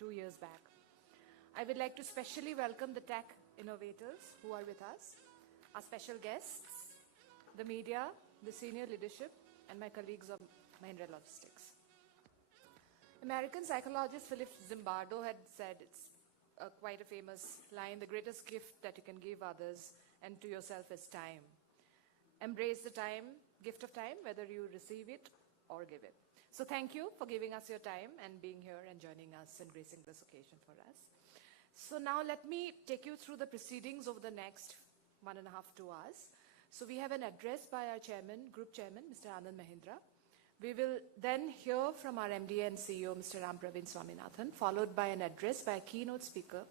2 years back. I would like to specially welcome the tech innovators who are with us, our special guests, the media, the senior leadership, and my colleagues of Mahindra Logistics. American psychologist Philip Zimbardo had said, it's quite a famous line, the greatest gift that you can give others and to yourself is time. Embrace the gift of time, whether you receive it or give it. So thank you for giving us your time and being here and joining us and gracing this occasion for us. So now let me take you through the proceedings over the next 1.5 to 2 hours. So we have an address by our chairman, group chairman, Mr. Anand Mahindra. We will then hear from our MD and CEO, Mr. Ram Praveen Swaminathan, followed by an address by a keynote speaker,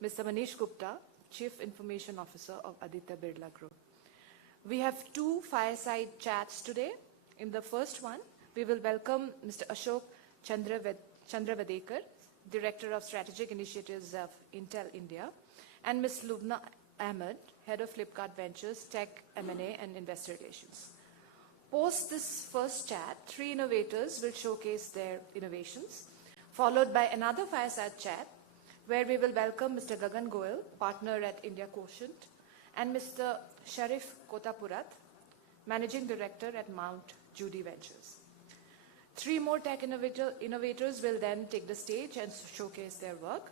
Mr. Manish Gupta, Chief Information Officer of Aditya Birla Group. We have 2 fireside chats today. In the first one, we will welcome Mr. Ashok Chandravadekar, Director of Strategic Initiatives of Intel India, and Ms. Lubna Ahmed, Head of Flipkart Ventures, Tech, M&A, and Investor Relations. Post this first chat, 3 innovators will showcase their innovations, followed by another fireside chat, where we will welcome Mr. Gagan Goyal, Partner at India Quotient, and Mr. Sharif Kotapurat, Managing Director at Mount Judy Ventures. 3 more tech innovators will then take the stage and showcase their work.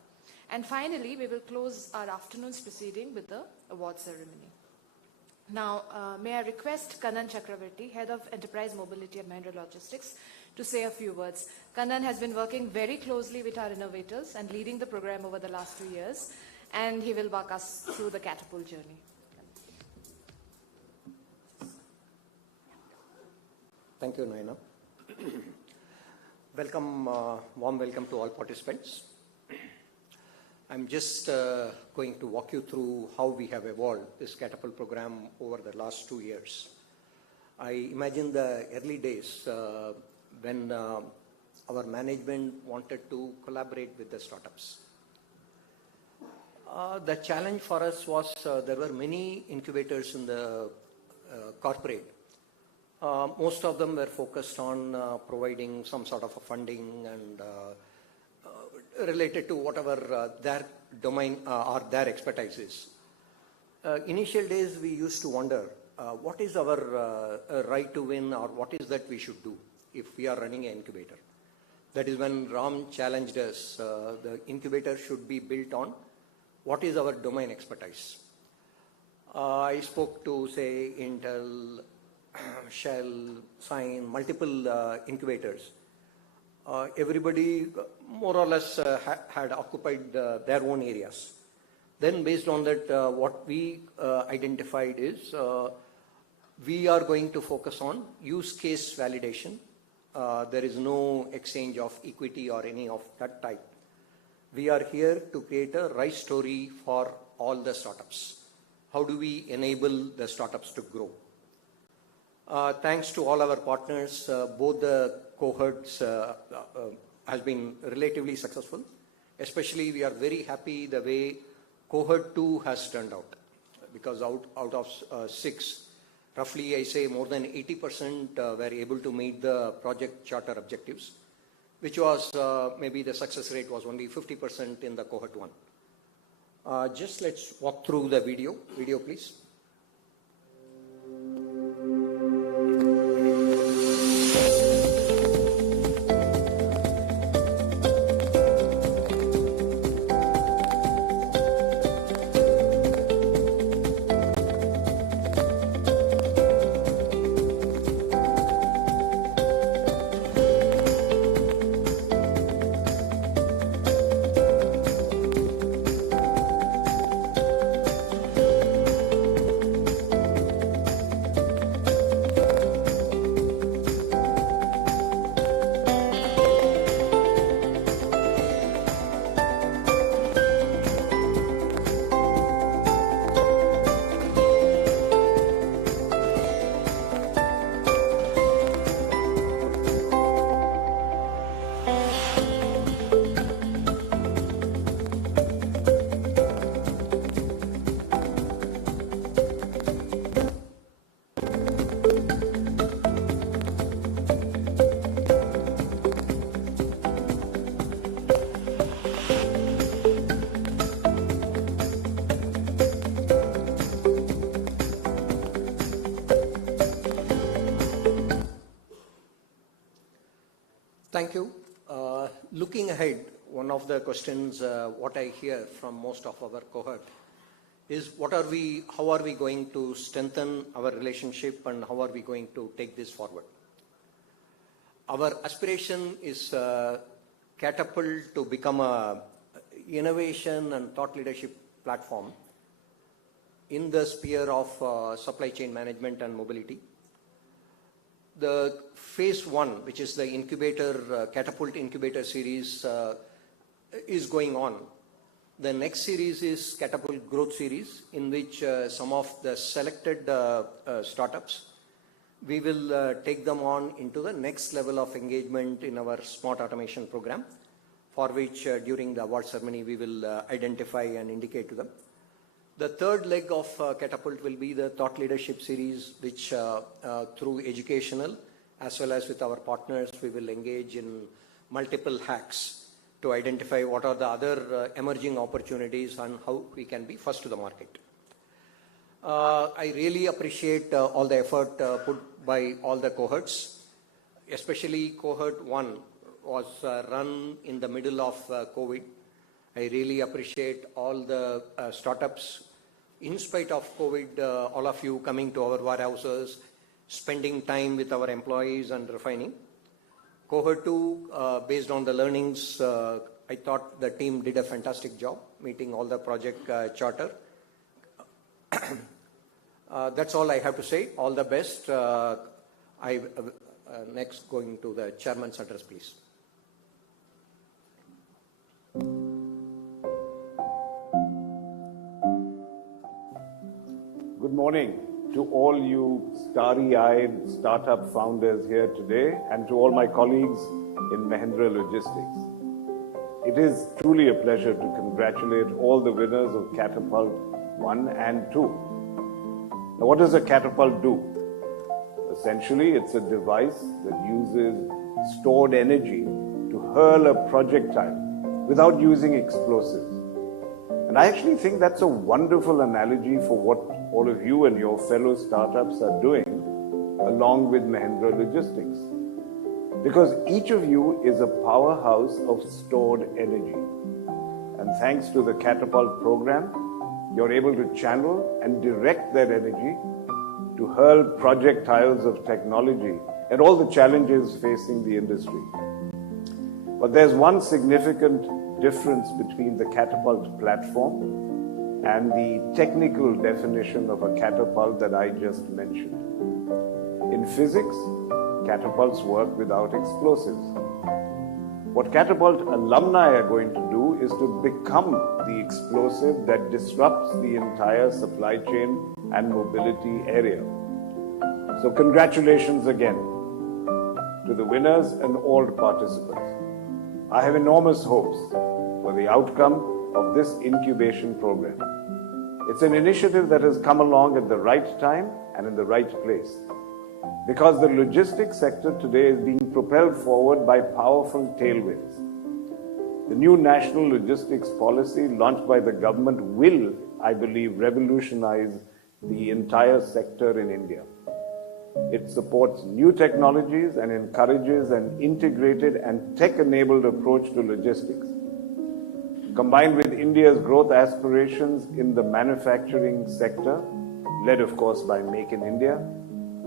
And finally, we will close our afternoon's proceeding with the award ceremony. Now, may I request Kannan Chakravarti, Head of Enterprise Mobility at Mahindra Logistics, to say a few words. Kannan has been working very closely with our innovators and leading the program over the last 2 years, and he will walk us through the Catapult journey. Thank you, Naina. Warm welcome to all participants. I'm just going to walk you through how we have evolved this Catapult program over the last 2 years. I imagine the early days when our management wanted to collaborate with the startups. The challenge for us was there were many incubators in the corporate. Most of them were focused on providing some sort of a funding and related to whatever their domain or their expertise is. Initial days we used to wonder what is our right to win, or what is that we should do if we are running an incubator. That is when Ram challenged us, the incubator should be built on what is our domain expertise. I spoke to, say, Intel, Shell, Sign, multiple incubators. Everybody more or less had occupied their own areas. Then based on that, what we identified is we are going to focus on use case validation. There is no exchange of equity or any of that type. We are here to create a right story for all the startups. How do we enable the startups to grow? Thanks to all our partners, both the cohorts has been relatively successful. Especially we are very happy the way cohort 2 has turned out, because out of 6, roughly I say more than 80% were able to meet the project charter objectives, which was maybe the success rate was only 50% in the cohort 1. Just let's walk through the video. Video, please. Thank you. Looking ahead, one of the questions what I hear from most of our cohort is how are we going to strengthen our relationship and how are we going to take this forward? Our aspiration is Catapult to become a innovation and thought leadership platform in the sphere of supply chain management and mobility. The phase one, which is the incubator, Catapult Incubator series, is going on. The next series is Catapult Growth Series, in which some of the selected startups, we will take them on into the next level of engagement in our smart automation program, for which during the award ceremony we will identify and indicate to them. The third leg of Catapult will be the Thought Leadership Series, which through educational as well as with our partners, we will engage in multiple hacks to identify what are the other emerging opportunities and how we can be first to the market. I really appreciate all the effort put by all the cohorts, especially cohort 1 was run in the middle of COVID. I really appreciate all the startups. In spite of COVID, all of you coming to our warehouses, spending time with our employees and refining. Cohort 2, based on the learnings, I thought the team did a fantastic job meeting all the project charter. That's all I have to say. All the best. Next, going to the chairman's address, please. Good morning to all you starry-eyed startup founders here today and to all my colleagues in Mahindra Logistics. It is truly a pleasure to congratulate all the winners of Catapult 1 and 2. Now, what does a catapult do? Essentially, it's a device that uses stored energy to hurl a projectile without using explosives. And I actually think that's a wonderful analogy for what all of you and your fellow startups are doing along with Mahindra Logistics. Because each of you is a powerhouse of stored energy. And thanks to the Catapult program, you're able to channel and direct that energy to hurl projectiles of technology at all the challenges facing the industry. But there's one significant difference between the Catapult platform and the technical definition of a catapult that I just mentioned. In physics, catapults work without explosives. What Catapult alumni are going to do is to become the explosive that disrupts the entire supply chain and mobility area. So congratulations again to the winners and all participants. I have enormous hopes for the outcome of this incubation program. It's an initiative that has come along at the right time and in the right place, because the logistics sector today is being propelled forward by powerful tailwinds. The new national logistics policy launched by the government will, I believe, revolutionize the entire sector in India. It supports new technologies and encourages an integrated and tech-enabled approach to logistics. Combined with India's growth aspirations in the manufacturing sector, led of course by Make in India,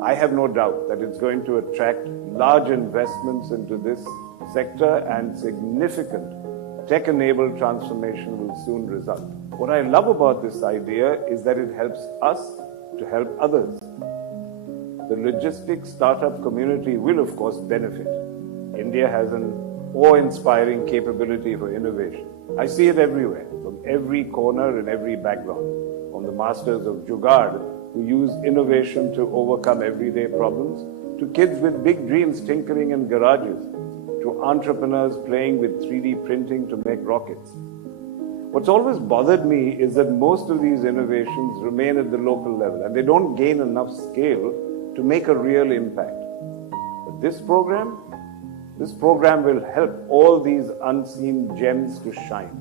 I have no doubt that it's going to attract large investments into this sector and significant tech-enabled transformation will soon result. What I love about this idea is that it helps us to help others. The logistics startup community will of course benefit. India has an awe-inspiring capability for innovation. I see it everywhere, from every corner and every background, from the masters of Jugaad who use innovation to overcome everyday problems, to kids with big dreams tinkering in garages, to entrepreneurs playing with 3D printing to make rockets. What's always bothered me is that most of these innovations remain at the local level and they don't gain enough scale to make a real impact. But this program will help all these unseen gems to shine,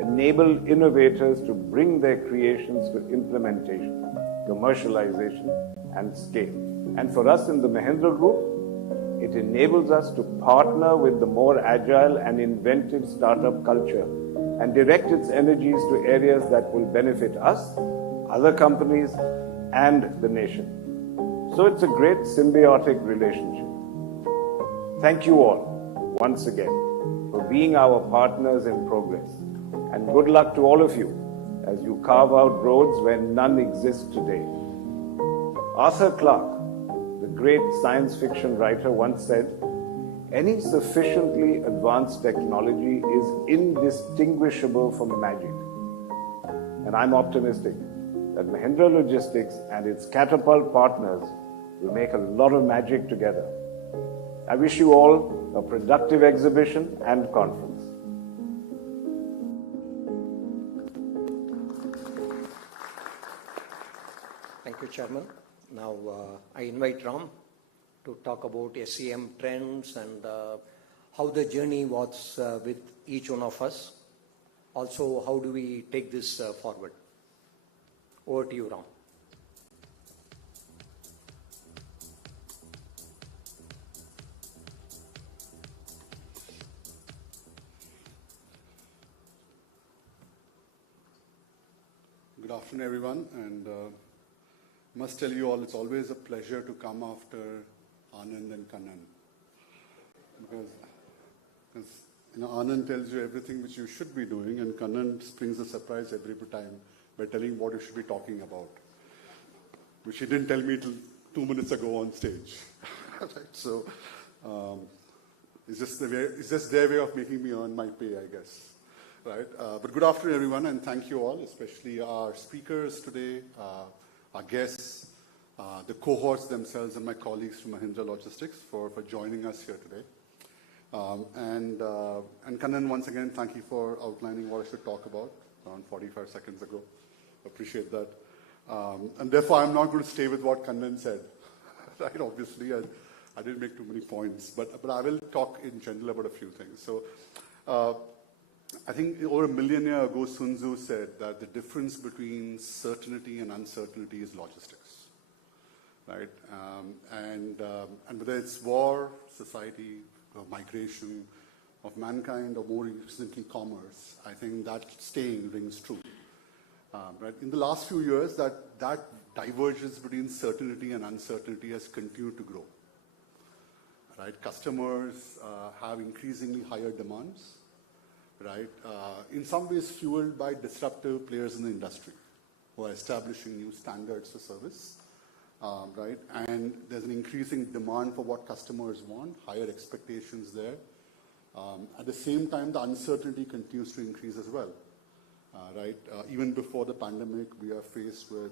enable innovators to bring their creations to implementation, commercialization, and scale. And for us in the Mahindra Group, it It enables us to partner with the more agile and inventive startup culture and direct its energies to areas that will benefit us, other companies, and the nation. So it's a great symbiotic relationship. Thank you all, once again, for being our partners in progress. And good luck to all of you as you carve out roads where none exist today. Arthur Clarke, the great science fiction writer, once said, "Any sufficiently advanced technology is indistinguishable from magic." And I'm optimistic that Mahindra Logistics and its Catapult partners will make a lot of magic together. I wish you all a productive exhibition and conference. Thank you, Chairman. Now I invite Ram to talk about SEM trends and how the journey was with each one of us. Also, how do we take this forward? Over to you, Ram. Good afternoon, everyone, and must tell you all, it's always a pleasure to come after Anand and Kannan, because Anand tells you everything which you should be doing, and Kannan springs a surprise every time by telling what you should be talking about, which he didn't tell me till 2 minutes ago on stage. Right? So it's just their way of making me earn my pay, I guess. Right? But good afternoon, everyone, and thank you all, especially our speakers today, our guests, the cohorts themselves, and my colleagues from Mahindra Logistics for joining us here today. And Kannan, once again, thank you for outlining what I should talk about around 45 seconds ago. Appreciate that. And therefore, I'm not going to stay with what Kannan said. Right? Obviously, I didn't make too many points, but I will talk in general about a few things. So, I think over 1 million years ago, Sun Tzu said that the difference between certainty and uncertainty is logistics, right? And whether it's war, society, migration of mankind, or more recently commerce, I think that saying rings true. Right? In the last few years, that divergence between certainty and uncertainty has continued to grow. Right? Customers have increasingly higher demands. Right? In some ways fueled by disruptive players in the industry who are establishing new standards for service, right? And there's an increasing demand for what customers want, higher expectations there. At the same time, the uncertainty continues to increase as well, right? Even before the pandemic, we are faced with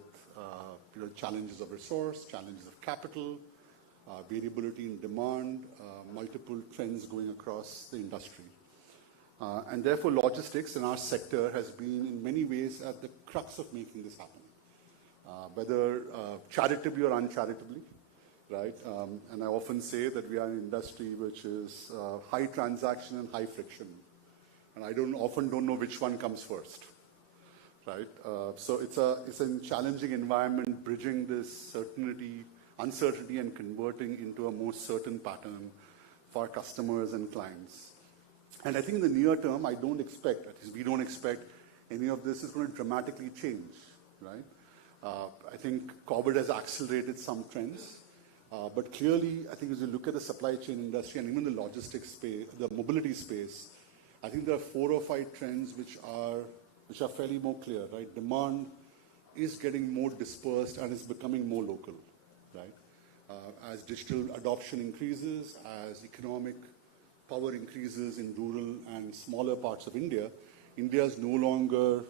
challenges of resource, challenges of capital, variability in demand, multiple trends going across the industry. And therefore, logistics in our sector has been in many ways at the crux of making this happen, whether charitably or uncharitably, right? And I often say that we are an industry which is high transaction and high friction. And I often don't know which one comes first, right? So it's a challenging environment, bridging this uncertainty and converting into a more certain pattern for our customers and clients. And I think in the near term, at least we don't expect any of this is going to dramatically change, right? I think COVID has accelerated some trends, but clearly, I think as you look at the supply chain industry and even the logistics space, the mobility space, I think there are 4 or 5 trends which are fairly more clear, right? Demand is getting more dispersed and is becoming more local, right? As digital adoption increases, as economic power increases in rural and smaller parts of India, India is no longer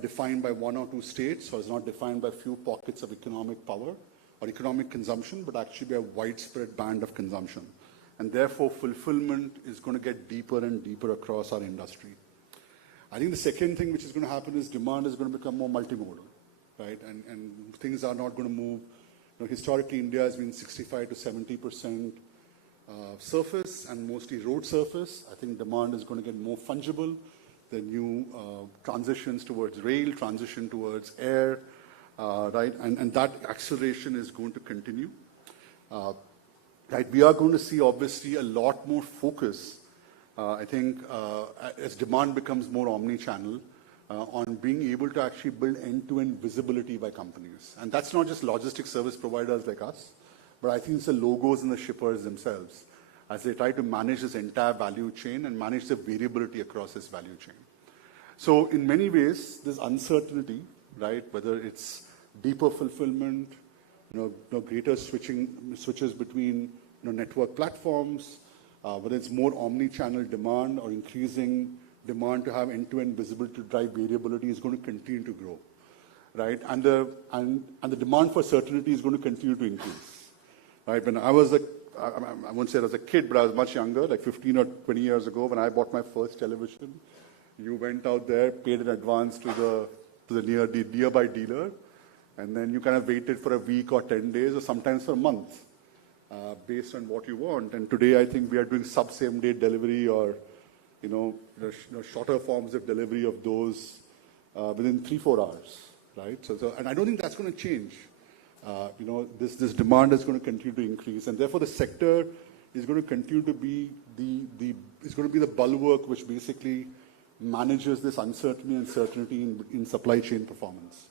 defined by 1 or 2 states, or is not defined by few pockets of economic power or economic consumption, but actually by a widespread band of consumption. And therefore, fulfillment is going to get deeper and deeper across our industry. I think the second thing which is going to happen is demand is going to become more multimodal, right? And things are not going to move. Historically, India has been 65 to 70% surface and mostly road surface. I think demand is going to get more fungible. The new transitions towards rail, transition towards air, right? And that acceleration is going to continue. right? We are going to see obviously a lot more focus, I think, as demand becomes more omni-channel, on being able to actually build end-to-end visibility by companies. And that's not just logistics service providers like us, but I think it's the logos and the shippers themselves as they try to manage this entire value chain and manage the variability across this value chain. So in many ways, this uncertainty, right, whether it's deeper fulfillment, greater switches between network platforms, whether it's more omni-channel demand or increasing demand to have end-to-end visibility to drive variability is going to continue to grow, right? And the demand for certainty is going to continue to increase, right? When I was I won't say as a kid, but I was much younger, like 15 or 20 years ago, when I bought my first television, you went out there, paid in advance to the nearby dealer, and then you kind of waited for a week or 10 days or sometimes for a month, based on what you want. And today, I think we are doing same-day delivery or shorter forms of delivery of those within 3-4 hours, right? So, and I don't think that's going to change. This demand is going to continue to increase, and therefore the sector is going to continue to be the bulwark which basically manages this uncertainty and certainty in supply chain performance.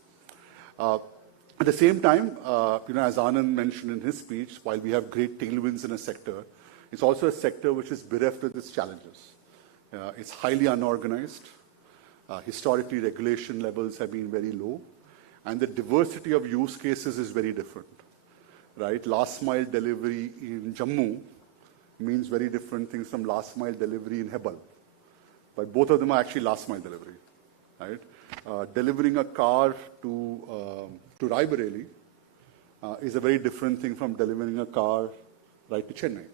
At the same time, as Anand mentioned in his speech, while we have great tailwinds in a sector, it's also a sector which is bereft of its challenges. It's highly unorganized. Historically, regulation levels have been very low, and the diversity of use cases is very different, right? Last mile delivery in Jammu means very different things from last mile delivery in Hebal. But both of them are actually last mile delivery, right? Delivering a car to Raebareli is a very different thing from delivering a car right to Chennai,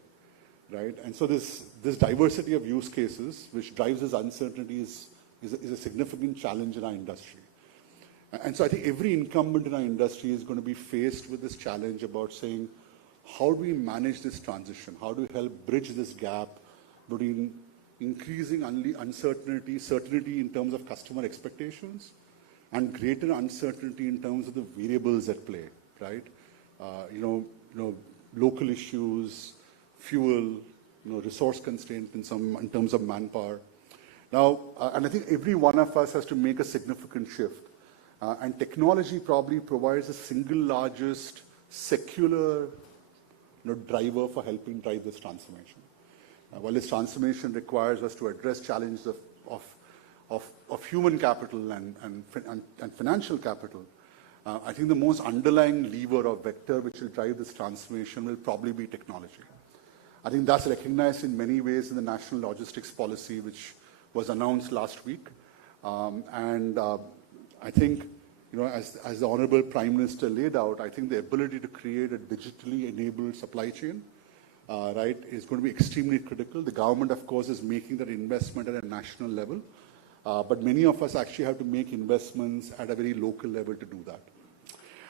right? And so this diversity of use cases, which drives this uncertainty, is a significant challenge in our industry. And so I think every incumbent in our industry is going to be faced with this challenge about saying, how do we manage this transition? How do we help bridge this gap between increasing certainty in terms of customer expectations and greater uncertainty in terms of the variables at play, right? Local issues, fuel, resource constraint in terms of manpower. Now, and I think every one of us has to make a significant shift. And technology probably provides the single largest secular driver for helping drive this transformation. While this transformation requires us to address challenges of human capital and financial capital, I think the most underlying lever or vector which will drive this transformation will probably be technology. I think that's recognized in many ways in the National Logistics Policy, which was announced last week. I think, as the Honorable Prime Minister laid out, I think the ability to create a digitally enabled supply chain, right, is going to be extremely critical. The government, of course, is making that investment at a national level, but many of us actually have to make investments at a very local level to do that.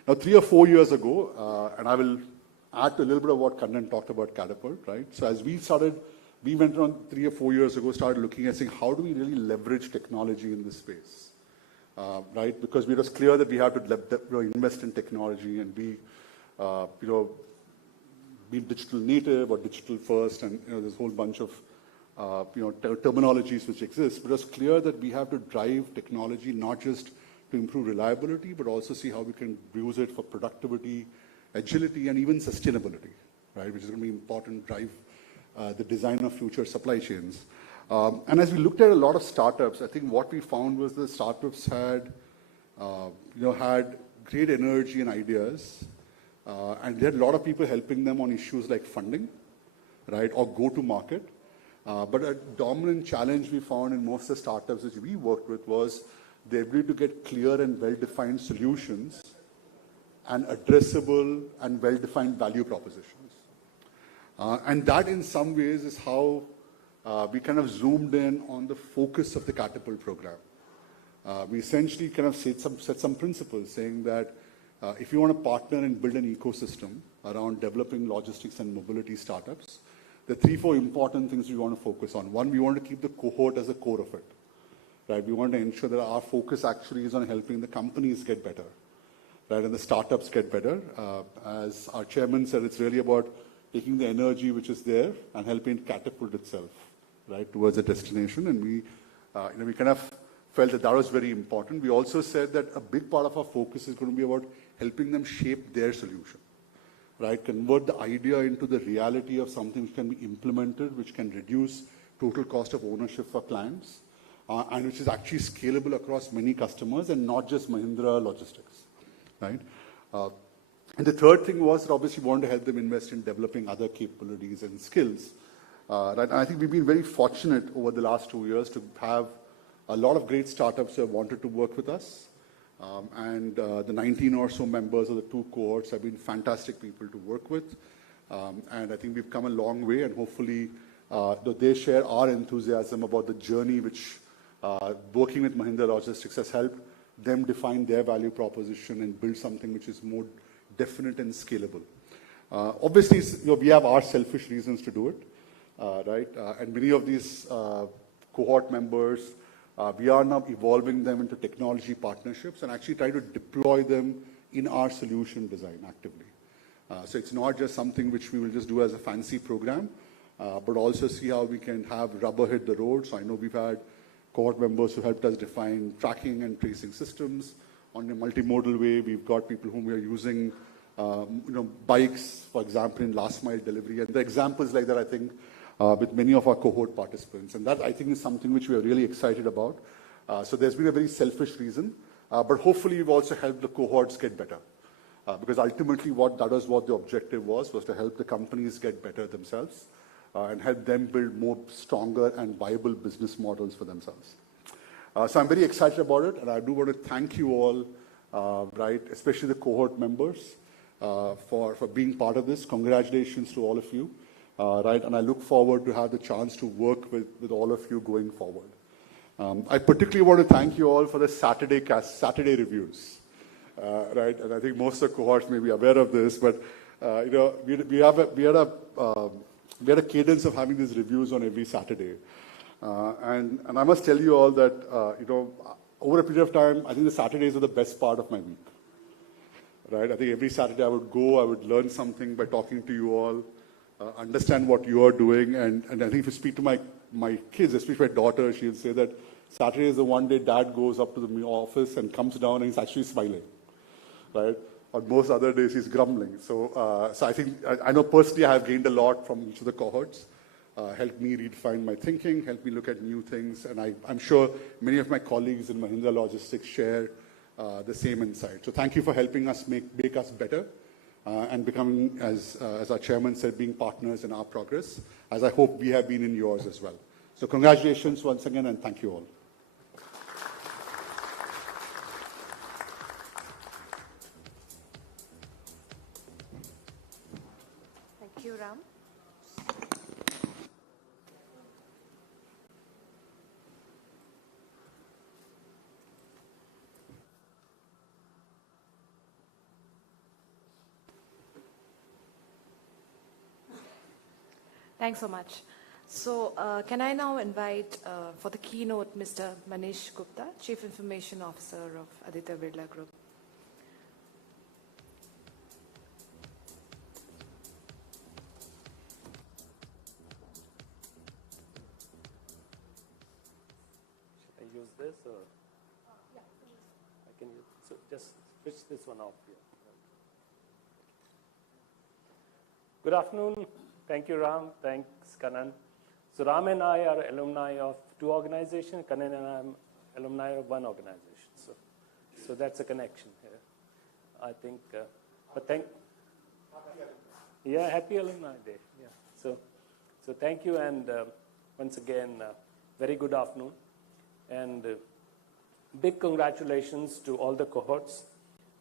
Now, 3 or 4 years ago, and I will add to a little bit of what Kannan talked about Catapult, right? So as we went around 3 or 4 years ago, started looking at saying, how do we really leverage technology in this space? Right, because it was clear that we have to invest in technology and be digital native or digital first, and there's a whole bunch of terminologies which exist. But it was clear that we have to drive technology not just to improve reliability, but also see how we can use it for productivity, agility, and even sustainability, right? Which is going to be important to drive the design of future supply chains. And as we looked at a lot of startups, I think what we found was the startups had great energy and ideas, and there had a lot of people helping them on issues like funding, right, or go-to-market. But a dominant challenge we found in most of the startups which we worked with was the ability to get clear and well-defined solutions and addressable and well-defined value propositions. And that, in some ways, is how we kind of zoomed in on the focus of the Catapult program. We essentially kind of set some principles saying that if you want to partner and build an ecosystem around developing logistics and mobility startups, there are 3-4 important things we want to focus on. One, we want to keep the cohort as a core of it, right? We want to ensure that our focus actually is on helping the companies get better, right, and the startups get better. As our chairman said, it's really about taking the energy which is there and helping it catapult itself, right, towards a destination. And we kind of felt that that was very important. We also said that a big part of our focus is going to be about helping them shape their solution, right? Convert the idea into the reality of something which can be implemented, which can reduce total cost of ownership for clients, and which is actually scalable across many customers and not just Mahindra Logistics, right? And the third thing was that obviously we wanted to help them invest in developing other capabilities and skills, right? And I think we've been very fortunate over the last 2 years to have a lot of great startups who have wanted to work with us. The 19 or so members of the 2 cohorts have been fantastic people to work with. And I think we've come a long way, and hopefully they share our enthusiasm about the journey which working with Mahindra Logistics has helped them define their value proposition and build something which is more definite and scalable. Obviously, we have our selfish reasons to do it, right? And many of these cohort members, we are now evolving them into technology partnerships and actually try to deploy them in our solution design actively. So it's not just something which we will just do as a fancy program, but also see how we can have rubber hit the road. So I know we've had cohort members who helped us define tracking and tracing systems on a multimodal way. We've got people whom we are using, bikes, for example, in last mile delivery. And the examples like that, I think, with many of our cohort participants. And that, I think, is something which we are really excited about. So there's been a very selfish reason, but hopefully we've also helped the cohorts get better. Because ultimately that was what the objective was to help the companies get better themselves and help them build more stronger and viable business models for themselves. So I'm very excited about it, and I do want to thank you all, right, especially the cohort members, for being part of this. Congratulations to all of you. Right, and I look forward to have the chance to work with all of you going forward. I particularly want to thank you all for the Saturday reviews, right? And I think most of the cohorts may be aware of this, but we had a cadence of having these reviews on every Saturday, and I must tell you all that over a period of time, I think the Saturdays are the best part of my week. Right, I think every Saturday I would learn something by talking to you all. Understand what you are doing, and I think if you speak to my kids, especially my daughter, she'll say that Saturday is the one day dad goes up to the office and comes down and he's actually smiling, right? On most other days he's grumbling. So I think, I know personally I have gained a lot from each of the cohorts, helped me redefine my thinking, helped me look at new things, and I'm sure many of my colleagues in Mahindra Logistics share the same insight. So thank you for helping us make us better. And becoming, as our chairman said, being partners in our progress, as I hope we have been in yours as well. So congratulations once again, and thank you all. Thank you, Ram. Thanks so much. So can I now invite for the keynote Mr. Manish Gupta, Chief Information Officer of Aditya Birla Group. Should I use this or? Yeah, I can use, so just switch this one off here. Good afternoon. Thank you, Ram. Thanks, Kanan. So Ram and I are alumni of 2 organizations. Kanan and I am alumni of 1 organization. So that's a connection here. I think, happy Alumni Day. Yeah. So thank you, and once again, very good afternoon, and big congratulations to all the cohorts.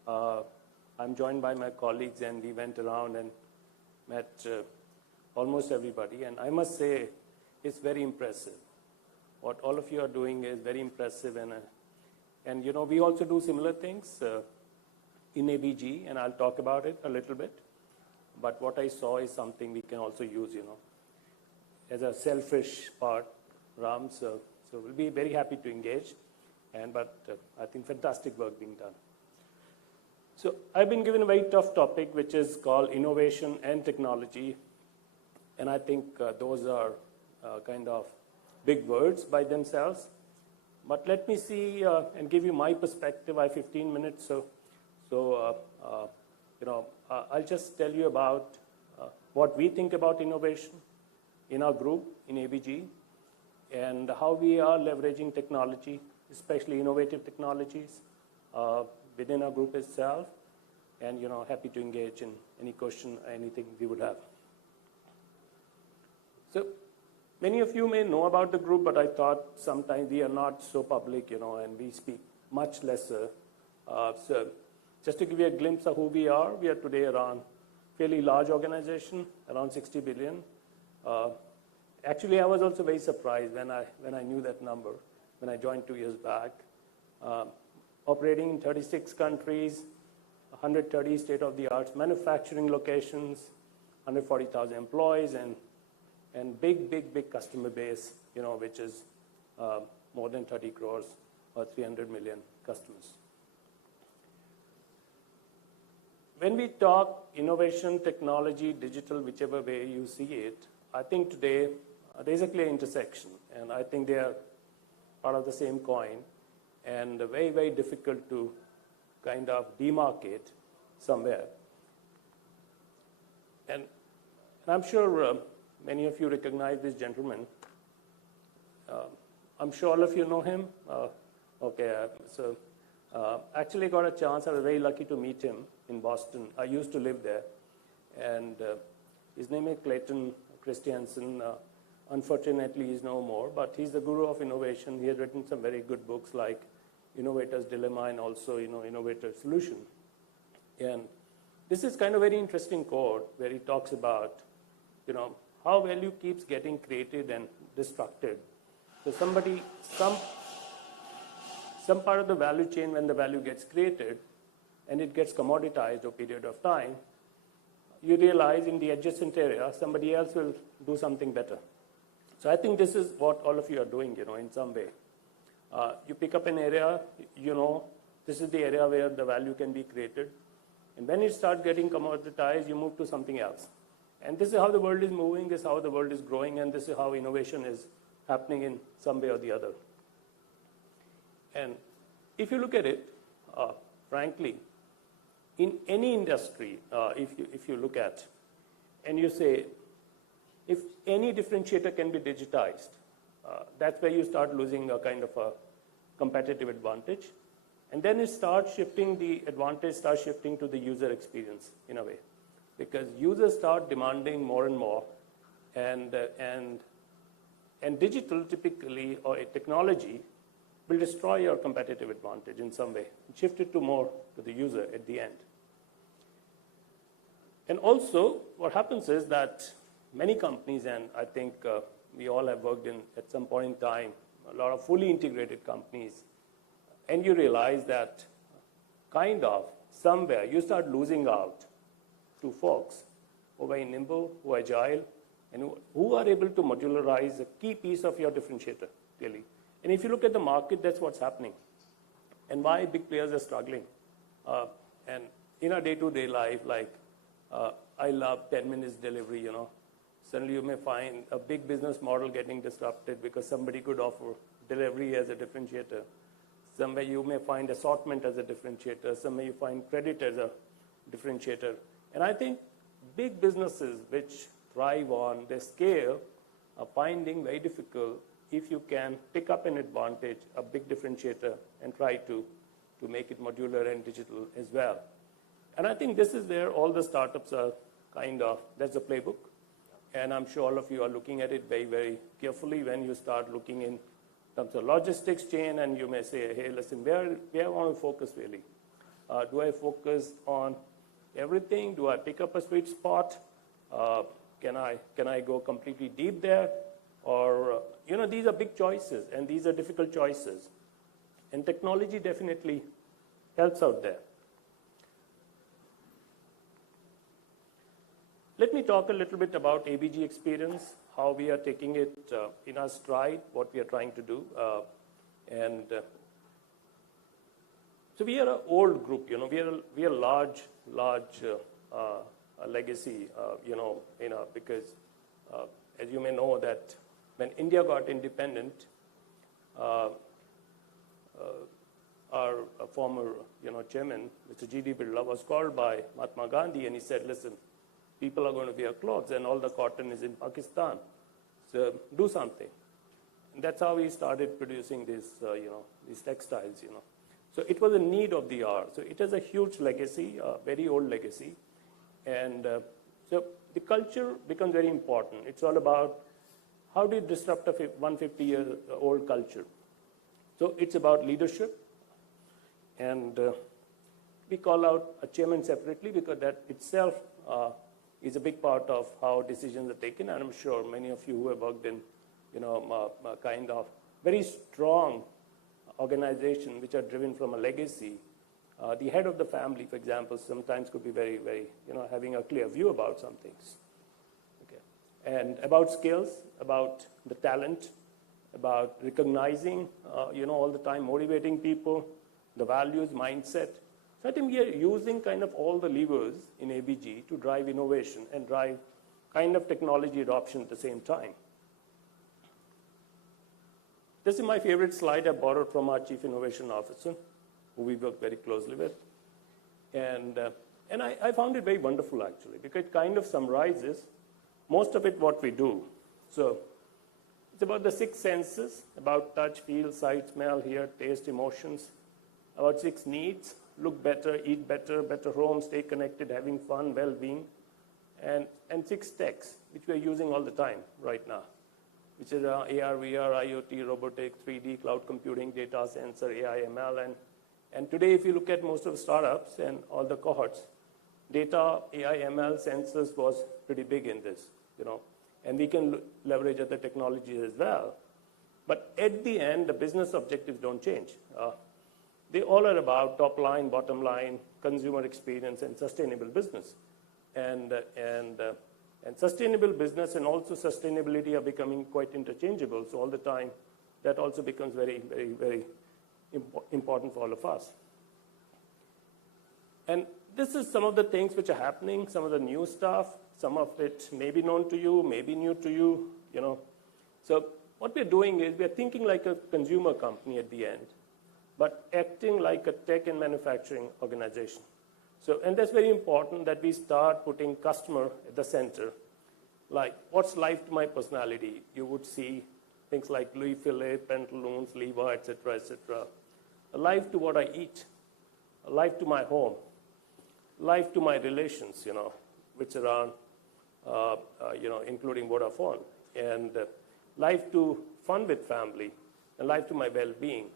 I'm joined by my colleagues, and we went around and met almost everybody, and I must say it's very impressive. What all of you are doing is very impressive, and we also do similar things in ABG, and I'll talk about it a little bit. But what I saw is something we can also use, as a selfish part, Ram. So we'll be very happy to engage, but I think fantastic work being done. So I've been given a very tough topic, which is called innovation and technology And I think those are kind of big words by themselves. But let me see and give you my perspective. I have 15 minutes, I'll just tell you about what we think about innovation in our group, in ABG, and how we are leveraging technology, especially innovative technologies, within our group itself, and happy to engage in any question, anything we would have. So many of you may know about the group, but I thought sometimes we are not so public, and we speak much lesser. So just to give you a glimpse of who we are today around fairly large organization, around 60 billion. Actually, I was also very surprised when I knew that number when I joined 2 years back. Operating in 36 countries, 130 state-of-the-art manufacturing locations, 140,000 employees, and big customer base, which is more than 30 crores or 300 million customers. When we talk innovation, technology, digital, whichever way you see it, I think today there's a clear intersection, and I think they are part of the same coin, and very, very difficult to kind of demarcate somewhere. And I'm sure many of you recognize this gentleman. I'm sure all of you know him. Actually got a chance. I was very lucky to meet him in Boston. I used to live there. And his name is Clayton Christensen. Unfortunately, he's no more, but he's the guru of innovation. He has written some very good books like Innovator's Dilemma and also, Innovator's Solution. And this is kind of very interesting quote where he talks about, how value keeps getting created and destructed. So some part of the value chain, when the value gets created and it gets commoditized over a period of time, you realize in the adjacent area, somebody else will do something better. So I think this is what all of you are doing, in some way. You pick up an area, this is the area where the value can be created. And when it starts getting commoditized, you move to something else. And this is how the world is moving, this is how the world is growing, and this is how innovation is happening in some way or the other. And if you look at it, frankly, in any industry, if you look at, and you say, if any differentiator can be digitized, that's where you start losing a kind of a competitive advantage. And then it starts shifting, the advantage starts shifting to the user experience in a way. Because users start demanding more and more, and digital typically, or technology, will destroy your competitive advantage in some way. Shift it to more to the user at the end. And also, what happens is that many companies, and I think we all have worked in, at some point in time, a lot of fully integrated companies, and you realize that kind of somewhere you start losing out to folks who are very nimble, who are agile, and who are able to modularize a key piece of your differentiator, really. And if you look at the market, that's what's happening. And why big players are struggling. And in our day-to-day life, like I love 10 minutes delivery, Suddenly you may find a big business model getting disrupted because somebody could offer delivery as a differentiator. Somewhere you may find assortment as a differentiator. Somewhere you find credit as a differentiator. And I think big businesses which thrive on their scale are finding very difficult if you can pick up an advantage, a big differentiator, and try to make it modular and digital as well. And I think this is where all the startups are that's the playbook. And I'm sure all of you are looking at it very, very carefully when you start looking in terms of logistics chain, and you may say, hey, listen, where I want to focus really? Do I focus on everything? Do I pick up a sweet spot? Can I go completely deep there? Or, these are big choices, and these are difficult choices. And technology definitely helps out there. Let me talk a little bit about ABG experience, how we are taking it in our stride, what we are trying to do. So we are an old group, we are large legacy, because as you may know, that when India got independent, our former chairman, Mr. G.D. Birla, was called by Mahatma Gandhi, and he said, listen, people are going to wear clothes, and all the cotton is in Pakistan. So do something. And that's how we started producing these textiles, So it was a need of the hour. So it has a huge legacy, a very old legacy. And so the culture becomes very important. It's all about how do you disrupt a 150-year-old culture. So it's about leadership. And we call out a chairman separately because that itself is a big part of how decisions are taken. And I'm sure many of you who have worked in, kind of very strong organization which are driven from a legacy. The head of the family, for example, sometimes could be very, very, having a clear view about some things. Okay. And about skills, about the talent, about recognizing, all the time, motivating people, the values, mindset. So I think we are using kind of all the levers in ABG to drive innovation and drive kind of technology adoption at the same time. This is my favorite slide I borrowed from our Chief Innovation Officer, who we work very closely with. And I found it very wonderful, actually, because it kind of summarizes most of it what we do. So it's about the 6 senses, about touch, feel, sight, smell, hear, taste, emotions, about 6 needs, look better, eat better, better home, stay connected, having fun, well-being, and 6 techs, which we're using all the time right now, which is AR, VR, IoT, robotics, 3D, cloud computing, data, sensor, AI, ML. And today, if you look at most of the startups and all the cohorts, data, AI, ML, sensors was pretty big in this, and we can leverage other technologies as well. But at the end, the business objectives don't change. They all are about top line, bottom line, consumer experience, and sustainable business. And sustainable business and also sustainability are becoming quite interchangeable. So all the time, that also becomes very, very, very important for all of us. And this is some of the things which are happening, some of the new stuff. Some of it may be known to you, may be new to you, So what we're doing is we're thinking like a consumer company at the end, but acting like a tech and manufacturing organization. So, and that's very important that we start putting customer at the center. Like, what's life to my personality? You would see things like Louis Philippe, pantaloons, Levi, et cetera, a life to what I eat, a life to my home, life to my relations, which are on, including Vodafone, and life to fun with family, and life to my well-being.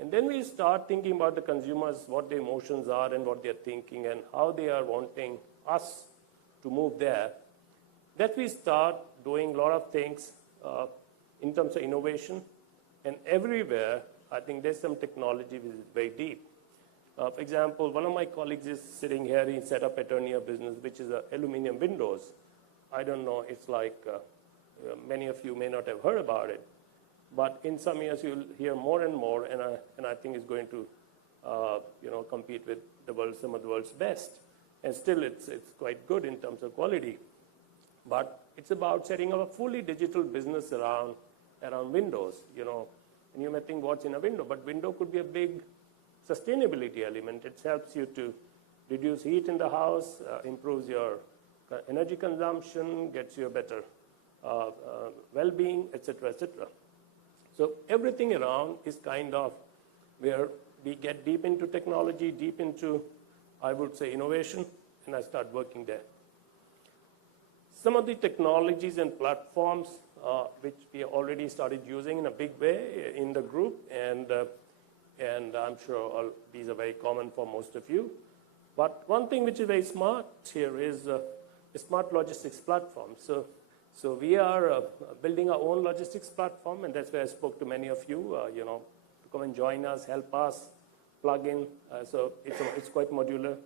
And then we start thinking about the consumers, what their emotions are and what they're thinking and how they are wanting us to move there. That we start doing a lot of things in terms of innovation. And everywhere, I think there's some technology which is very deep. For example, one of my colleagues is sitting here, he set up Eternia business, which is aluminum windows. I don't know, it's like many of you may not have heard about it. But in some years, you'll hear more and more, and I think it's going to, compete with some of the world's best. And still, it's quite good in terms of quality. But it's about setting up a fully digital business around windows, And you may think, what's in a window? But window could be a big sustainability element. It helps you to reduce heat in the house, improves your energy consumption, gets you a better well-being, et cetera, et cetera. So everything around is kind of where we get deep into technology, deep into, I would say, innovation, and I start working there. Some of the technologies and platforms which we already started using in a big way in the group, and I'm sure these are very common for most of you. But one thing which is very smart here is a smart logistics platform. So we are building our own logistics platform, and that's where I spoke to many of you, to come and join us, help us, plug in. So it's quite modular.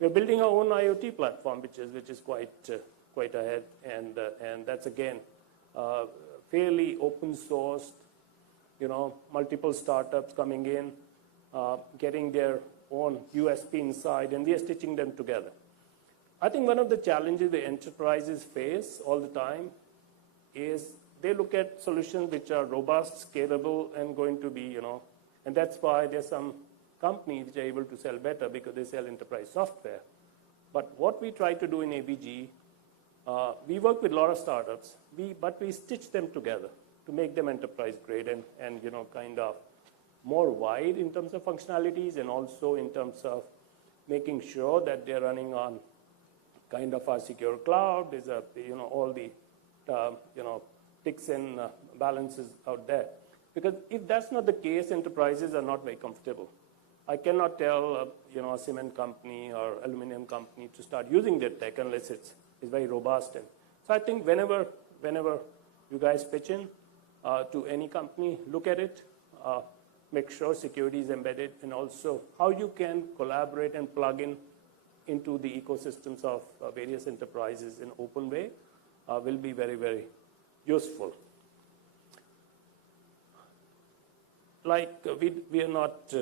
We're building our own IoT platform, which is quite ahead, and that's again fairly open sourced. Multiple startups coming in, getting their own USP inside, and we are stitching them together. I think one of the challenges the enterprises face all the time is they look at solutions which are robust, scalable, and going to be, and that's why there's some companies which are able to sell better because they sell enterprise software. But what we try to do in ABG, we work with a lot of startups, but we stitch them together to make them enterprise grade and kind of more wide in terms of functionalities and also in terms of making sure that they're running on kind of our secure cloud. There's all the ticks and balances out there. Because if that's not the case, enterprises are not very comfortable. I cannot tell a cement company or aluminum company to start using their tech unless it's very robust. And so I think whenever you guys pitch in to any company, look at it, make sure security is embedded, and also how you can collaborate and plug into the ecosystems of various enterprises in open way will be very, very useful. Like we are not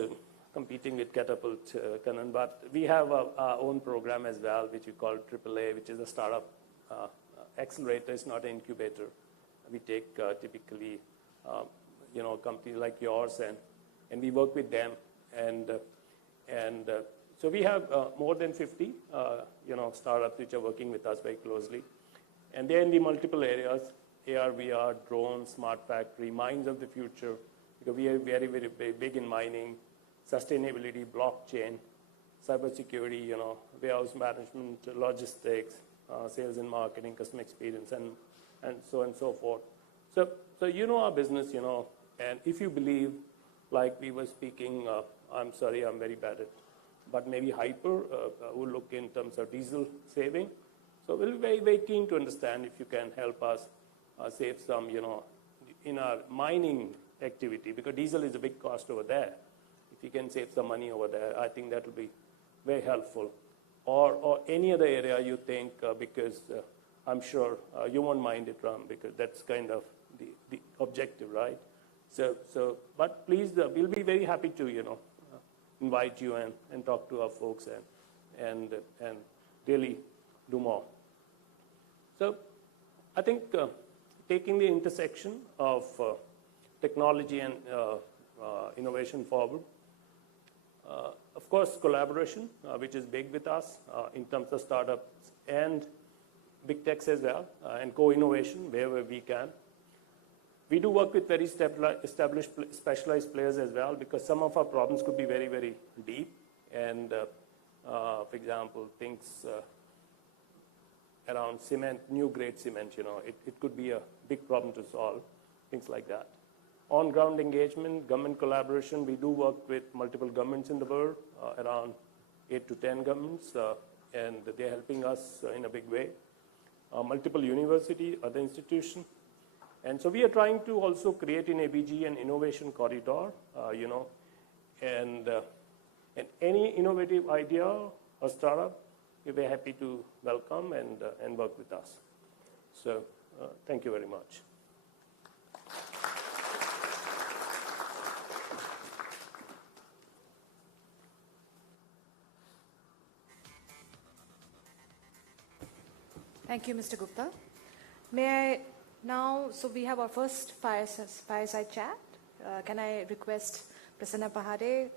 competing with Catapult, Kannan, but we have our own program as well, which we call AAA, which is a startup accelerator. It's not an incubator. We take typically, companies like yours, and we work with them, and so we have more than 50, startups which are working with us very closely, and they're in the multiple areas: AR, VR, drones, smart factory, mines of the future. Because we are very, very big in mining, sustainability, blockchain, cybersecurity, warehouse management, logistics, sales and marketing, customer experience, and so on and so forth. So our business, and if you believe, like we were speaking, I'm sorry, I'm very bad at, but maybe Hyper will look in terms of diesel saving. So we'll be very, very keen to understand if you can help us save some, in our mining activity, because diesel is a big cost over there. If you can save some money over there, I think that will be very helpful. Or any other area you think, because I'm sure you won't mind it, Ram, because that's kind of the objective, right? So, but please, we'll be very happy to, invite you and talk to our folks and really do more. So, I think taking the intersection of technology and innovation forward, of course, collaboration, which is big with us in terms of startups and big techs as well, and co-innovation wherever we can. We do work with very established, specialized players as well, because some of our problems could be very, very deep. And, for example, things around cement, new grade cement, it could be a big problem to solve, things like that. On-ground engagement, government collaboration, we do work with multiple governments in the world, around 8 to 10 governments, and they're helping us in a big way. Multiple universities, other institutions. And so we are trying to also create in ABG an innovation corridor, and any innovative idea or startup, we're very happy to welcome and work with us. So thank you very much. Thank you, Mr. Gupta. May I now, so we have our first fireside chat. Can I request Prasanna Pahade?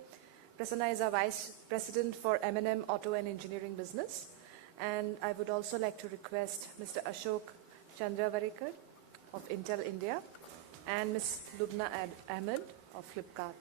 Prasanna is our Vice President for M&M Auto and Engineering Business. And I would also like to request Mr. Ashok Chandravarikar of Intel India and Ms. Lubna Ahmed of Flipkart.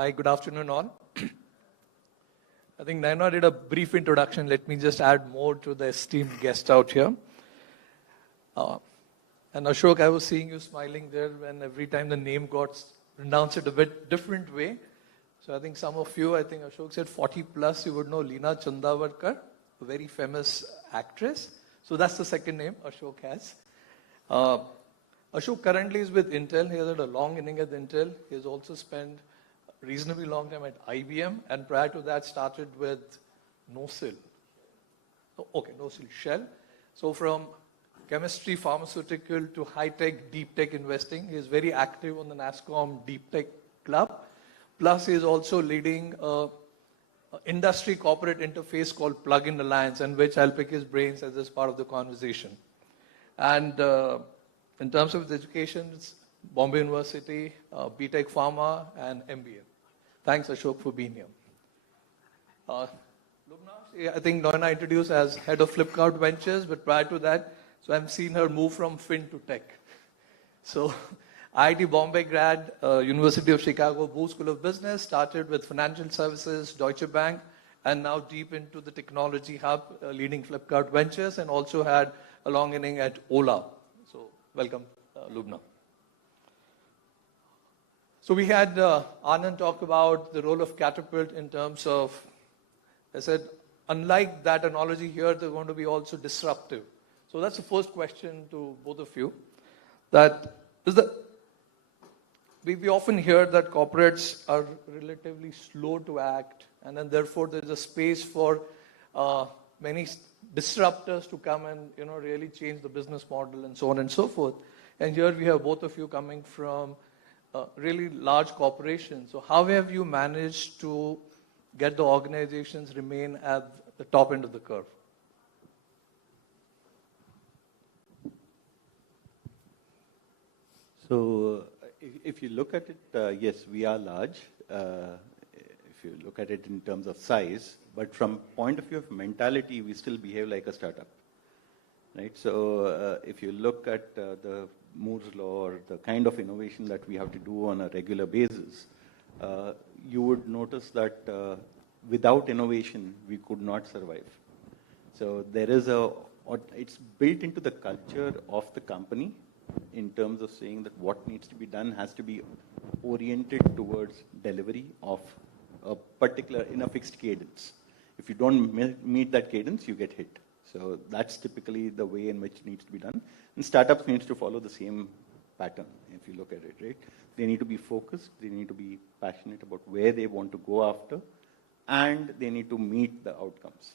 Hi, good afternoon all. I think Naina did a brief introduction. Let me just add more to the esteemed guest out here. And Ashok, I was seeing you smiling there when every time the name got pronounced it a bit different way. So I think some of you, I think Ashok said 40 plus, you would know Leena Chandavarkar, a very famous actress. So that's the second name Ashok has. Ashok currently is with Intel. He has had a long inning at Intel. He has also spent a reasonably long time at IBM. And prior to that, started with NoSil. NoSil Shell. So from chemistry, pharmaceutical to high-tech, deep-tech investing, he is very active on the NASSCOM Deep Tech Club. Plus, he is also leading an industry corporate interface called Plug-in Alliance, and which I'll pick his brains as this part of the conversation. And in terms of his education, it's Bombay University, BTech Pharma, and MBA. Thanks, Ashok, for being here. Lubna, I think Noina introduced as head of Flipkart Ventures, but prior to that, so I'm seeing her move from fin to tech. So IIT Bombay grad, University of Chicago Booth School of Business, started with financial services, Deutsche Bank, and now deep into the technology hub, leading Flipkart Ventures, and also had a long inning at Ola. So welcome, Lubna. So we had Anand talk about the role of Catapult in terms of, I said, unlike that analogy here, they're going to be also disruptive. So that's the first question to both of you. That is we often hear that corporates are relatively slow to act, and then therefore there's a space for many disruptors to come and really change the business model and so on and so forth. And here we have both of you coming from really large corporations. So how have you managed to get the organizations remain at the top end of the curve? So if you look at it, yes, we are large. If you look at it in terms of size, but from point of view of mentality, we still behave like a startup, right? So if you look at the Moore's law or the kind of innovation that we have to do on a regular basis, you would notice that without innovation, we could not survive. So there is it's built into the culture of the company in terms of saying that what needs to be done has to be oriented towards delivery of a particular, in a fixed cadence. If you don't meet that cadence, you get hit. So that's typically the way in which it needs to be done. And startups needs to follow the same pattern, if you look at it, right? They need to be focused, they need to be passionate about where they want to go after, and they need to meet the outcomes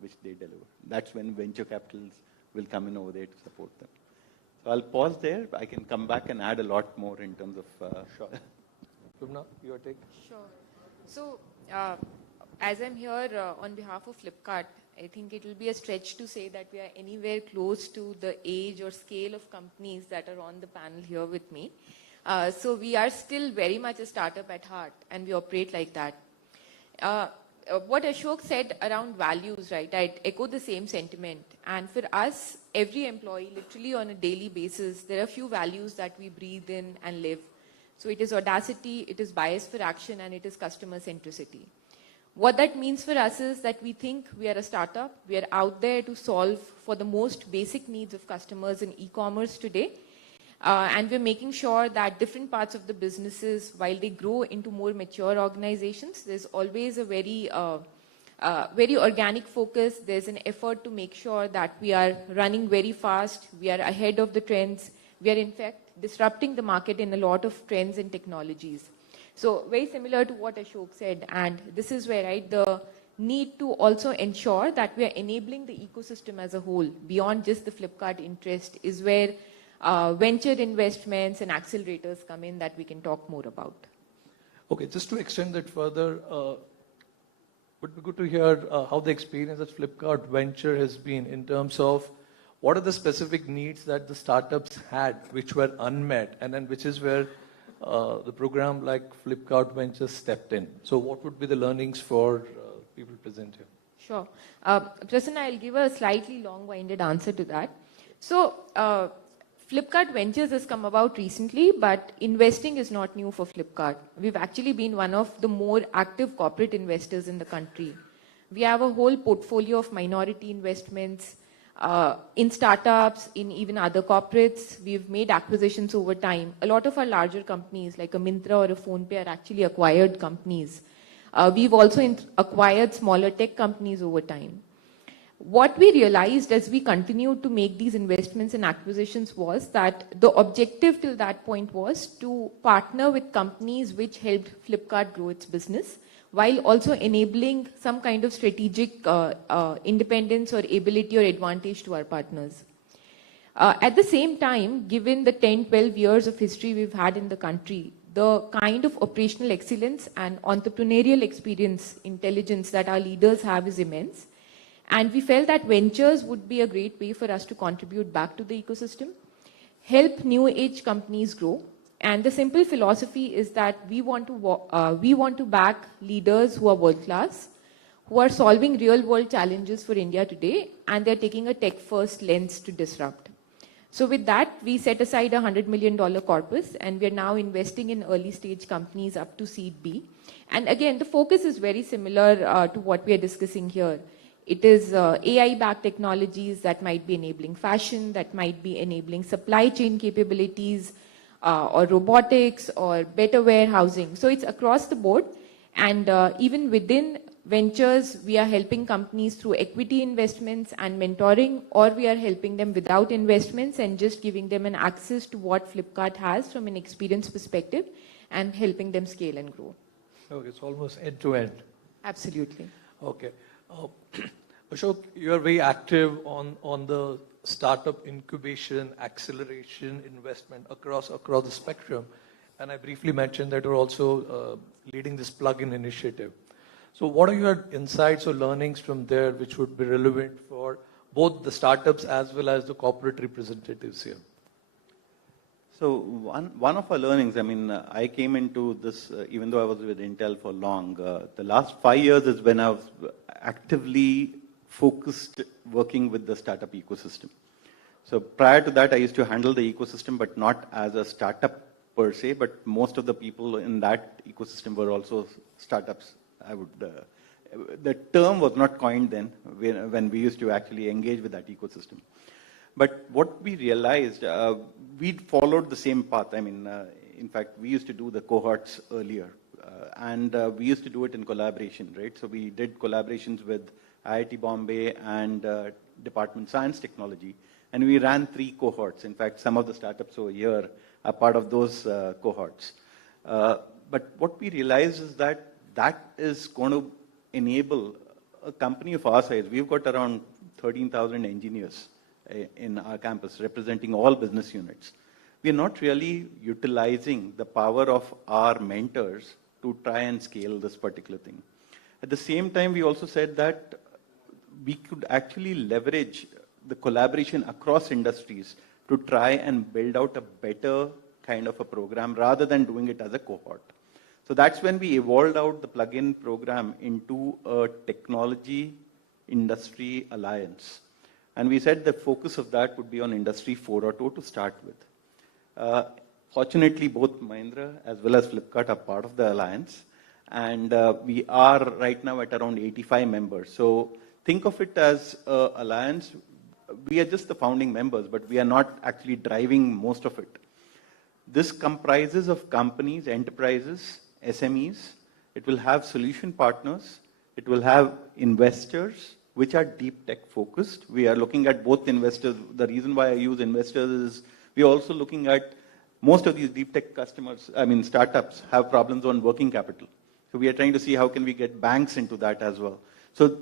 which they deliver. That's when venture capitals will come in over there to support them. So I'll pause there. I can come back and add a lot more in terms of... Sure. Lubna, your take? Sure. So, as I'm here on behalf of Flipkart, I think it will be a stretch to say that we are anywhere close to the age or scale of companies that are on the panel here with me. So we are still very much a startup at heart, and we operate like that. What Ashok said around values, right, I echo the same sentiment. And for us, every employee, literally on a daily basis, there are a few values that we breathe in and live. So it is audacity, it is bias for action, and it is customer centricity. What that means for us is that we think we are a startup. We are out there to solve for the most basic needs of customers in e-commerce today. And we're making sure that different parts of the businesses, while they grow into more mature organizations, there's always a very organic focus. There's an effort to make sure that we are running very fast. We are ahead of the trends. We are, in fact, disrupting the market in a lot of trends and technologies. So very similar to what Ashok said, and this is where, right, the need to also ensure that we are enabling the ecosystem as a whole, beyond just the Flipkart interest, is where venture investments and accelerators come in that we can talk more about. Okay, just to extend that further, would be good to hear how the experience at Flipkart Venture has been in terms of what are the specific needs that the startups had which were unmet, and then which is where the program like Flipkart Ventures stepped in. So what would be the learnings for people present here? Sure. Prasanna, I'll give a slightly long-winded answer to that. So Flipkart Ventures has come about recently, but investing is not new for Flipkart. We've actually been one of the more active corporate investors in the country. We have a whole portfolio of minority investments in startups, in even other corporates. We've made acquisitions over time. A lot of our larger companies, like a Myntra or a PhonePe, are actually acquired companies. We've also acquired smaller tech companies over time. What we realized as we continued to make these investments and acquisitions was that the objective till that point was to partner with companies which helped Flipkart grow its business, while also enabling some kind of strategic independence or ability or advantage to our partners. At the same time, given the 10, 12 years of history we've had in the country, the kind of operational excellence and entrepreneurial experience, intelligence that our leaders have is immense. And we felt that ventures would be a great way for us to contribute back to the ecosystem, help new age companies grow. And the simple philosophy is that we want to back leaders who are world class, who are solving real world challenges for India today, and they're taking a tech first lens to disrupt. So with that, we set aside a $100 million corpus, and we're now investing in early stage companies up to seed B. And again, the focus is very similar to what we are discussing here. It is AI-backed technologies that might be enabling fashion, that might be enabling supply chain capabilities, or robotics, or better warehousing. So it's across the board. And even within ventures, we are helping companies through equity investments and mentoring, or we are helping them without investments and just giving them an access to what Flipkart has from an experience perspective and helping them scale and grow. Okay, it's almost end to end. Absolutely. Okay. Ashok, you are very active on the startup incubation, acceleration, investment across the spectrum. And I briefly mentioned that you're also leading this plug-in initiative. So what are your insights or learnings from there which would be relevant for both the startups as well as the corporate representatives here? So one of our learnings, I mean, I came into this, even though I was with Intel for long, the last 5 years is when I was actively focused working with the startup ecosystem. So prior to that, I used to handle the ecosystem, but not as a startup per se, but most of the people in that ecosystem were also startups. The term was not coined then when we used to actually engage with that ecosystem. But what we realized, we followed the same path. I mean, in fact, we used to do the cohorts earlier, and we used to do it in collaboration, right? So we did collaborations with IIT Bombay and Department of Science Technology, and we ran 3 cohorts. In fact, some of the startups over here are part of those cohorts. But what we realized is that is going to enable a company of our size. We've got around 13,000 engineers in our campus representing all business units. We're not really utilizing the power of our mentors to try and scale this particular thing. At the same time, we also said that we could actually leverage the collaboration across industries to try and build out a better kind of a program rather than doing it as a cohort. So that's when we evolved out the plug-in program into a technology industry alliance. And we said the focus of that would be on Industry 4.0 to start with. Fortunately, both Mahindra as well as Flipkart are part of the alliance. And we are right now at around 85 members. So think of it as an alliance. We are just the founding members, but we are not actually driving most of it. This comprises of companies, enterprises, SMEs. It will have solution partners. It will have investors, which are deep tech focused. We are looking at both investors. The reason why I use investors is we are also looking at most of these deep tech customers, startups have problems on working capital. So we are trying to see how can we get banks into that as well. So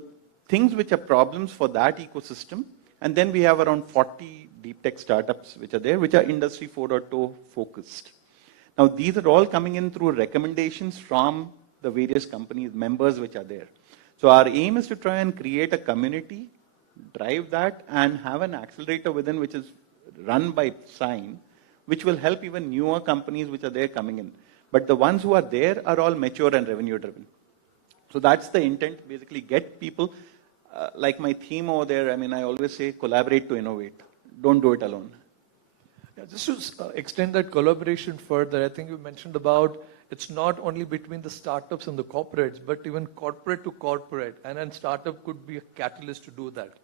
things which are problems for that ecosystem. And then we have around 40 deep tech startups which are there, which are Industry 4.0 focused. Now, these are all coming in through recommendations from the various companies, members which are there. So our aim is to try and create a community, drive that, and have an accelerator within which is run by Sign, which will help even newer companies which are there coming in. But the ones who are there are all mature and revenue driven. So that's the intent, basically get people, like my theme over there, I always say collaborate to innovate. Don't do it alone. Yeah, just to extend that collaboration further, I think you mentioned about it's not only between the startups and the corporates, but even corporate to corporate, and then startup could be a catalyst to do that.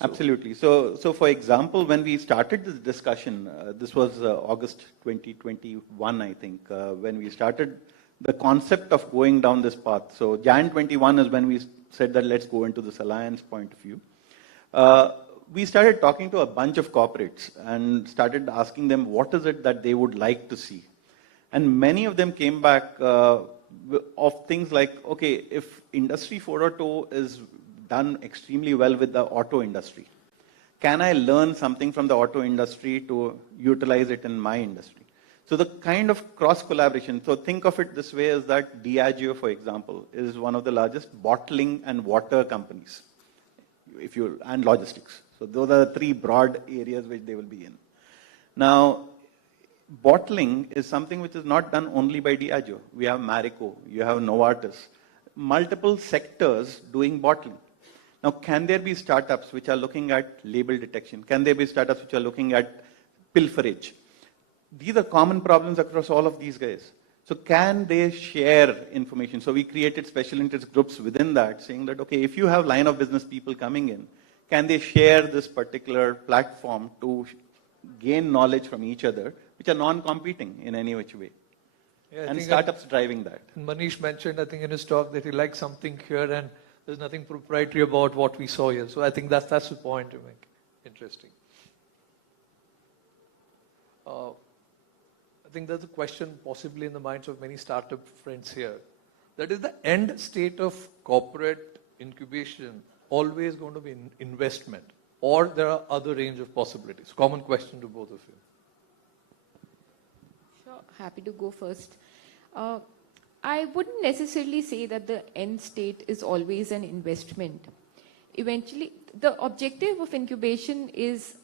Absolutely. So for example, when we started this discussion, this was August 2021, I think, when we started the concept of going down this path. So Jan 21 is when we said that let's go into this alliance point of view. We started talking to a bunch of corporates and started asking them what is it that they would like to see. And many of them came back of things like, okay, if Industry 4.0 is done extremely well with the auto industry, can I learn something from the auto industry to utilize it in my industry? So the kind of cross collaboration, so think of it this way, is that Diageo, for example, is one of the largest bottling and water companies, and logistics. So those are the three broad areas which they will be in. Now, bottling is something which is not done only by Diageo. We have Marico, you have Novartis, multiple sectors doing bottling. Now, can there be startups which are looking at label detection? Can there be startups which are looking at pilferage? These are common problems across all of these guys. So can they share information? So we created special interest groups within that, saying that, okay, if you have line of business people coming in, can they share this particular platform to gain knowledge from each other, which are non-competing in any which way? Yeah, and startups driving that. And Manish mentioned, I think, in his talk that he likes something here and there's nothing proprietary about what we saw here. So I think that's the point to make. Interesting. I think there's a question possibly in the minds of many startup friends here. That is the end state of corporate incubation always going to be investment, or there are other range of possibilities? Common question to both of you. Sure, happy to go first. I wouldn't necessarily say that the end state is always an investment. Eventually, the objective of incubation is,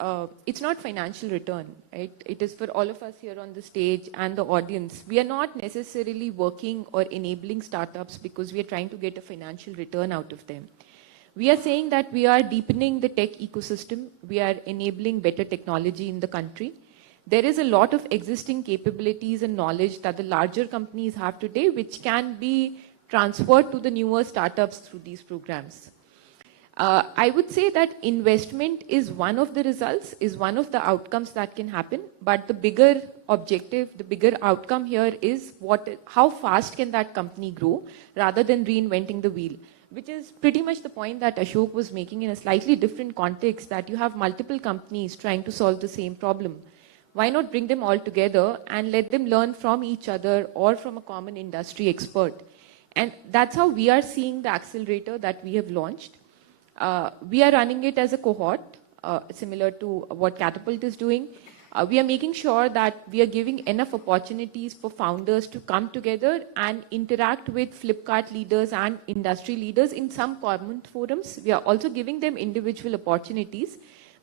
it's not financial return, right? It is for all of us here on the stage and the audience. We are not necessarily working or enabling startups because we are trying to get a financial return out of them. We are saying that we are deepening the tech ecosystem. We are enabling better technology in the country. There is a lot of existing capabilities and knowledge that the larger companies have today, which can be transferred to the newer startups through these programs. I would say that investment is one of the results, is one of the outcomes that can happen, but the bigger objective, the bigger outcome here is how fast can that company grow rather than reinventing the wheel, which is pretty much the point that Ashok was making in a slightly different context, that you have multiple companies trying to solve the same problem. Why not bring them all together and let them learn from each other or from a common industry expert? And that's how we are seeing the accelerator that we have launched. We are running it as a cohort, similar to what Catapult is doing. We are making sure that we are giving enough opportunities for founders to come together and interact with Flipkart leaders and industry leaders in some common forums. We are also giving them individual opportunities,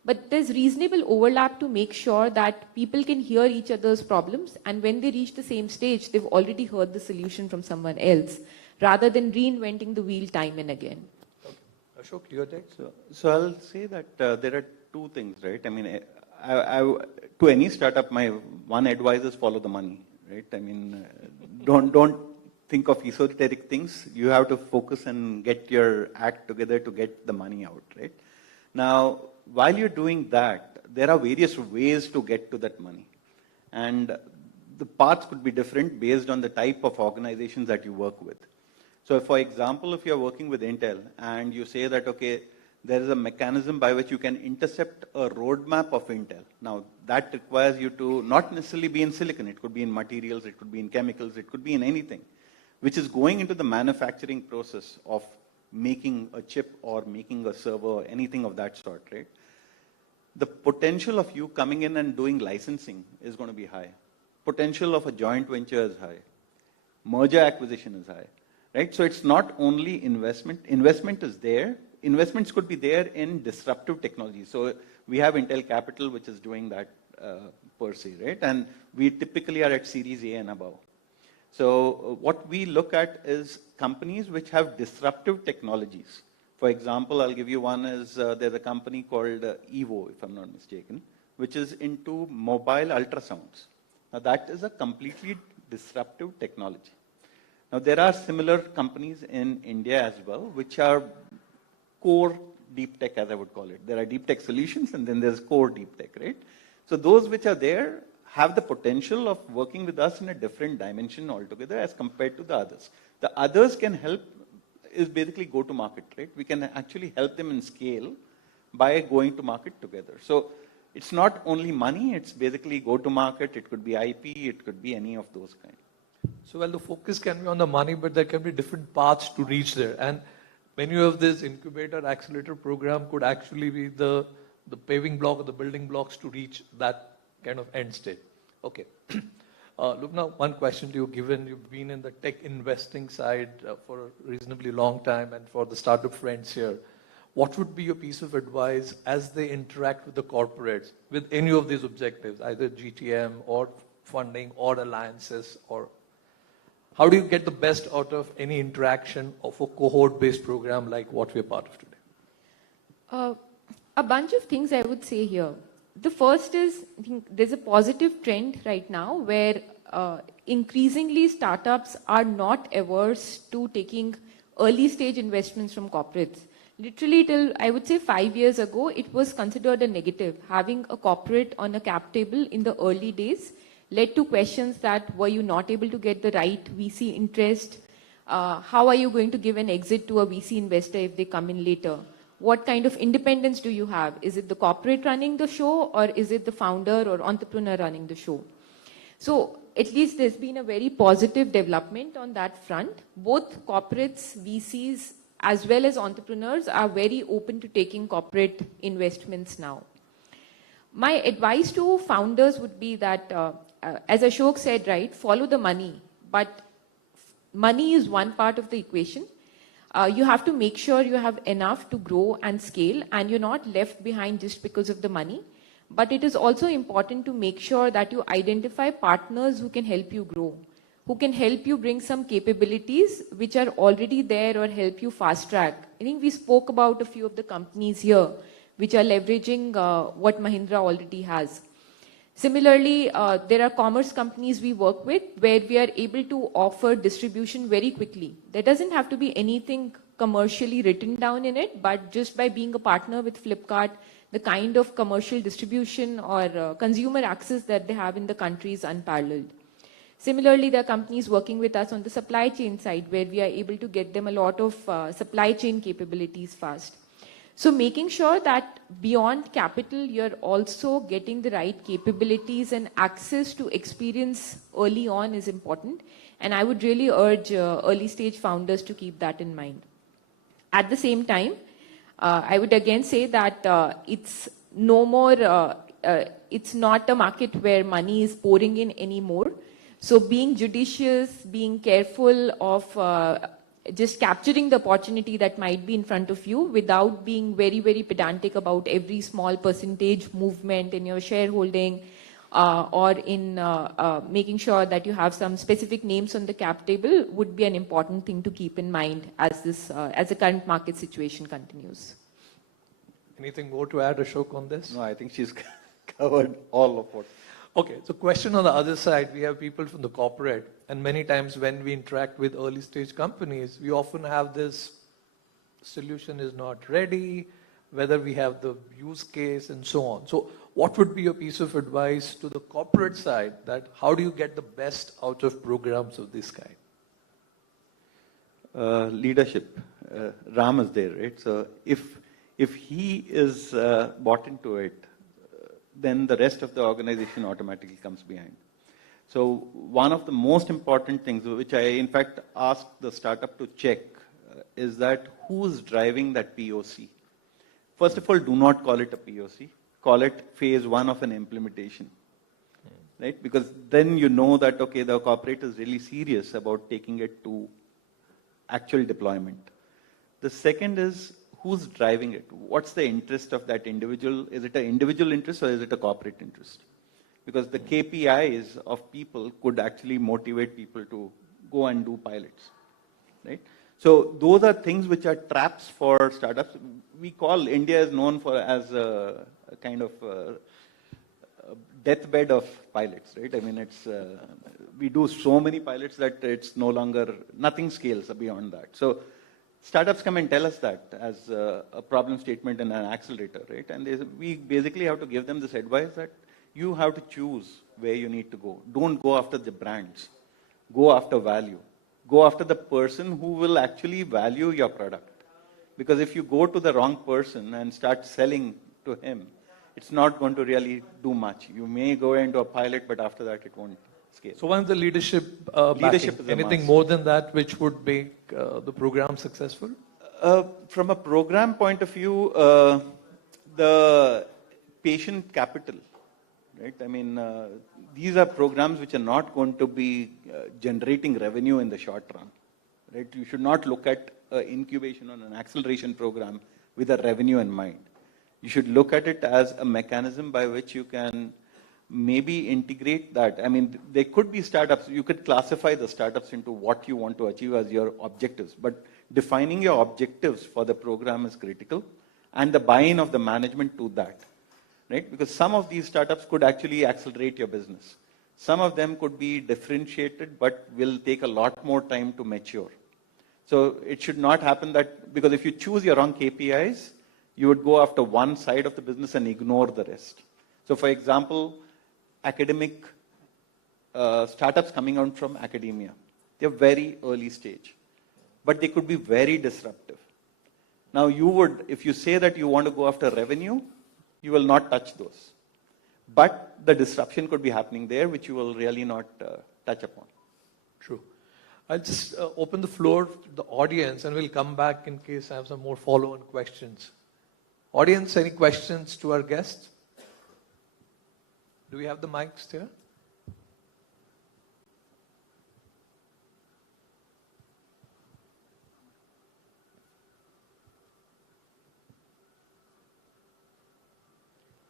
but there's reasonable overlap to make sure that people can hear each other's problems, and when they reach the same stage, they've already heard the solution from someone else, rather than reinventing the wheel time and again. Ashok, your take? So I'll say that there are two things, right? I mean, to any startup, my one advice is follow the money, right? I mean, don't think of esoteric things. You have to focus and get your act together to get the money out, right? Now, while you're doing that, there are various ways to get to that money. And the paths could be different based on the type of organizations that you work with. So for example, if you're working with Intel and you say that, okay, there is a mechanism by which you can intercept a roadmap of Intel. Now, that requires you to not necessarily be in silicon. It could be in materials, it could be in chemicals, it could be in anything, which is going into the manufacturing process of making a chip or making a server or anything of that sort, right? The potential of you coming in and doing licensing is going to be high. Potential of a joint venture is high. Merger acquisition is high, right? So it's not only investment. Investment is there. Investments could be there in disruptive technology. So we have Intel Capital, which is doing that per se, right? And we typically are at Series A and above. So what we look at is companies which have disruptive technologies. For example, I'll give you one is there's a company called Evo, if I'm not mistaken, which is into mobile ultrasounds. Now that is a completely disruptive technology. Now there are similar companies in India as well, which are core deep tech, as I would call it. There are deep tech solutions and then there's core deep tech, right? So those which are there have the potential of working with us in a different dimension altogether as compared to the others. The others can help, is basically go to market, right? We can actually help them in scale by going to market together. So it's not only money, it's basically go to market, it could be IP, it could be any of those kinds. So well, the focus can be on the money, but there can be different paths to reach there. And many of this incubator accelerator program could actually be the paving block or the building blocks to reach that kind of end state. Okay. Look, now one question to you, given you've been in the tech investing side for a reasonably long time and for the startup friends here, what would be your piece of advice as they interact with the corporates with any of these objectives, either GTM or funding or alliances, or how do you get the best out of any interaction of a cohort-based program like what we're part of today? A bunch of things I would say here. The first is, I think there's a positive trend right now where increasingly startups are not averse to taking early stage investments from corporates. Literally till, I would say 5 years ago, it was considered a negative. Having a corporate on a cap table in the early days led to questions that, were you not able to get the right VC interest? How are you going to give an exit to a VC investor if they come in later? What kind of independence do you have? Is it the corporate running the show, or is it the founder or entrepreneur running the show? So at least there's been a very positive development on that front. Both corporates, VCs, as well as entrepreneurs are very open to taking corporate investments now. My advice to founders would be that, as Ashok said, right, follow the money. But money is one part of the equation. You have to make sure you have enough to grow and scale, and you're not left behind just because of the money. But it is also important to make sure that you identify partners who can help you grow, who can help you bring some capabilities which are already there or help you fast track. I think we spoke about a few of the companies here which are leveraging what Mahindra already has. Similarly, there are commerce companies we work with where we are able to offer distribution very quickly. There doesn't have to be anything commercially written down in it, but just by being a partner with Flipkart, the kind of commercial distribution or consumer access that they have in the country is unparalleled. Similarly, there are companies working with us on the supply chain side where we are able to get them a lot of supply chain capabilities fast. So making sure that beyond capital, you're also getting the right capabilities and access to experience early on is important. And I would really urge early stage founders to keep that in mind. At the same time, I would again say that it's no more, it's not a market where money is pouring in anymore. So being judicious, being careful of just capturing the opportunity that might be in front of you without being very, very pedantic about every small percentage movement in your shareholding or in making sure that you have some specific names on the cap table would be an important thing to keep in mind as the current market situation continues. Anything more to add, Ashok, on this? No, I think she's covered all of what. Okay, so question on the other side, we have people from the corporate, and many times when we interact with early stage companies, we often have this solution is not ready, whether we have the use case and so on. So what would be your piece of advice to the corporate side that how do you get the best out of programs of this kind? Leadership. Ram is there, right? So if he is bought into it, then the rest of the organization automatically comes behind. So one of the most important things, which I in fact asked the startup to check, is that who is driving that POC? First of all, do not call it a POC. Call it phase one of an implementation, right? Because then you know that, okay, the corporate is really serious about taking it to actual deployment. The second is, who's driving it? What's the interest of that individual? Is it an individual interest or is it a corporate interest? Because the KPIs of people could actually motivate people to go and do pilots, right? So those are things which are traps for startups. We call India is known for as a kind of deathbed of pilots, right? I mean, we do so many pilots that it's no longer, nothing scales beyond that. So startups come and tell us that as a problem statement in an accelerator, right? And we basically have to give them this advice that you have to choose where you need to go. Don't go after the brands. Go after value. Go after the person who will actually value your product. Because if you go to the wrong person and start selling to him, it's not going to really do much. You may go into a pilot, but after that it won't scale. So one of the leadership, Leadership is a anything must. more than that which would make the program successful? From a program point of view, the patient capital, right? I mean, these are programs which are not going to be generating revenue in the short run, right? You should not look at incubation on an acceleration program with a revenue in mind. You should look at it as a mechanism by which you can maybe integrate that. I mean, there could be startups. You could classify the startups into what you want to achieve as your objectives. But defining your objectives for the program is critical, and the buy-in of the management to that, right? Because some of these startups could actually accelerate your business. Some of them could be differentiated, but will take a lot more time to mature. So it should not happen that, because if you choose your wrong KPIs, you would go after one side of the business and ignore the rest. So for example, academic startups coming out from academia, they're very early stage, but they could be very disruptive. Now you would, if you say that you want to go after revenue, you will not touch those. But the disruption could be happening there, which you will really not touch upon. True. I'll just open the floor to the audience and we'll come back in case I have some more follow-on questions. Audience, any questions to our guests? Do we have the mics here?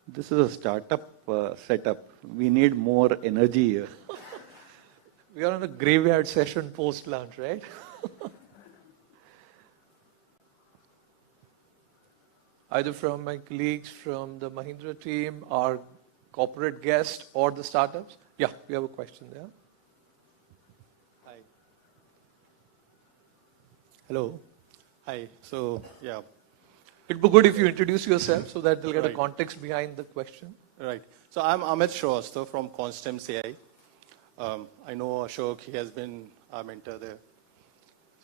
This is a startup setup. We need more energy here. We are on a graveyard session post-lunch, right? Either from my colleagues from the Mahindra team, our corporate guest, or the startups. Yeah, we have a question there. Hi. Hello. Hi. So, yeah. It'd be good if you introduce yourself so that they'll get a Right. context behind the question. Right. So I'm Amit Shrivastava from Constems AI. I know Ashok, he has been our mentor there.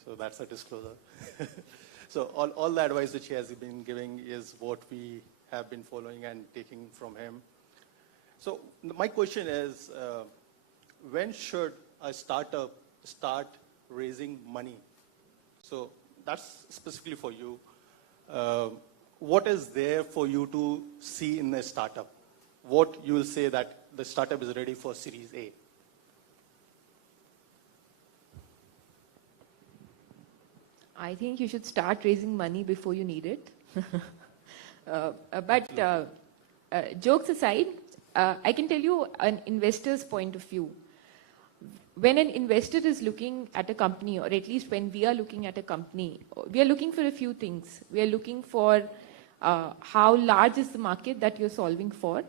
So that's a disclosure. So all the advice which he has been giving is what we have been following and taking from him. So my question is, when should a startup start raising money? So that's specifically for you. What is there for you to see in a startup? What you will say that the startup is ready for Series A? I think you should start raising money before you need it. Jokes aside, I can tell you an investor's point of view. When an investor is looking at a company, or at least when we are looking at a company, we are looking for a few things. We are looking for how large is the market that you're solving for.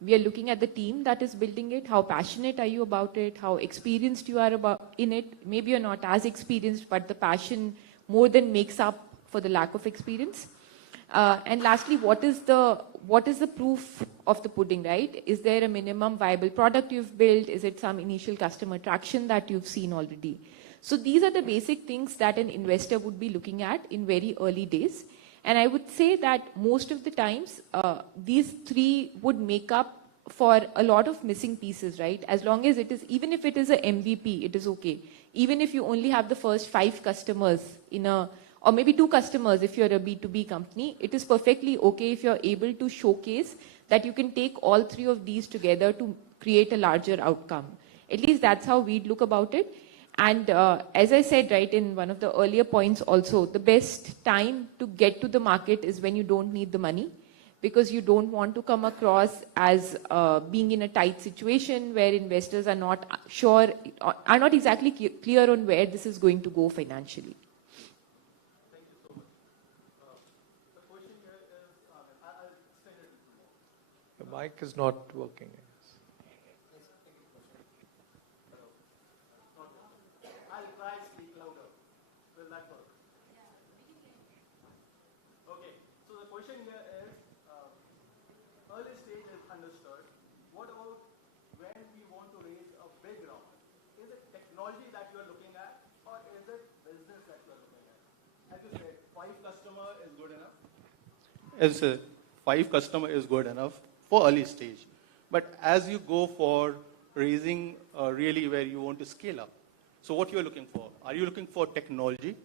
We are looking at the team that is building it. How passionate are you about it? How experienced you are in it? Maybe you're not as experienced, but the passion more than makes up for the lack of experience. And lastly, what is the proof of the pudding, right? Is there a minimum viable product you've built? Is it some initial customer traction that you've seen already? So these are the basic things that an investor would be looking at in very early days. And I would say that most of the times, these three would make up for a lot of missing pieces, right? As long as it is, even if it is a MVP, it is okay. Even if you only have the first 5 customers or maybe 2 customers if you're a B2B company, it is perfectly okay if you're able to showcase that you can take all 3 of these together to create a larger outcome. At least that's how we'd look about it. And as I said, right, in one of the earlier points also, the best time to get to the market is when you don't need the money, because you don't want to come across as being in a tight situation where investors are not sure, are not exactly clear on where this is going to go financially. Thank you so much. The question here is, I'll extend it. The mic is not working. question here is, early stage is understood. What about when we want to raise a big round? Is it technology that you are looking at, or is it business that you are looking at? As you said, 5 customer is good enough. As 5 customer is good enough for early stage. But as you go for raising really where you want to scale up, so what you're looking for? Are you looking for technology,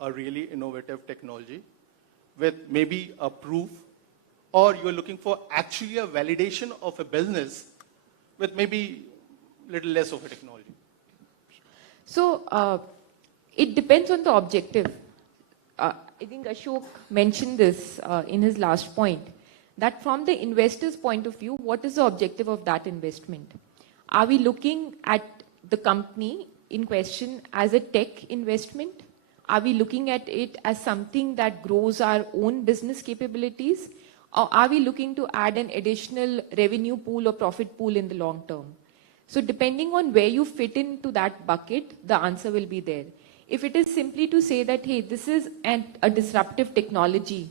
a really innovative technology with maybe a proof, or you're looking for actually a validation of a business with maybe little less of a technology? So it depends on the objective. I think Ashok mentioned this in his last point, that from the investor's point of view, what is the objective of that investment? Are we looking at the company in question as a tech investment? Are we looking at it as something that grows our own business capabilities? Or are we looking to add an additional revenue pool or profit pool in the long term? So depending on where you fit into that bucket, the answer will be there. If it is simply to say that, hey, this is a disruptive technology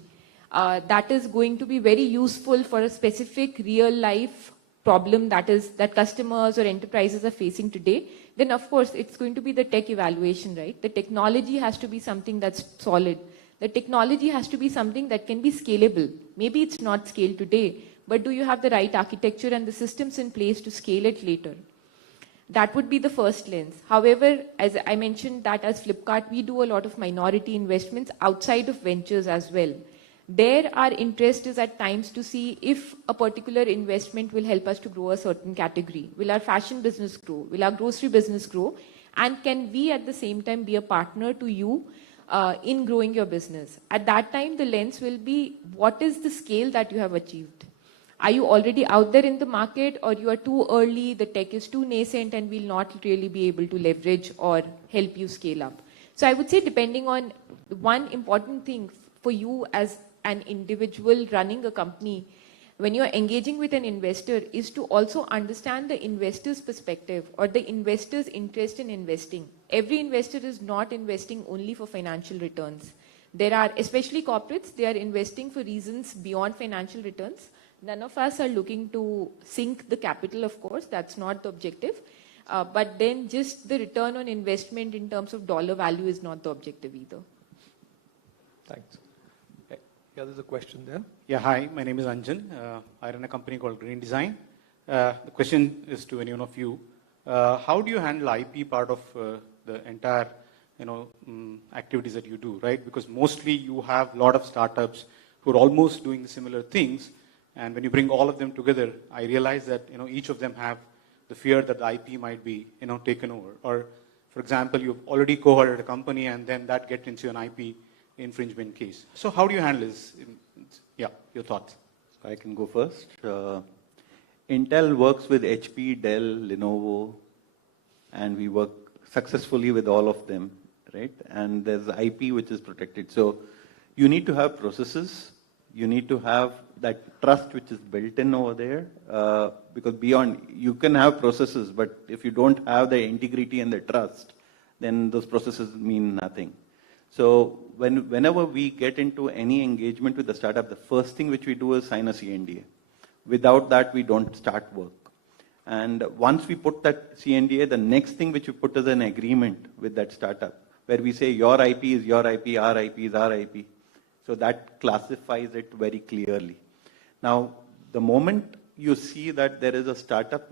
that is going to be very useful for a specific real life problem that customers or enterprises are facing today, then of course it's going to be the tech evaluation, right? The technology has to be something that's solid. The technology has to be something that can be scalable. Maybe it's not scaled today, but do you have the right architecture and the systems in place to scale it later? That would be the first lens. However, as I mentioned that as Flipkart, we do a lot of minority investments outside of ventures as well. There, our interest is at times to see if a particular investment will help us to grow a certain category. Will our fashion business grow? Will our grocery business grow? And can we at the same time be a partner to you in growing your business? At that time, the lens will be, what is the scale that you have achieved? Are you already out there in the market, or you are too early, the tech is too nascent and will not really be able to leverage or help you scale up? So I would say, depending on one important thing for you as an individual running a company, when you're engaging with an investor, is to also understand the investor's perspective or the investor's interest in investing. Every investor is not investing only for financial returns. There are, especially corporates, they are investing for reasons beyond financial returns. None of us are looking to sink the capital, of course, that's not the objective. But then just the return on investment in terms of dollar value is not the objective either. Thanks. Yeah, there's a question there. Yeah, hi, my name is Anjan. I run a company called Green Design. The question is to any one of you. How do you handle IP part of the entire activities that you do, right? Because mostly you have a lot of startups who are almost doing similar things. And when you bring all of them together, I realize that each of them have the fear that the IP might be taken over. Or, for example, you've already cohorted a company and then that gets into an IP infringement case. So how do you handle this? Yeah, your thoughts. So I can go first. Intel works with HP, Dell, Lenovo, and we work successfully with all of them, right? And there's IP which is protected. So you need to have processes. You need to have that trust which is built in over there, because beyond, you can have processes, but if you don't have the integrity and the trust, then those processes mean nothing. So whenever we get into any engagement with the startup, the first thing which we do is sign a CNDA. Without that, we don't start work. And once we put that CNDA, the next thing which we put is an agreement with that startup, where we say your IP is your IP, our IP is our IP. So that classifies it very clearly. Now, the moment you see that there is a startup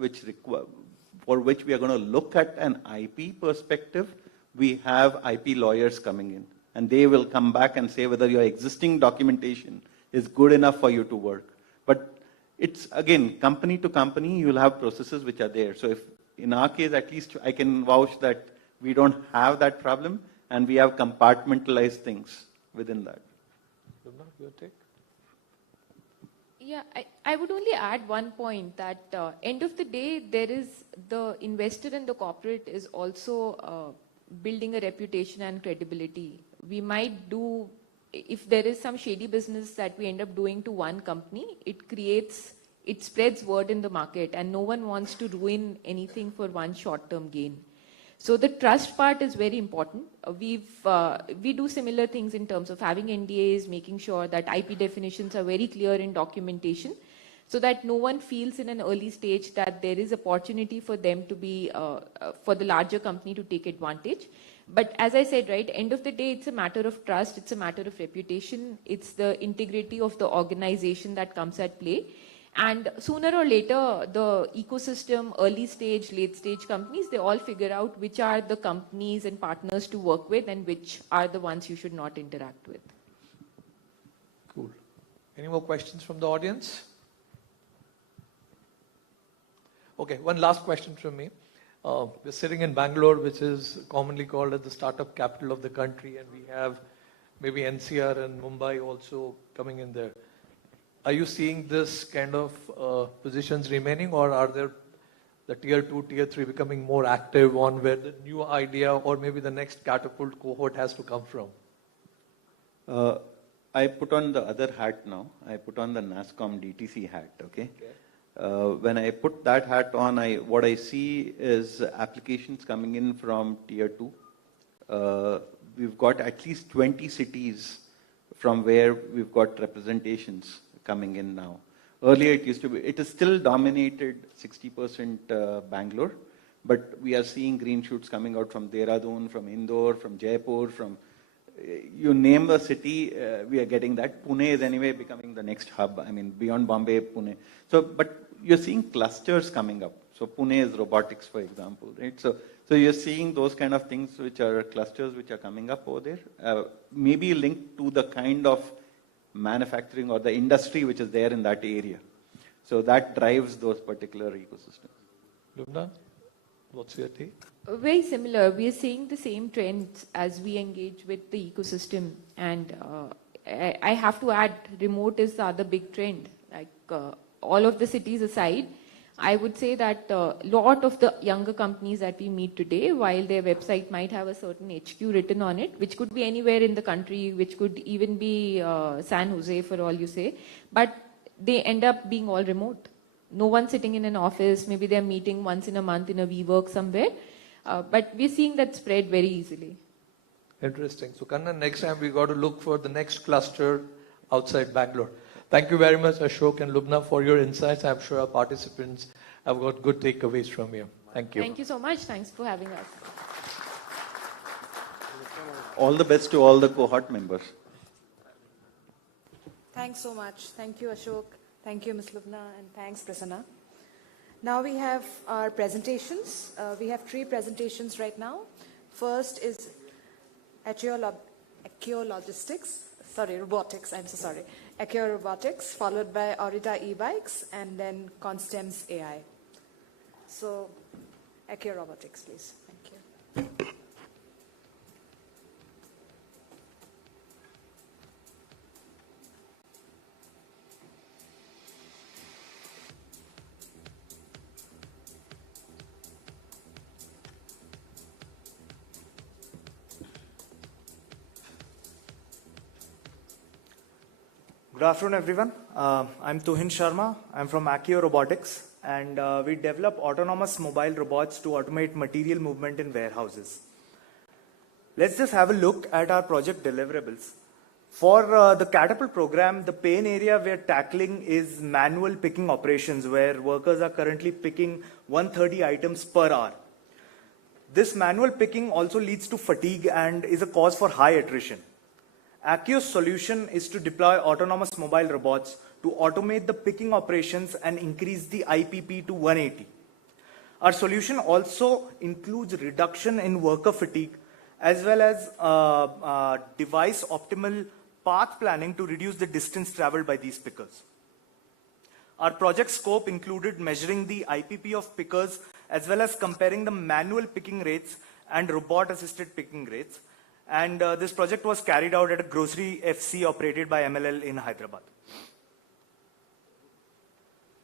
for which we are going to look at an IP perspective, we have IP lawyers coming in. And they will come back and say whether your existing documentation is good enough for you to work. But it's, again, company to company, you'll have processes which are there. So if, in our case, at least I can vouch that we don't have that problem, and we have compartmentalized things within that. Your take? Yeah, I would only add one point that end of the day, there is the investor and the corporate is also building a reputation and credibility. We might do, if there is some shady business that we end up doing to one company, it spreads word in the market, and no one wants to ruin anything for one short-term gain. So the trust part is very important. We do similar things in terms of having NDAs, making sure that IP definitions are very clear in documentation, so that no one feels in an early stage that there is opportunity for them to be, for the larger company to take advantage. But as I said, right, end of the day, it's a matter of trust, it's a matter of reputation, it's the integrity of the organization that comes at play. And sooner or later, the ecosystem, early stage, late stage companies, they all figure out which are the companies and partners to work with and which are the ones you should not interact with. Cool. Any more questions from the audience? Okay, one last question from me. We're sitting in Bangalore, which is commonly called as the startup capital of the country, and we have maybe NCR and Mumbai also coming in there. Are you seeing this kind of positions remaining, or are there the tier 2, tier 3 becoming more active on where the new idea or maybe the next catapult cohort has to come from? I put on the other hat now. I put on the NASSCOM DTC hat, okay? When I put that hat on, what I see is applications coming in from tier 2. We've got at least 20 cities from where we've got representations coming in now. Earlier it used to be, it is still dominated 60% Bangalore, but we are seeing green shoots coming out from Dehradun, from Indore, from Jaipur, from you name a city, we are getting that. Pune is anyway becoming the next hub. I mean, beyond Bombay, Pune. So, but you're seeing clusters coming up. So Pune is robotics, for example, right? So you're seeing those kind of things which are clusters which are coming up over there, maybe linked to the kind of manufacturing or the industry which is there in that area. So that drives those particular ecosystems. Lubna, what's your take? Very similar. We are seeing the same trends as we engage with the ecosystem. And I have to add, remote is the other big trend. Like all of the cities aside, I would say that a lot of the younger companies that we meet today, while their website might have a certain HQ written on it, which could be anywhere in the country, which could even be San Jose for all you say, but they end up being all remote. No one sitting in an office, maybe they're meeting once in a month in a WeWork somewhere. But we're seeing that spread very easily. Interesting. So Kannan, next time we got to look for the next cluster outside Bangalore. Thank you very much, Ashok and Lubna, for your insights. I'm sure our participants have got good takeaways from you. Thank you. Thank you so much. Thanks for having us. All the best to all the cohort members. Thanks so much. Thank you, Ashok. Thank you, Ms. Lubna, and thanks, Prasanna. Now we have our presentations. We have 3 presentations right now. First is robotics, I'm so sorry. Accio Robotics, followed by Aurita e-bikes, and then Constems AI. So, Accio Robotics, please. Thank you. Good afternoon, everyone. I'm Tuhin Sharma. I'm from Accio Robotics, and we develop autonomous mobile robots to automate material movement in warehouses. Let's just have a look at our project deliverables. For the Catapult program, the pain area we're tackling is manual picking operations, where workers are currently picking 130 items per hour. This manual picking also leads to fatigue and is a cause for high attrition. Accio's solution is to deploy autonomous mobile robots to automate the picking operations and increase the IPP to 180. Our solution also includes reduction in worker fatigue, as well as device optimal path planning to reduce the distance traveled by these pickers. Our project scope included measuring the IPP of pickers, as well as comparing the manual picking rates and robot-assisted picking rates. And this project was carried out at a grocery FC operated by MLL in Hyderabad.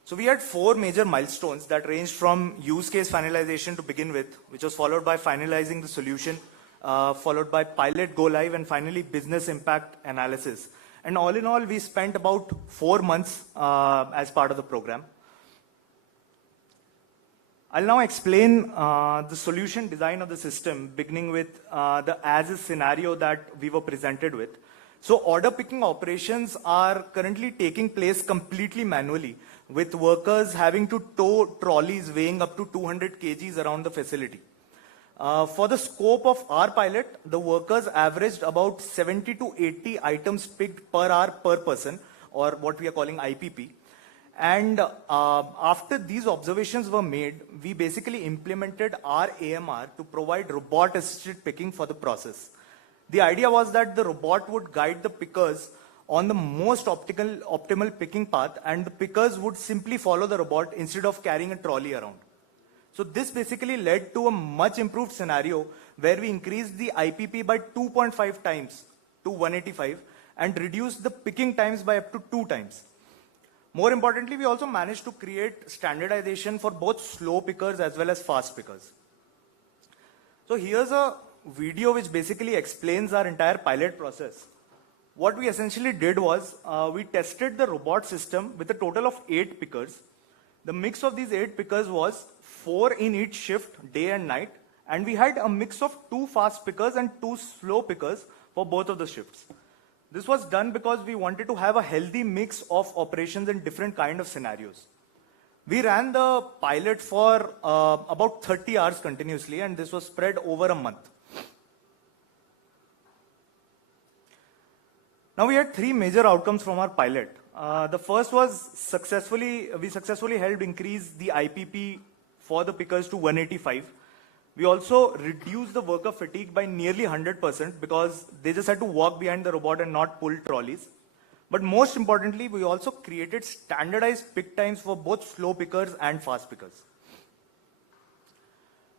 So we had 4 major milestones that ranged from use case finalization to begin with, which was followed by finalizing the solution, followed by pilot go live, and finally business impact analysis. And all in all, we spent about 4 months as part of the program. I'll now explain the solution design of the system, beginning with the as-is scenario that we were presented with. So order picking operations are currently taking place completely manually, with workers having to tow trolleys weighing up to 200 kgs around the facility. For the scope of our pilot, the workers averaged about 70 to 80 items picked per hour per person, or what we are calling IPP. And after these observations were made, we basically implemented our AMR to provide robot-assisted picking for the process. The idea was that the robot would guide the pickers on the most optimal picking path, and the pickers would simply follow the robot instead of carrying a trolley around. So this basically led to a much improved scenario where we increased the IPP by 2.5 times to 185 and reduced the picking times by up to 2 times. More importantly, we also managed to create standardization for both slow pickers as well as fast pickers. So here's a video which basically explains our entire pilot process. What we essentially did was we tested the robot system with a total of 8 pickers. The mix of these 8 pickers was 4 in each shift, day and night, and we had a mix of 2 fast pickers and 2 slow pickers for both of the shifts. This was done because we wanted to have a healthy mix of operations in different kind of scenarios. We ran the pilot for about 30 hours continuously, and this was spread over a month. Now we had 3 major outcomes from our pilot. The first was we successfully helped increase the IPP for the pickers to 185. We also reduced the worker fatigue by nearly 100% because they just had to walk behind the robot and not pull trolleys. But most importantly, we also created standardized pick times for both slow pickers and fast pickers.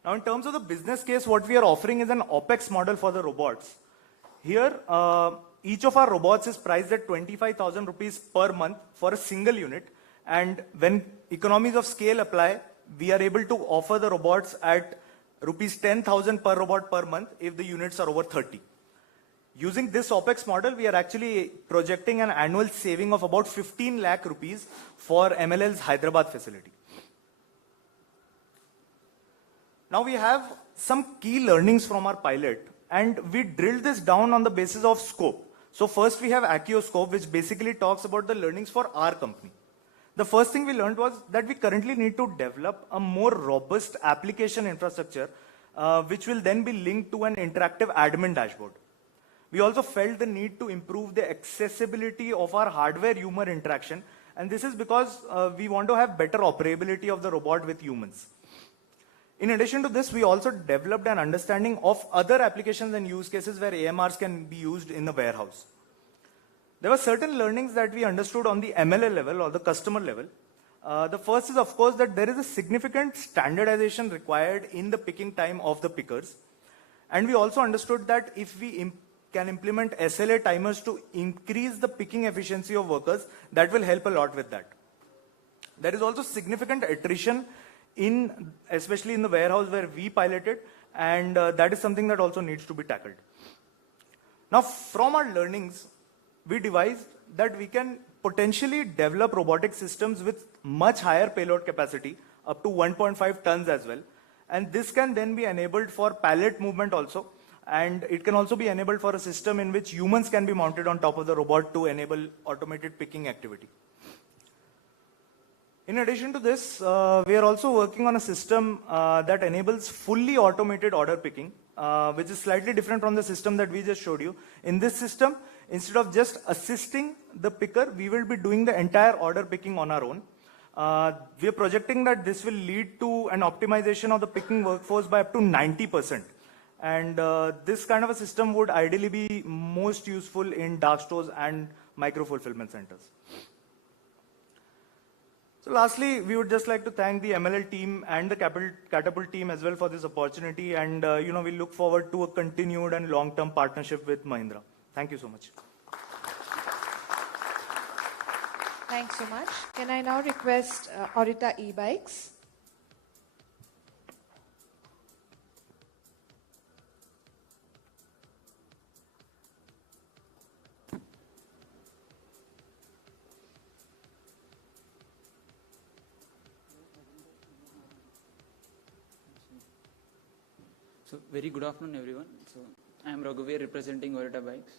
Now, in terms of the business case, what we are offering is an OPEX model for the robots. Here, each of our robots is priced at 25,000 rupees per month for a single unit. And when economies of scale apply, we are able to offer the robots at rupees 10,000 per robot per month if the units are over 30. Using this OPEX model, we are actually projecting an annual saving of about 15 lakh rupees for MLL's Hyderabad facility. Now we have some key learnings from our pilot, and we drilled this down on the basis of scope. So first we have Accio scope, which basically talks about the learnings for our company. The first thing we learned was that we currently need to develop a more robust application infrastructure, which will then be linked to an interactive admin dashboard. We also felt the need to improve the accessibility of our hardware-human interaction, and this is because we want to have better operability of the robot with humans. In addition to this, we also developed an understanding of other applications and use cases where AMRs can be used in the warehouse. There were certain learnings that we understood on the MLL level or the customer level. The first is, of course, that there is a significant standardization required in the picking time of the pickers. And we also understood that if we can implement SLA timers to increase the picking efficiency of workers, that will help a lot with that. There is also significant attrition especially in the warehouse where we piloted, and that is something that also needs to be tackled. Now, from our learnings, we devised that we can potentially develop robotic systems with much higher payload capacity, up to 1.5 tons as well. And this can then be enabled for pallet movement also. And it can also be enabled for a system in which humans can be mounted on top of the robot to enable automated picking activity. In addition to this, we are also working on a system that enables fully automated order picking, which is slightly different from the system that we just showed you. In this system, instead of just assisting the picker, we will be doing the entire order picking on our own. We are projecting that this will lead to an optimization of the picking workforce by up to 90%. And this kind of a system would ideally be most useful in dark stores and micro-fulfillment centers. So lastly, we would just like to thank the MLL team and the Catapult team as well for this opportunity. And we look forward to a continued and long-term partnership with Mahindra. Thank you so much. Thanks so much. Can I now request Aurita e-bikes? So very good afternoon, everyone. So I am Raghuveer representing Orita Bikes.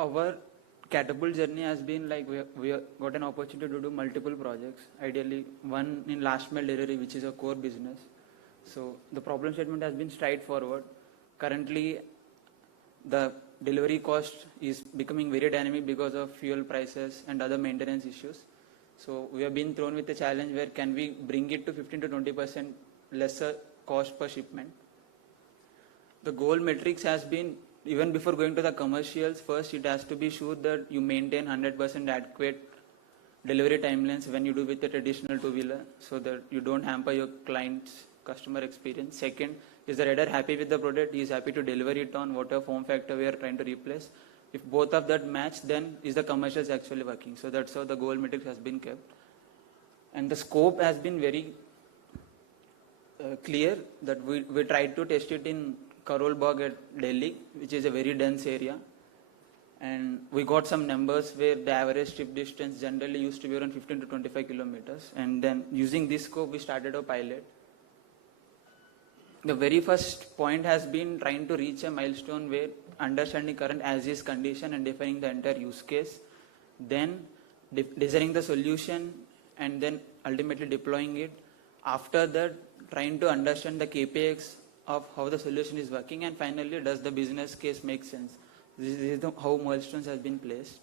Our Catapult journey has been like we have got an opportunity to do multiple projects. Ideally, one in last mile delivery, which is a core business. So the problem statement has been straightforward. Currently, the delivery cost is becoming very dynamic because of fuel prices and other maintenance issues. So we have been thrown with a challenge where can we bring it to 15 to 20% lesser cost per shipment. The goal metrics has been, even before going to the commercials, first it has to be sure that you maintain 100% adequate delivery timelines when you do with a traditional two-wheeler, so that you don't hamper your client's customer experience. Second, is the rider happy with the product? He is happy to deliver it on whatever form factor we are trying to replace. If both of that match, then is the commercials actually working? So that's how the goal metrics has been kept. And the scope has been very clear that we tried to test it in Karol Bagh at Delhi, which is a very dense area. And we got some numbers where the average trip distance generally used to be around 15 to 25 kilometers. And then using this scope, we started a pilot. The very first point has been trying to reach a milestone where understanding current as-is condition and defining the entire use case, then designing the solution, and then ultimately deploying it. After that, trying to understand the KPIs of how the solution is working, and finally, does the business case make sense? This is how milestones have been placed.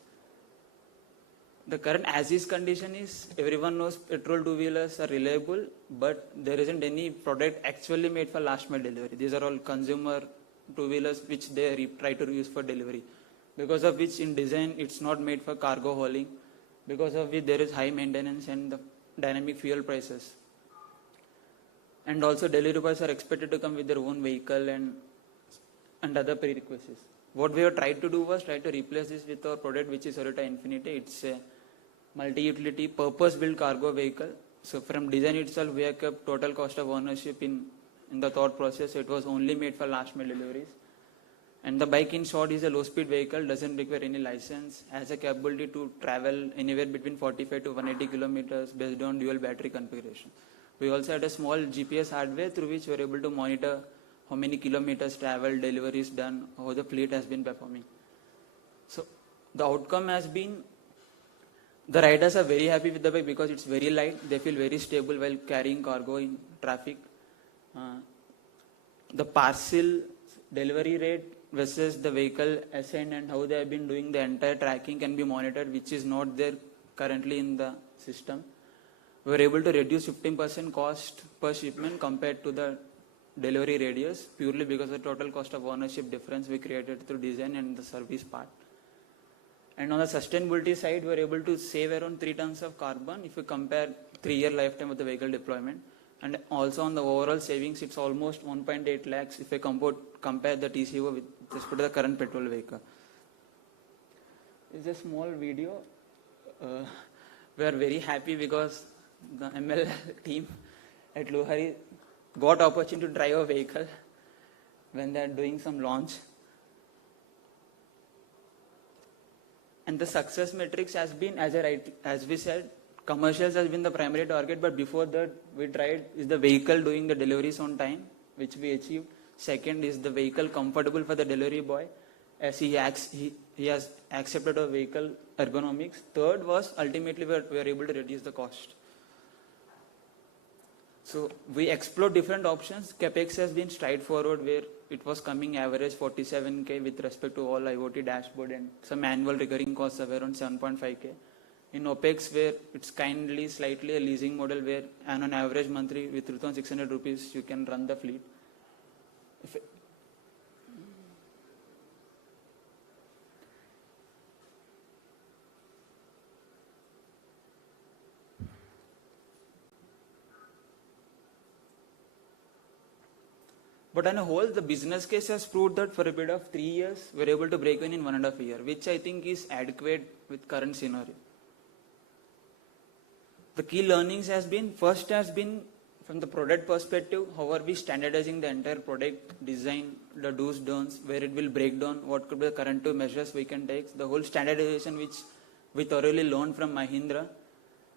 The current as-is condition is, everyone knows petrol two-wheelers are reliable, but there isn't any product actually made for last mile delivery. These are all consumer two-wheelers which they try to use for delivery. Because of which in design, it's not made for cargo hauling. Because of which there is high maintenance and the dynamic fuel prices. And also delivery boys are expected to come with their own vehicle and other prerequisites. What we have tried to do was try to replace this with our product, which is Orita Infinity. It's a multi-utility purpose-built cargo vehicle. So from design itself, we have kept total cost of ownership in the thought process. It was only made for last mile deliveries. And the bike in short is a low-speed vehicle, doesn't require any license, has a capability to travel anywhere between 45 to 180 kilometers based on dual battery configuration. We also had a small GPS hardware through which we were able to monitor how many kilometers traveled, deliveries done, how the fleet has been performing. So the outcome has been, the riders are very happy with the bike because it's very light. They feel very stable while carrying cargo in traffic. The parcel delivery rate versus the vehicle ascent and how they have been doing the entire tracking can be monitored, which is not there currently in the system. We were able to reduce 15% cost per shipment compared to the delivery radius, purely because of the total cost of ownership difference we created through design and the service part. And on the sustainability side, we were able to save around 3 tons of carbon if you compare 3-year lifetime of the vehicle deployment. And also on the overall savings, it's almost 1.8 lakhs if I compare the TCO with just the current petrol vehicle. It's a small video. We are very happy because the ML team at Lohari got opportunity to drive a vehicle when they are doing some launch. And the success metrics has been, as we said, commercials has been the primary target, but before that we tried, is the vehicle doing the deliveries on time, which we achieved. Second, is the vehicle comfortable for the delivery boy, as he has accepted a vehicle ergonomics. Third was, ultimately we were able to reduce the cost. So we explored different options. CapEx has been straightforward, where it was coming average 47K with respect to all IoT dashboard and some annual recurring costs of around 7.5K. In OPEX, where it's kindly slightly a leasing model, where on an average monthly with 3,600 rupees you can run the fleet. But on a whole, the business case has proved that for a period of 3 years, we're able to break even in 1.5 years, which I think is adequate with current scenario. The key learnings has been, first has been from the product perspective, how are we standardizing the entire product design, the do's, don'ts, where it will break down, what could be the corrective measures we can take, the whole standardization which we thoroughly learned from Mahindra.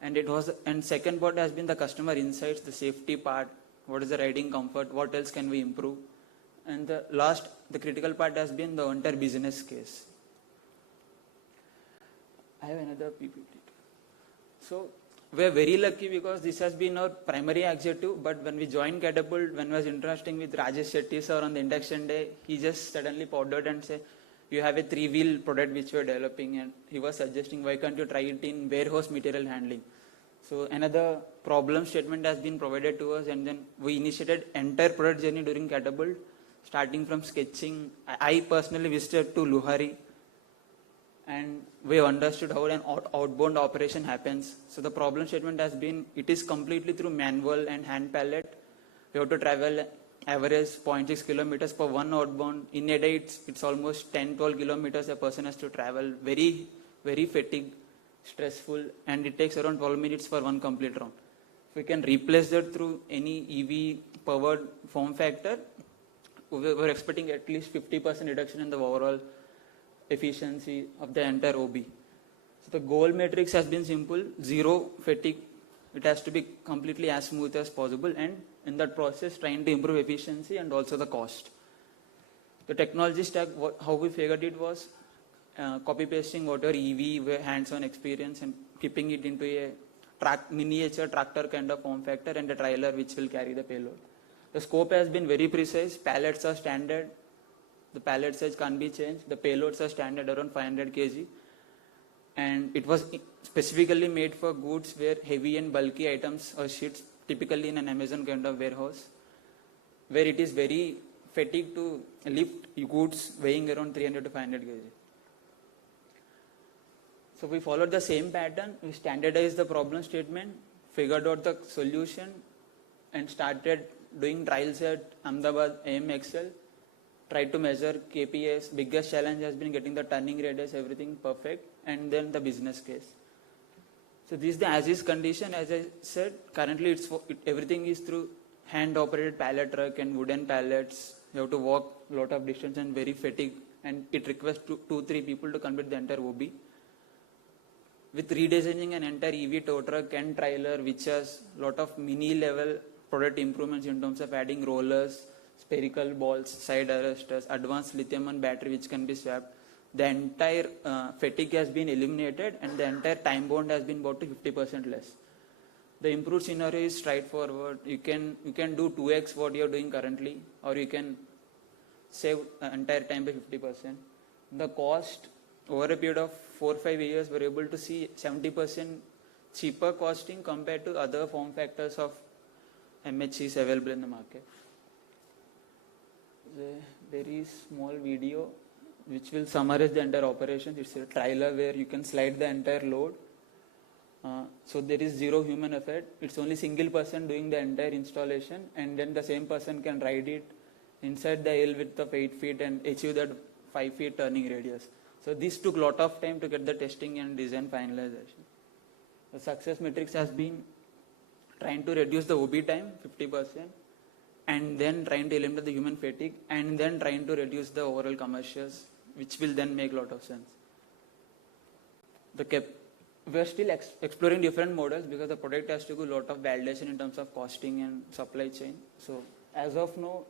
And second part has been the customer insights, the safety part, what is the riding comfort, what else can we improve. And the critical part has been the entire business case. I have another PPT. So we are very lucky because this has been our primary objective, but when we joined Catapult, when I was interacting with Rajesh Shetty sir on the induction day, he just suddenly powdered and said, you have a 3-wheel product which we are developing, and he was suggesting, why can't you try it in warehouse material handling? So another problem statement has been provided to us, and then we initiated entire product journey during Catapult, starting from sketching. I personally visited to Luhari, and we understood how an outbound operation happens. So the problem statement has been, it is completely through manual and hand pallet. We have to travel average 0.6 kilometers per one outbound. In a day, it's almost 10-12 kilometers a person has to travel. Very, very fatigued, stressful, and it takes around 12 minutes for one complete round. If we can replace that through any EV powered form factor, we're expecting at least 50% reduction in the overall efficiency of the entire OB. So the goal matrix has been simple, zero fatigue. It has to be completely as smooth as possible, and in that process trying to improve efficiency and also the cost. The technology stack, how we figured it was copy pasting whatever EV hands-on experience and keeping it into a miniature tractor kind of form factor and a trailer which will carry the payload. The scope has been very precise. Pallets are standard. The pallet size can't be changed. The payloads are standard around 500 kg. And it was specifically made for goods where heavy and bulky items or sheets, typically in an Amazon kind of warehouse, where it is very fatigued to lift goods weighing around 300 to 500 kg. So we followed the same pattern. We standardized the problem statement, figured out the solution, and started doing trials at Ahmedabad AMXL. Tried to measure KPIs. Biggest challenge has been getting the turning radius, everything perfect, and then the business case. So this is the as-is condition. As I said, currently everything is through hand-operated pallet truck and wooden pallets. You have to walk a lot of distance and very fatigued, and it requires 2-3 people to complete the entire OB. With redesigning an entire EV tow truck and trailer, which has a lot of mini-level product improvements in terms of adding rollers, spherical balls, side arresters, advanced lithium-ion battery which can be swapped. The entire fatigue has been eliminated, and the entire time bound has been brought to 50% less. The improved scenario is straightforward. You can do 2x what you are doing currently, or you can save entire time by 50%. The cost, over a period of 4-5 years, we're able to see 70% cheaper costing compared to other form factors of MHCs available in the market. A very small video which will summarize the entire operation. It's a trailer where you can slide the entire load. So there is zero human effort. It's only single person doing the entire installation, and then the same person can ride it inside the L width of 8 feet and achieve that 5 feet turning radius. So this took a lot of time to get the testing and design finalization. The success matrix has been trying to reduce the OB time 50%, and then trying to eliminate the human fatigue, and then trying to reduce the overall commercials, which will then make a lot of sense. We are still exploring different models because the product has to do a lot of validation in terms of costing and supply chain. So as of now,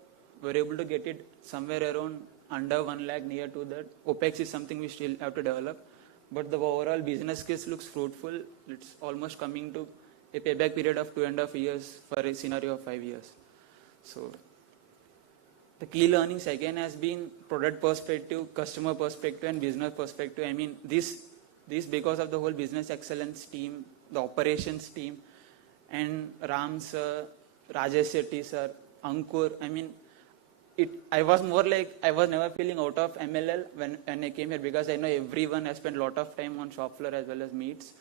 we're able to get it somewhere around under 1 lakh, near to that. OPEX is something we still have to develop, but the overall business case looks fruitful. It's almost coming to a payback period of 2.5 years for a scenario of 5 years. So the key learnings again has been product perspective, customer perspective, and business perspective. I mean, this because of the whole business excellence team, the operations team, and Ram sir, Rajesh Shetty sir, Ankur. I mean, I was more like, I was never feeling out of MLL when I came here, because I know everyone has spent a lot of time on shop floor as well as meets.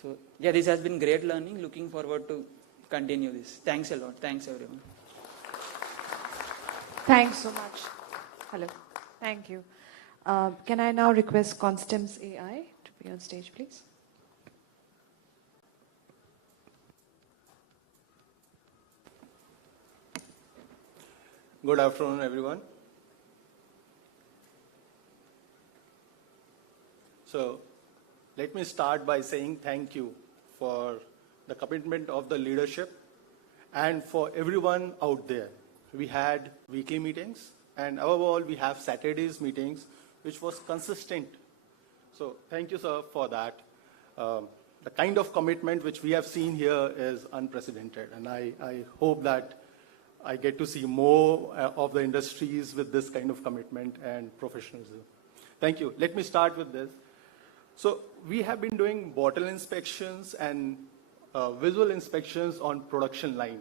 So yeah, this has been great learning. Looking forward to continue this. Thanks a lot. Thanks everyone. Thanks so much. Hello. Thank you. Can I now request Constance AI to be on stage, please? Good afternoon, everyone. So let me start by saying thank you for the commitment of the leadership And for everyone out there, we had weekly meetings, and above all, we have Saturdays meetings, which was consistent. So thank you, sir, for that. The kind of commitment which we have seen here is unprecedented, and I hope that I get to see more of the industries with this kind of commitment and professionalism. Thank you. Let me start with this. So we have been doing bottle inspections and visual inspections on production line.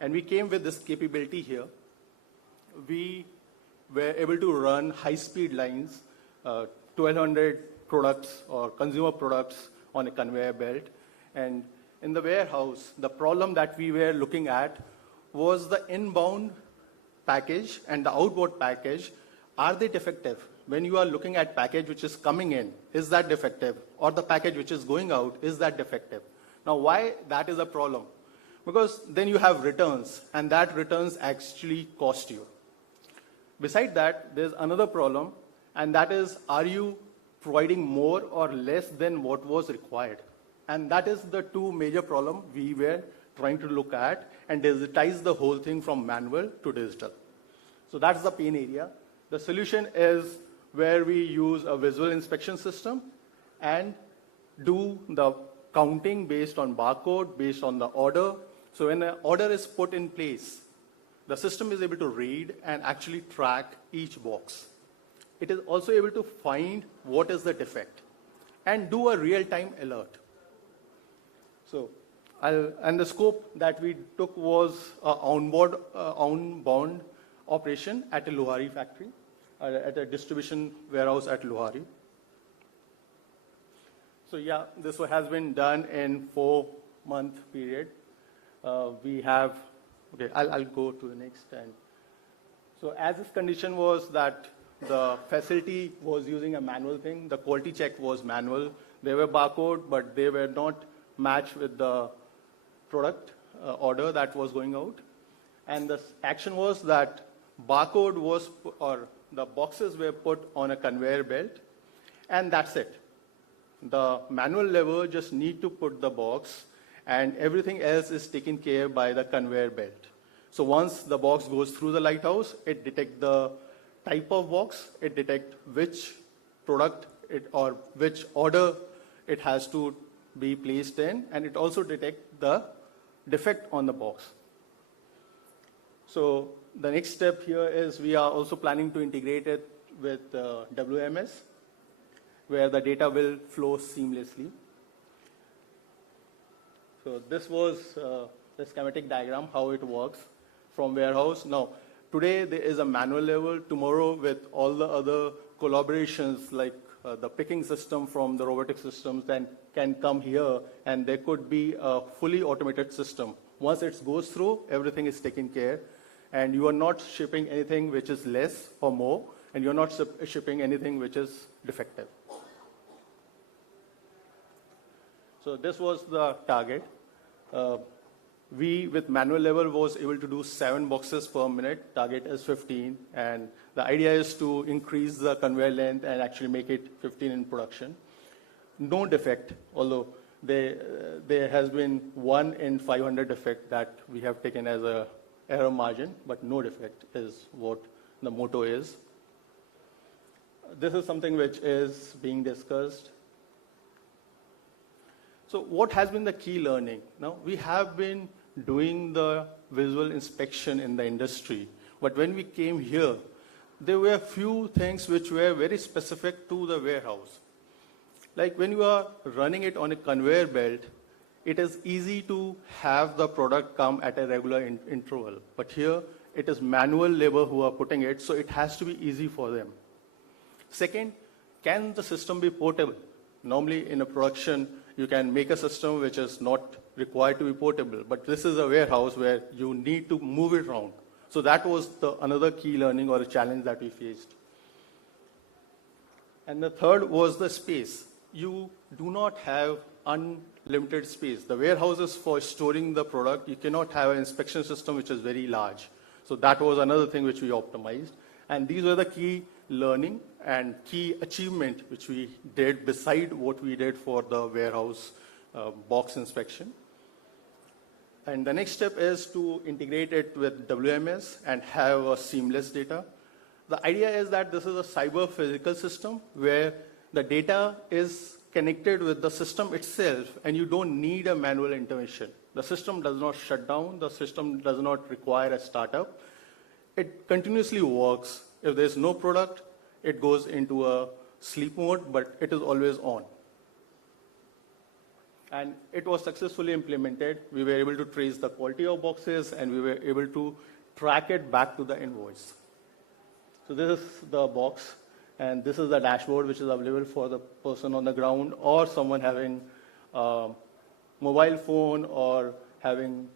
And we came with this capability here. We were able to run high-speed lines, 1,200 products or consumer products on a conveyor belt. And in the warehouse, the problem that we were looking at was the inbound package and the outbound package. Are they defective? When you are looking at package which is coming in, is that defective? Or the package which is going out, is that defective? Now, why that is a problem? Because then you have returns, and that returns actually cost you. Beside that, there's another problem, and that is, are you providing more or less than what was required? And that is the two major problems we were trying to look at and digitize the whole thing from manual to digital. So that's the pain area. The solution is where we use a visual inspection system and do the counting based on barcode, based on the order. So when an order is put in place, the system is able to read and actually track each box. It is also able to find what is the defect and do a real-time alert. So, and the scope that we took was outbound operation at a Luhari factory, at a distribution warehouse at Luhari. So yeah, this has been done in 4-month period. We have, okay, I'll go to the next. And so as this condition was that the facility was using a manual thing, the quality check was manual. They were barcode, but they were not matched with the product order that was going out. And the action was that barcode was, or the boxes were put on a conveyor belt, and that's it. The manual lever just need to put the box, and everything else is taken care by the conveyor belt. So once the box goes through the lighthouse, it detects the type of box, it detects which product or which order it has to be placed in, and it also detects the defect on the box. So the next step here is we are also planning to integrate it with WMS, where the data will flow seamlessly. So this was the schematic diagram, how it works from warehouse. Now, today there is a manual level. Tomorrow, with all the other collaborations like the picking system from the robotic systems, then can come here, and there could be a fully automated system. Once it goes through, everything is taken care, and you are not shipping anything which is less or more, and you're not shipping anything which is defective. So this was the target. We, with manual level, was able to do 7 boxes per minute. Target is 15, and the idea is to increase the conveyor length and actually make it 15 in production. No defect, although there has been 1 in 500 defect that we have taken as a error margin, but no defect is what the motto is. This is something which is being discussed. So what has been the key learning? Now, we have been doing the visual inspection in the industry, but when we came here, there were a few things which were very specific to the warehouse. Like when you are running it on a conveyor belt, it is easy to have the product come at a regular interval. But here, it is manual labor who are putting it, so it has to be easy for them. Second, can the system be portable? Normally, in a production, you can make a system which is not required to be portable, but this is a warehouse where you need to move it around. So that was another key learning or a challenge that we faced. And the third was the space. You do not have unlimited space. The warehouse is for storing the product. You cannot have an inspection system which is very large. So that was another thing which we optimized. And these were the key learning and key achievement which we did beside what we did for the warehouse box inspection. And the next step is to integrate it with WMS and have a seamless data. The idea is that this is a cyber physical system where the data is connected with the system itself and you don't need a manual intervention. The system does not shut down. The system does not require a startup. It continuously works. If there's no product, it goes into a sleep mode, but it is always on. And it was successfully implemented. We were able to trace the quality of boxes and we were able to track it back to the invoice. So this is the box and this is the dashboard which is available for the person on the ground or someone having a mobile phone or having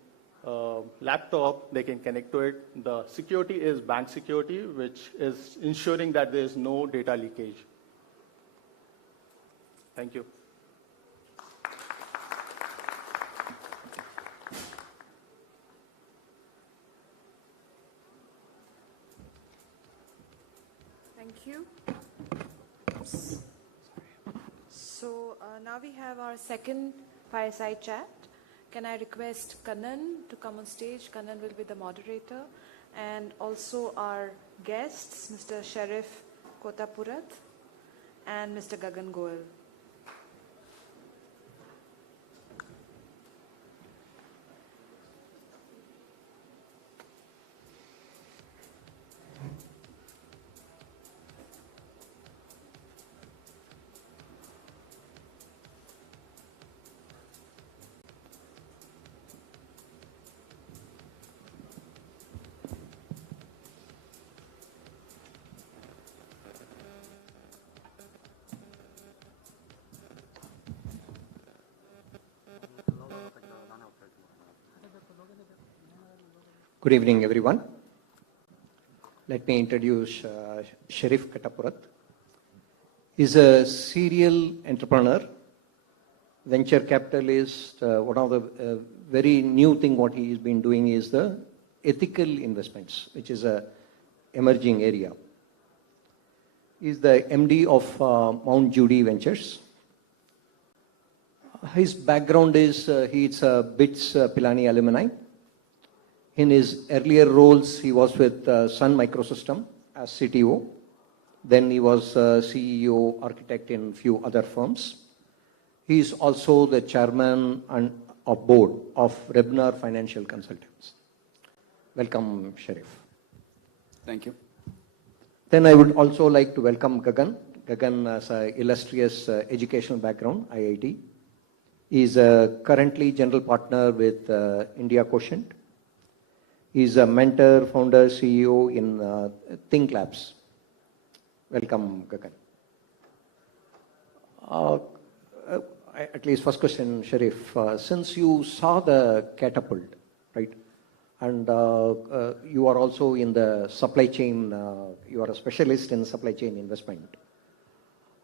a laptop, they can connect to it. The security is bank security, which is ensuring that there is no data leakage. Thank you. Thank you. So now we have our second fireside chat. Can I request Kannan to come on stage? Kannan will be the moderator. And also our guests, Mr. Sharif Kotapurat and Mr. Gagan Goel. Good evening, everyone. Let me introduce Sharif Katapurat. He's a serial entrepreneur, venture capitalist. One of the very new thing what he's been doing is the ethical investments, which is a emerging area. He's the MD of Mount Judy Ventures. His background is he's a BITS Pilani alumni. In his earlier roles, he was with Sun Microsystem as CTO. Then he was CEO, architect in few other firms. He is also the chairman of board of Rebner Financial Consultants. Welcome, Sharif. Thank you. Then I would also like to welcome Gagan. Gagan has an illustrious educational background, IIT. He is currently general partner with India Quotient. He is a mentor, founder, CEO in Think Labs. Welcome, Gagan. At least first question, Sharif. Since you saw the Catapult, right, and you are also in the supply chain, you are a specialist in supply chain investment.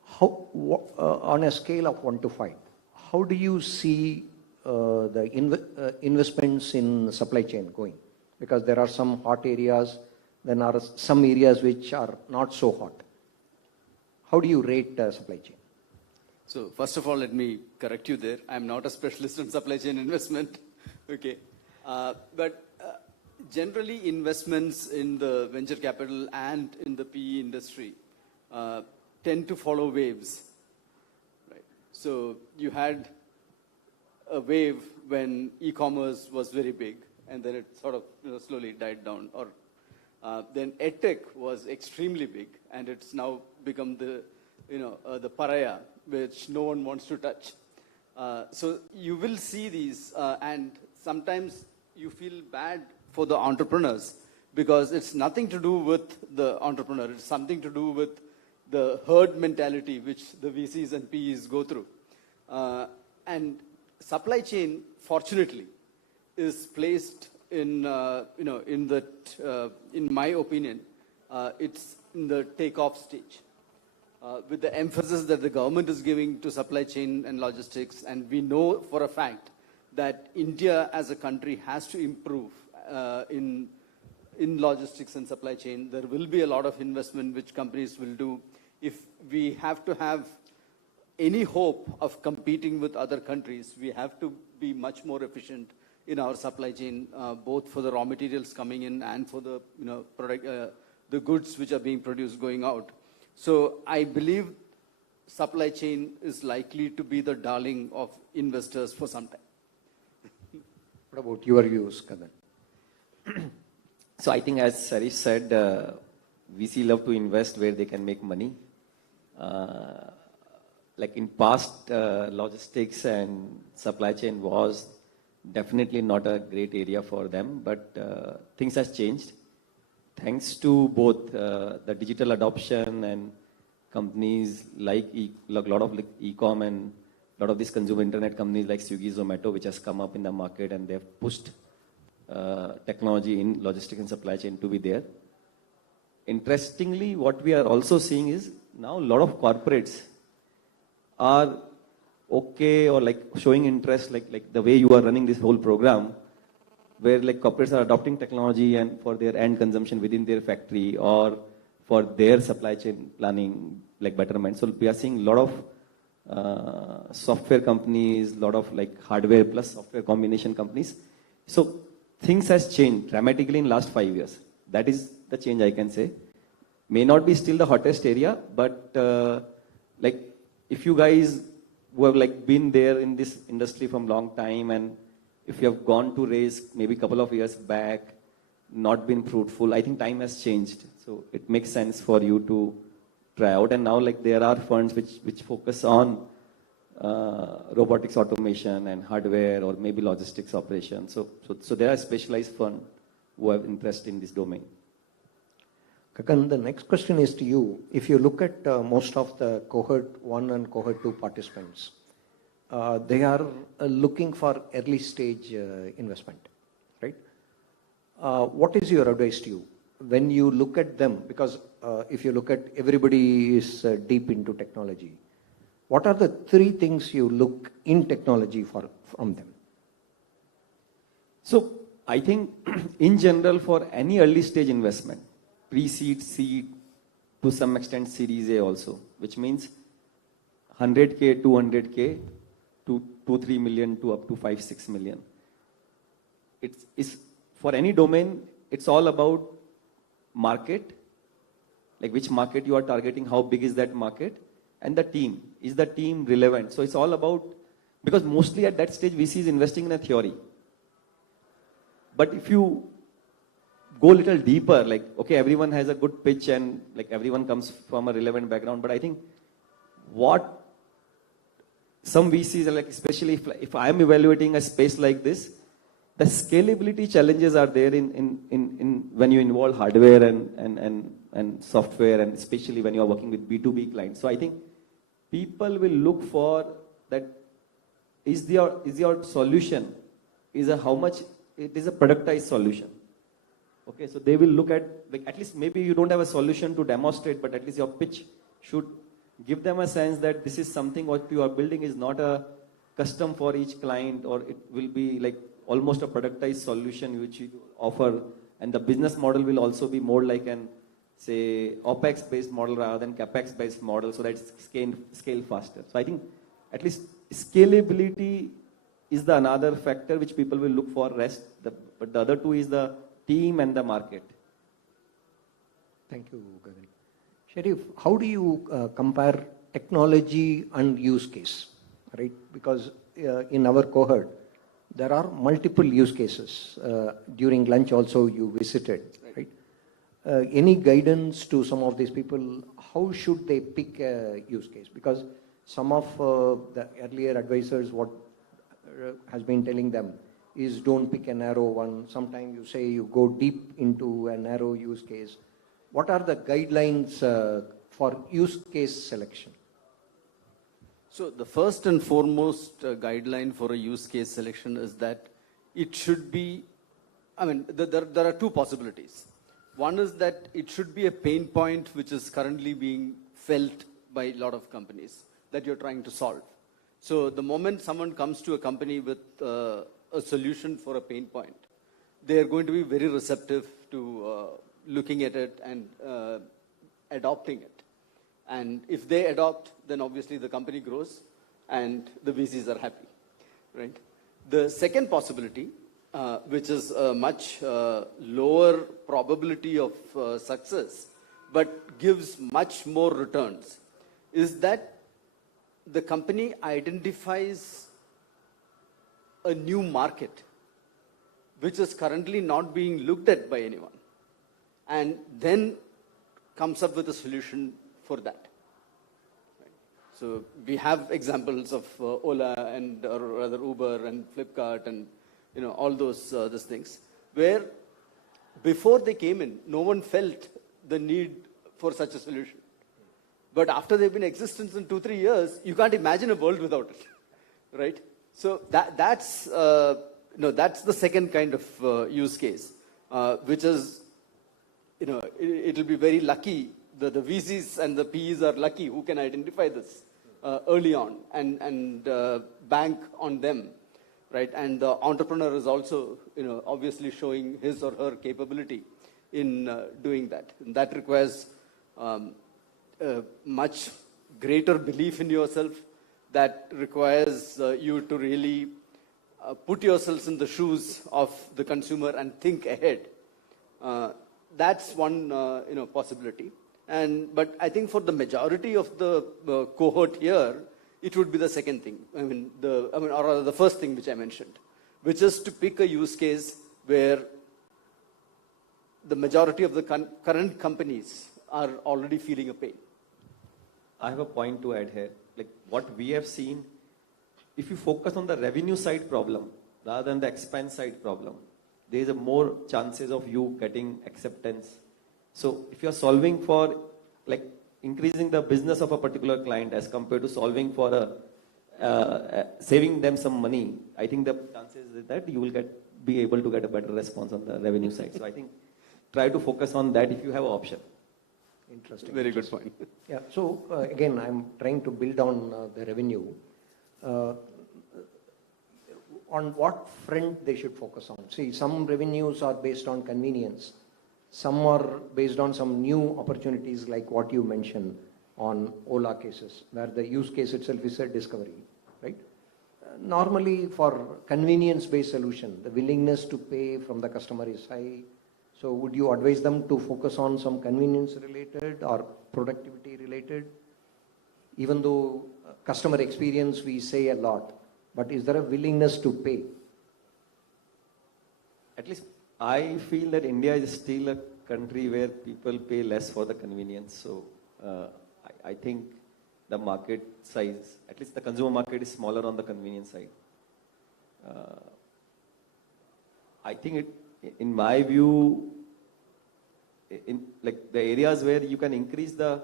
How, on a scale of 1 to 5, how do you see the investments in supply chain going? Because there are some hot areas, then are some areas which are not so hot. How do you rate supply chain? So first of all, let me correct you there. I'm not a specialist in supply chain investment. Okay. But generally investments in the venture capital and in the PE industry tend to follow waves. Right? So you had a wave when e-commerce was very big, and then it sort of slowly died down. Or then EdTech was extremely big, and it's now become the the pariah which no one wants to touch. So you will see these, and sometimes you feel bad for the entrepreneurs because it's nothing to do with the entrepreneur. It's something to do with the herd mentality which the VCs and PEs go through. And supply chain, fortunately, is placed in in my opinion, it's in the takeoff stage. With the emphasis that the government is giving to supply chain and logistics, and we know for a fact that India as a country has to improve in logistics and supply chain. There will be a lot of investment which companies will do. If we have to have any hope of competing with other countries, we have to be much more efficient in our supply chain, both for the raw materials coming in and for the product, the goods which are being produced going out. So I believe supply chain is likely to be the darling of investors for some time. What about your views, Kadan? So I think, as Sarish said, VC love to invest where they can make money. Like in past, logistics and supply chain was definitely not a great area for them, but things has changed. Thanks to both the digital adoption and companies like a lot of e-com and a lot of these consumer internet companies like Swiggy, Zomato, which has come up in the market, and they've pushed technology in logistics and supply chain to be there. Interestingly, what we are also seeing is now a lot of corporates are okay or like showing interest, like the way you are running this whole program, where like corporates are adopting technology and for their end consumption within their factory or for their supply chain planning, like betterment. So we are seeing a lot of software companies, a lot of like hardware plus software combination companies. So things has changed dramatically in last 5 years. That is the change I can say. May not be still the hottest area, but like if you guys who have like been there in this industry from long time, and if you have gone to raise maybe a couple of years back, not been fruitful, I think time has changed. So it makes sense for you to try out. And now like there are funds which focus on robotics automation and hardware or maybe logistics operations. So there are specialized funds who have interest in this domain. Kakan, the next question is to you. If you look at most of the cohort 1 and cohort 2 participants, they are looking for early stage investment, right? What is your advice to you? When you look at them, because if you look at everybody is deep into technology, what are the 3 things you look in technology from them? So I think in general for any early stage investment, pre-seed, seed, to some extent Series A also, which means 100K, 200K, to 2-3 million to up to 5-6 million. It's for any domain, it's all about market, like which market you are targeting, how big is that market, and the team. Is the team relevant? So it's all about, because mostly at that stage VC is investing in a theory. But if you go a little deeper, like, okay, everyone has a good pitch and like everyone comes from a relevant background, but I think what some VCs are like, especially if I am evaluating a space like this, the scalability challenges are there in when you involve hardware and software, and especially when you are working with B2B clients. So I think people will look for that, is your solution, how much it is a productized solution. Okay, so they will look at, like, at least maybe you don't have a solution to demonstrate, but at least your pitch should give them a sense that this is something what you are building is not a custom for each client, or it will be like almost a productized solution which you offer, and the business model will also be more like an, say, OPEX based model rather than CAPEX based model, so that it's scale faster. So I think at least scalability is the another factor which people will look for. But the other 2 is the team and the market. Thank you, Gagan. Sharif, how do you compare technology and use case, right? Because in our cohort, there are multiple use cases. During lunch also you visited, right? Any guidance to some of these people, how should they pick a use case? Because some of the earlier advisors, what has been telling them is don't pick a narrow one. Sometimes you say you go deep into a narrow use case. What are the guidelines for use case selection? So the first and foremost guideline for a use case selection is that it should be, I mean, there are 2 possibilities. One is that it should be a pain point which is currently being felt by a lot of companies that you're trying to solve. So the moment someone comes to a company with a solution for a pain point, they are going to be very receptive to looking at it and adopting it. And if they adopt, then obviously the company grows and the VCs are happy, right? The second possibility which is a much lower probability of success, but gives much more returns, is that the company identifies a new market which is currently not being looked at by anyone, and then comes up with a solution for that. So we have examples of Ola and or rather Uber and Flipkart and all those things where before they came in, no one felt the need for such a solution. But after they've been in existence in 2-3 years, you can't imagine a world without it, right? So that's the second kind of use case, which is, it'll be very lucky. The VCs and the PEs are lucky who can identify this early on and bank on them, right? And the entrepreneur is also, obviously showing his or her capability in doing that. And that requires much greater belief in yourself. That requires you to really put yourselves in the shoes of the consumer and think ahead. That's one possibility. But I think for the majority of the cohort here, it would be the second thing. Or rather the first thing which I mentioned, which is to pick a use case where the majority of the current companies are already feeling a pain. I have a point to add here. Like what we have seen, if you focus on the revenue side problem rather than the expense side problem, there is a more chances of you getting acceptance. So if you are solving for like increasing the business of a particular client as compared to solving for saving them some money, I think the chances is that you will be able to get a better response on the revenue side. So I think try to focus on that if you have an option. Interesting. Very good point. Yeah. So again, I'm trying to build on the revenue. On what front they should focus on? See, some revenues are based on convenience. Some are based on some new opportunities like what you mentioned on Ola cases, where the use case itself is a discovery, right? Normally for convenience-based solution, the willingness to pay from the customer is high. So would you advise them to focus on some convenience related or productivity related? Even though customer experience we say a lot, but is there a willingness to pay? At least I feel that India is still a country where people pay less for the convenience. So I think the market size, at least the consumer market, is smaller on the convenience side. I think in my view, in like the areas where you can increase the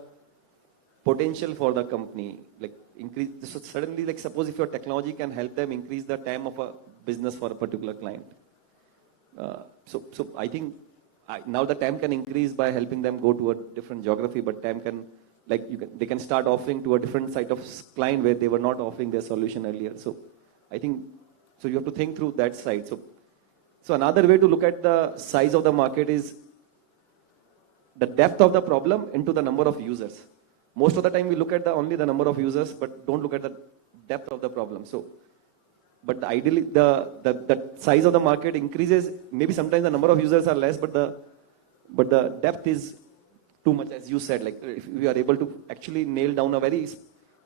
potential for the company, like increase, so suddenly, like suppose if your technology can help them increase the time of a business for a particular client. So I think now the TAM can increase by helping them go to a different geography, but TAM can, they can start offering to a different side of client where they were not offering their solution earlier. So I think, so you have to think through that side. So another way to look at the size of the market is the depth of the problem into the number of users. Most of the time we look at only the number of users, but don't look at the depth of the problem. So, but ideally the size of the market increases. Maybe sometimes the number of users are less, but the depth is too much, as you said. Like if we are able to actually nail down a very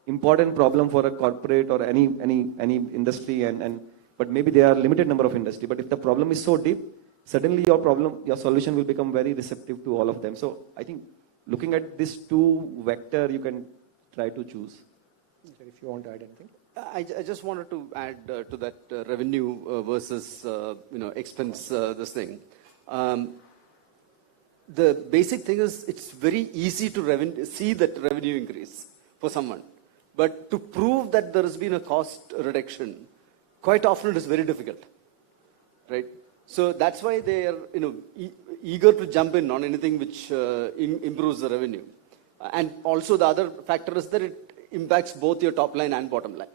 important problem for a corporate or any industry, but maybe there are limited number of industry. But if the problem is so deep, suddenly your solution will become very receptive to all of them. So I think looking at this two vector, you can try to choose. If you want to add anything. I just wanted to add to that revenue versus expense this thing. The basic thing is it's very easy to see that revenue increase for someone, but to prove that there has been a cost reduction, quite often it is very difficult, right? So that's why they are eager to jump in on anything which improves the revenue. And also the other factor is that it impacts both your top line and bottom line,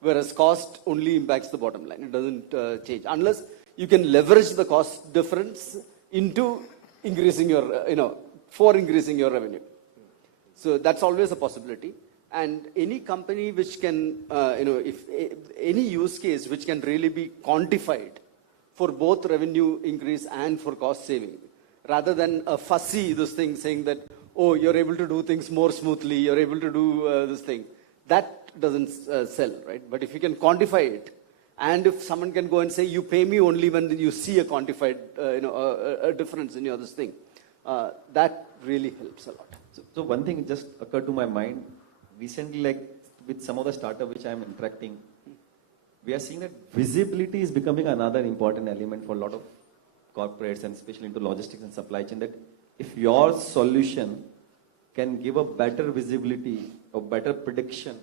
whereas cost only impacts the bottom line. It doesn't change unless you can leverage the cost difference into increasing your increasing your revenue. So that's always a possibility. And any company which can if any use case which can really be quantified for both revenue increase and for cost saving, rather than a fussy this thing saying that, oh, you're able to do things more smoothly, you're able to do this thing. That doesn't sell, right? But if you can quantify it, and if someone can go and say, you pay me only when you see a quantified, a difference in your this thing, that really helps a lot. So one thing just occurred to my mind recently, like with some of the startup which I'm interacting, we are seeing that visibility is becoming another important element for a lot of corporates and especially into logistics and supply chain, that if your solution can give a better visibility or better prediction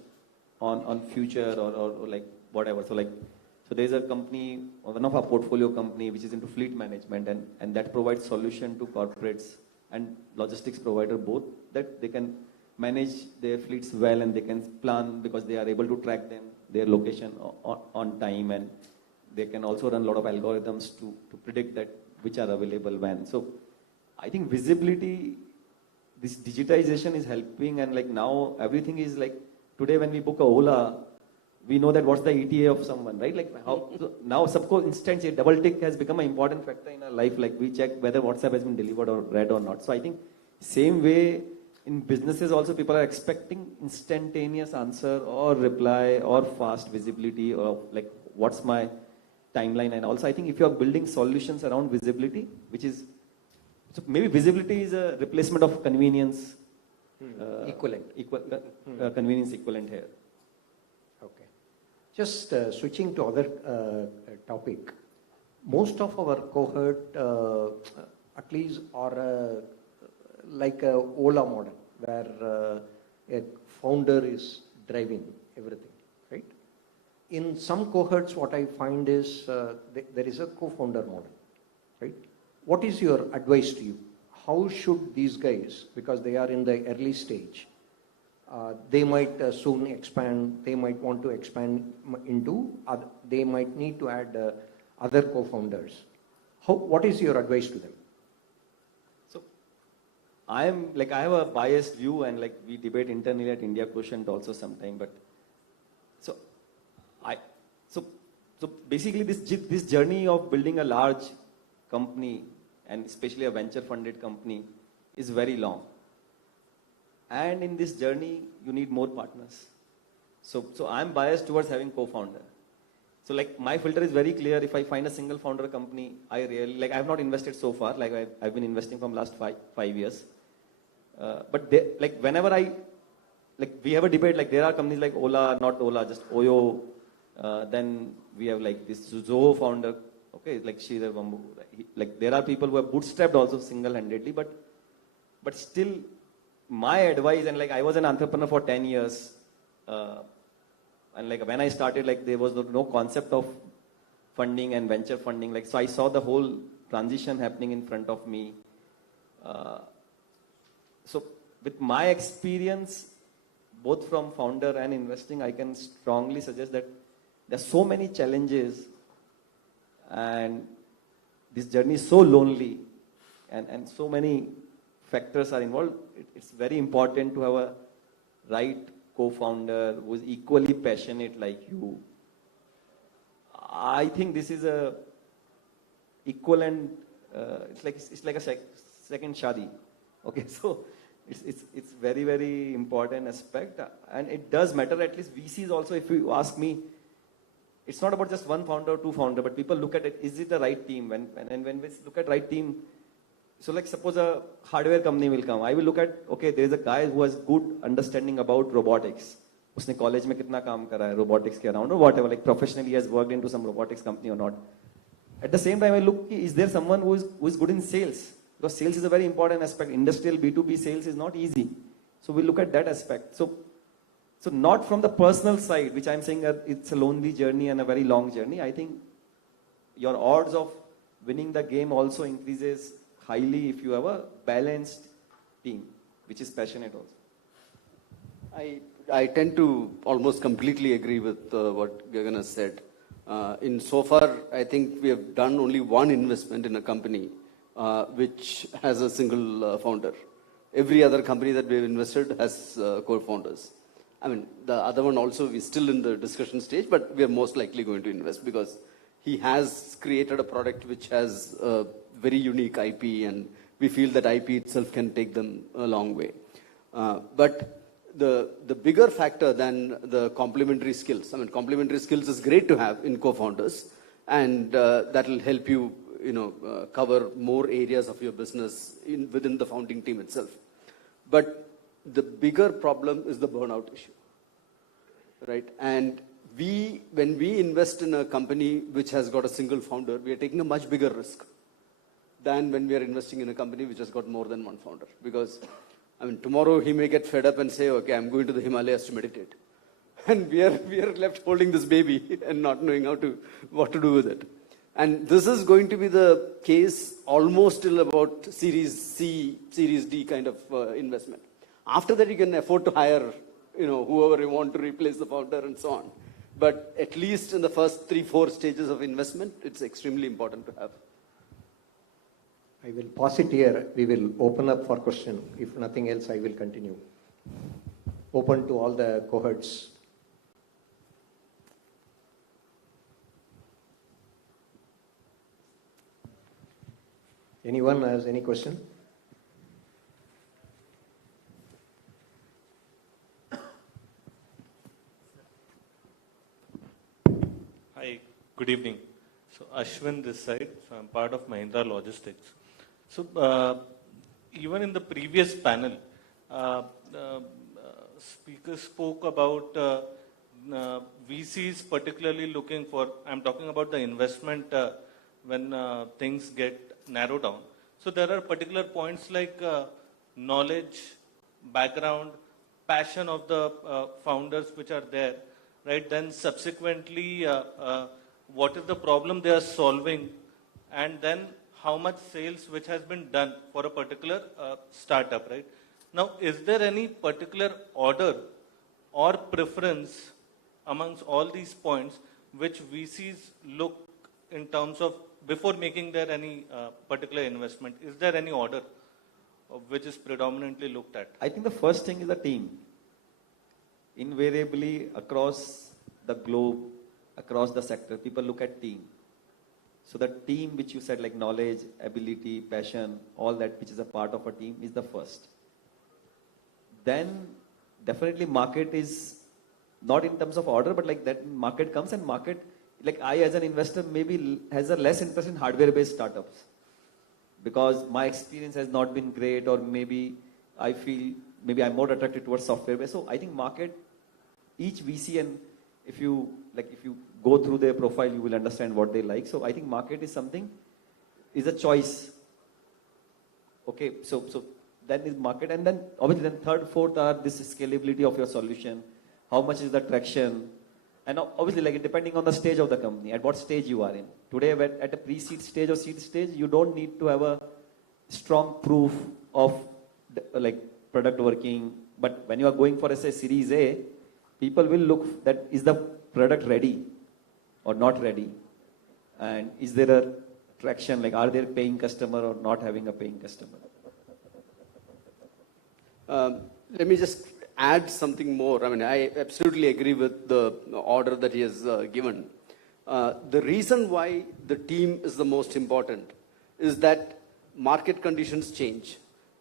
on future or like whatever. So there's a company, one of our portfolio company, which is into fleet management and that provides solution to corporates and logistics provider both, that they can manage their fleets well and they can plan because they are able to track them, their location on time, and they can also run a lot of algorithms to predict that which are available when. So I think visibility, this digitization is helping, and like now everything is like, today when we book a Ola, we know that what's the ETA of someone, right? Like how, so now subco instance, a double tick has become an important factor in our life. Like we check whether WhatsApp has been delivered or read or not. So I think same way in businesses also people are expecting instantaneous answer or reply or fast visibility or like what's my timeline. And also I think if you are building solutions around visibility, which is, so maybe visibility is a replacement of convenience. Convenience equivalent here. Okay. Just switching to other topic. Most of our cohort, at least are like a Ola model, where a founder is driving everything, right? In some cohorts, what I find is there is a co-founder model, right? What is your advice to you? How should these guys, because they are in the early stage, they might soon expand, they might want to expand into, they might need to add other co-founders. What is your advice to them? So I have a biased view, and like we debate internally at India Quotient also sometime, but so basically this journey of building a large company, and especially a venture funded company, is very long. And in this journey, you need more partners. So I'm biased towards having co-founder. So like my filter is very clear. If I find a single founder company, I really, like I have not invested so far, like I've been investing from last five years. But like whenever we have a debate, like there are companies like Ola, not Ola, just Oyo. Then we have like this Zoho founder, okay, like Sridhar Bambu. Like there are people who have bootstrapped also single-handedly, but still my advice, and like I was an entrepreneur for 10 years, and like when I started, like there was no concept of funding and venture funding. Like so I saw the whole transition happening in front of me. So with my experience, both from founder and investing, I can strongly suggest that there's so many challenges, and this journey is so lonely, and so many factors are involved. It's very important to have a right co-founder who is equally passionate like you. I think this is a equivalent. It's like a second shadi. Okay, so it's very, very important aspect, and it does matter. At least VCs also, if you ask me, it's not about just one founder or two founder, but people look at it, is it the right team? When we look at right team, so like suppose a hardware company will come, I will look at, okay, there is a guy who has good understanding about robotics. Usne college mein kitna kaam kara hai, robotics ke around or whatever, like professionally he has worked into some robotics company or not. At the same time, I look, is there someone who is good in sales? Because sales is a very important aspect. Industrial B2B sales is not easy. So we look at that aspect. So not from the personal side, which I'm saying that it's a lonely journey and a very long journey. I think your odds of winning the game also increases highly if you have a balanced team, which is passionate also. I tend to almost completely agree with what Gagan has said. In so far, I think we have done only one investment in a company which has a single founder. Every other company that we've invested has co-founders. I mean, the other one also, we're still in the discussion stage, but we are most likely going to invest because he has created a product which has a very unique IP, and we feel that IP itself can take them a long way. But the bigger factor than the complementary skills, I mean, complementary skills is great to have in co-founders, and that will help you, cover more areas of your business within the founding team itself. But the bigger problem is the burnout issue, right? And when we invest in a company which has got a single founder, we are taking a much bigger risk than when we are investing in a company which has got more than one founder. Because, I mean, tomorrow he may get fed up and say, okay, I'm going to the Himalayas to meditate. And we are left holding this baby and not knowing what to do with it. And this is going to be the case almost till about Series C, Series D kind of investment. After that, you can afford to hire, whoever you want to replace the founder and so on. But at least in the first 3-4 stages of investment, it's extremely important to have. I will pause it here. We will open up for question. If nothing else, I will continue. Open to all the cohorts. Anyone has any question? Hi, good evening. So Ashwin this side, so I'm part of Mahindra Logistics. So even in the previous panel, speakers spoke about VCs particularly looking for, I'm talking about the investment when things get narrowed down. So there are particular points like knowledge, background, passion of the founders which are there. Right, then subsequently, what is the problem they are solving, and then how much sales which has been done for a particular startup, right? Now, is there any particular order or preference amongst all these points which VCs look in terms of before making their any particular investment? Is there any order which is predominantly looked at? I think the first thing is the team. Invariably, across the globe, across the sector, people look at team. So the team which you said, like knowledge, ability, passion, all that which is a part of a team is the first. Then definitely market is not in terms of order, but like that market comes, and market, like I as an investor maybe has a less interest in hardware-based startups because my experience has not been great, or maybe I feel maybe I'm more attracted towards software-based. So I think market, each VC, and if you go through their profile, you will understand what they like. So I think market is something, is a choice. Okay, so that is market, and then obviously then third, fourth are this scalability of your solution, how much is the traction, and obviously like depending on the stage of the company, at what stage you are in. Today at a pre-seed stage or seed stage, you don't need to have a strong proof of like product working, but when you are going for say Series A, people will look that is the product ready or not ready, and is there a traction, like are there paying customer or not having a paying customer. Let me just add something more. I mean, I absolutely agree with the order that he has given. The reason why the team is the most important is that market conditions change.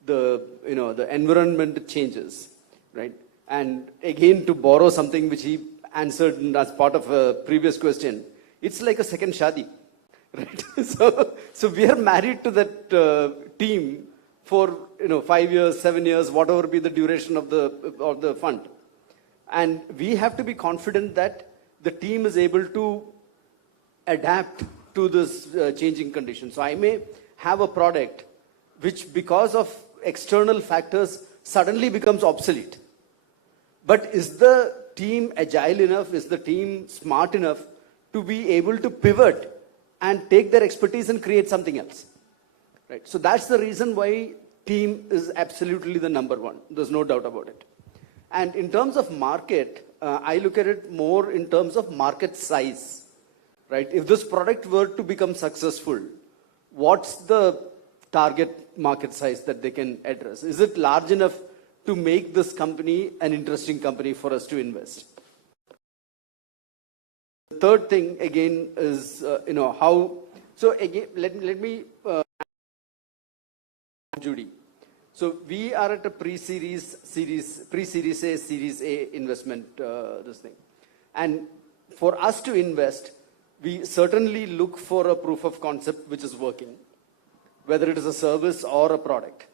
The environment changes, right? And again, to borrow something which he answered as part of a previous question, it's like a second shadi, right? So we are married to that team for 5 years, 7 years, whatever be the duration of the fund, and we have to be confident that the team is able to adapt to this changing condition. So I may have a product which, because of external factors, suddenly becomes obsolete. But is the team agile enough? Is the team smart enough to be able to pivot and take their expertise and create something else? Right. So that's the reason why team is absolutely the number one. There's no doubt about it. And in terms of market, I look at it more in terms of market size. Right. If this product were to become successful, what's the target market size that they can address? Is it large enough to make this company an interesting company for us to invest? third thing again is, how, so again, let me, Judy. So we are at a pre-series A, Series A investment, this thing. And for us to invest, we certainly look for a proof of concept which is working, whether it is a service or a product.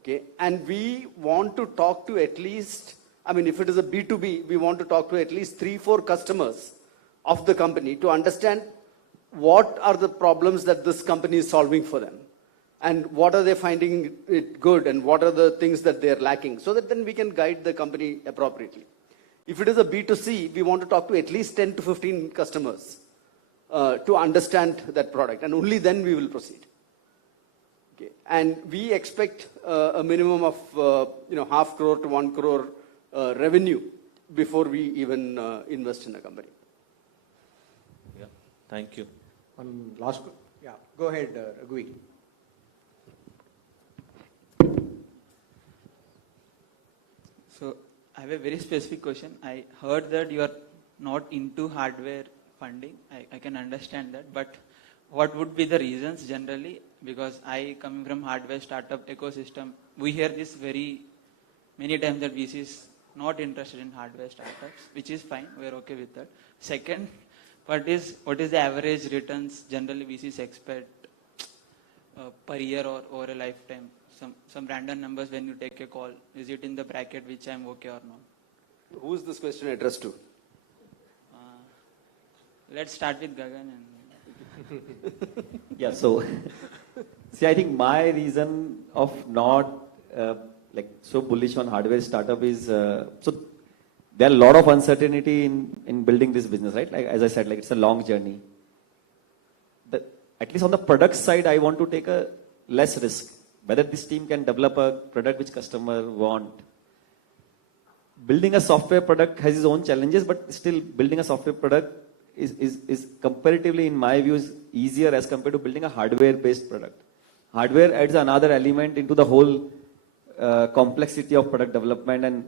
Okay, and we want to talk to at least, I mean, if it is a B2B, we want to talk to at least 3-4 customers of the company to understand what are the problems that this company is solving for them, and what are they finding it good, and what are the things that they are lacking, so that then we can guide the company appropriately. If it is a B2C, we want to talk to at least 10 to 15 customers to understand that product, and only then we will proceed. Okay. And we expect a minimum of half crore to 1 crore revenue before we even invest in a company. Yeah, thank you. One last, yeah, go ahead, Raghuvi. So I have a very specific question. I heard that you are not into hardware funding. I can understand that, but what would be the reasons generally? Because I coming from hardware startup ecosystem, we hear this very many times that VC is not interested in hardware startups, which is fine. We are okay with that. Second, what is the average returns generally VCs expect per year or over a lifetime? Some random numbers when you take a call. Is it in the bracket which I am okay or not? Who is this question addressed to? Let's start with Gagan. Yeah, so see, I think my reason of not so bullish on hardware startup is so there are a lot of uncertainty in building this business, right? Like as I said, like it's a long journey. At least on the product side, I want to take a less risk. Whether this team can develop a product which customer want. Building a software product has its own challenges, but still building a software product is comparatively, in my view, is easier as compared to building a hardware-based product. Hardware adds another element into the whole complexity of product development, and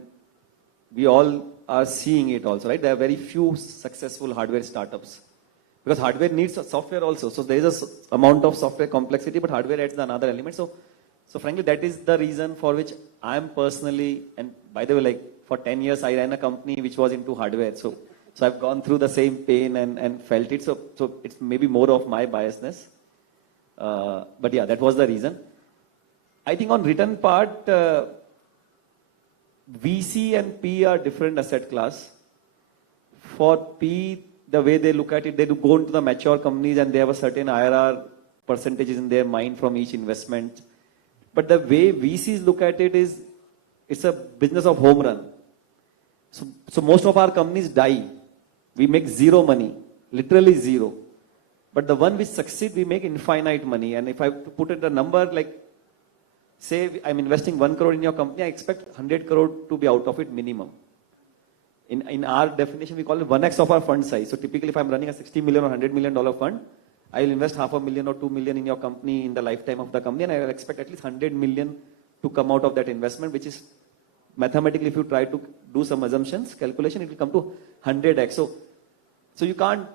we all are seeing it also, right? There are very few successful hardware startups because hardware needs software also. So there is an amount of software complexity, but hardware adds another element. So frankly, that is the reason for which I am personally, and by the way, like for 10 years, I ran a company which was into hardware. So I've gone through the same pain and felt it. So it's maybe more of my biasness. But yeah, that was the reason. I think on return part, VC and P are different asset class. For P, the way they look at it, they do go into the mature companies and they have a certain IRR percentages in their mind from each investment. But the way VCs look at it is, it's a business of home run. So most of our companies die. We make zero money, literally zero. But the one which succeed, we make infinite money. And if I put in a number, like say I'm investing 1 crore in your company, I expect 100 crore to be out of it minimum. In our definition, we call it 1x of our fund size. So typically if I'm running a $60 million or $100 million fund, I will invest $500,000 or $2 million in your company in the lifetime of the company, and I will expect at least 100 million to come out of that investment, which is mathematically, if you try to do some assumptions, calculation, it will come to 100x. So you can't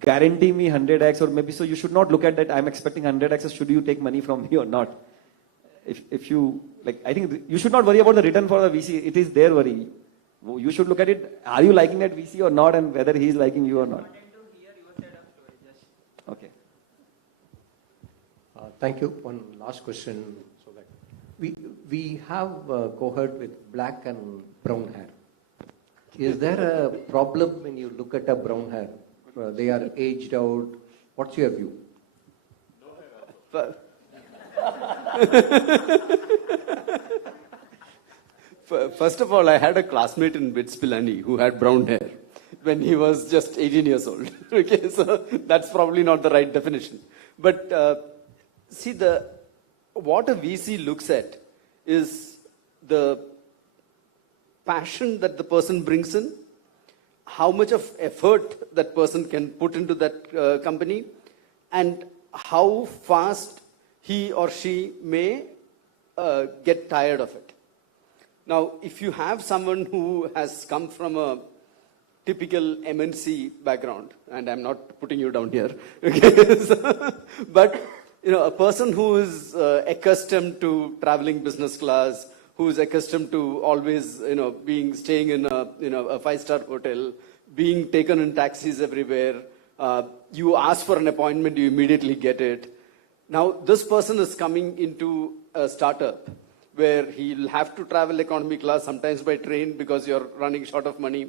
guarantee me 100x, or maybe, so you should not look at that I'm expecting 100x, so should you take money from me or not? If you, like, I think you should not worry about the return for the VC. It is their worry. You should look at it, are you liking that VC or not, and whether he is liking you or not. Okay. Thank you. One last question. So that we have a cohort with black and brown hair. Is there a problem when you look at a brown hair? They are aged out. What's your view? First of all, I had a classmate in BITS Pilani who had brown hair when he was just 18 years old. Okay, so that's probably not the right definition. But see, what a VC looks at is the passion that the person brings in, how much of effort that person can put into that company, and how fast he or she may get tired of it. Now, if you have someone who has come from a typical MNC background, and I'm not putting you down here, okay? But a person who is accustomed to traveling business class, who is accustomed to always, staying in a five-star hotel, being taken in taxis everywhere. You ask for an appointment, you immediately get it. Now, this person is coming into a startup where he'll have to travel economy class, sometimes by train because you're running short of money.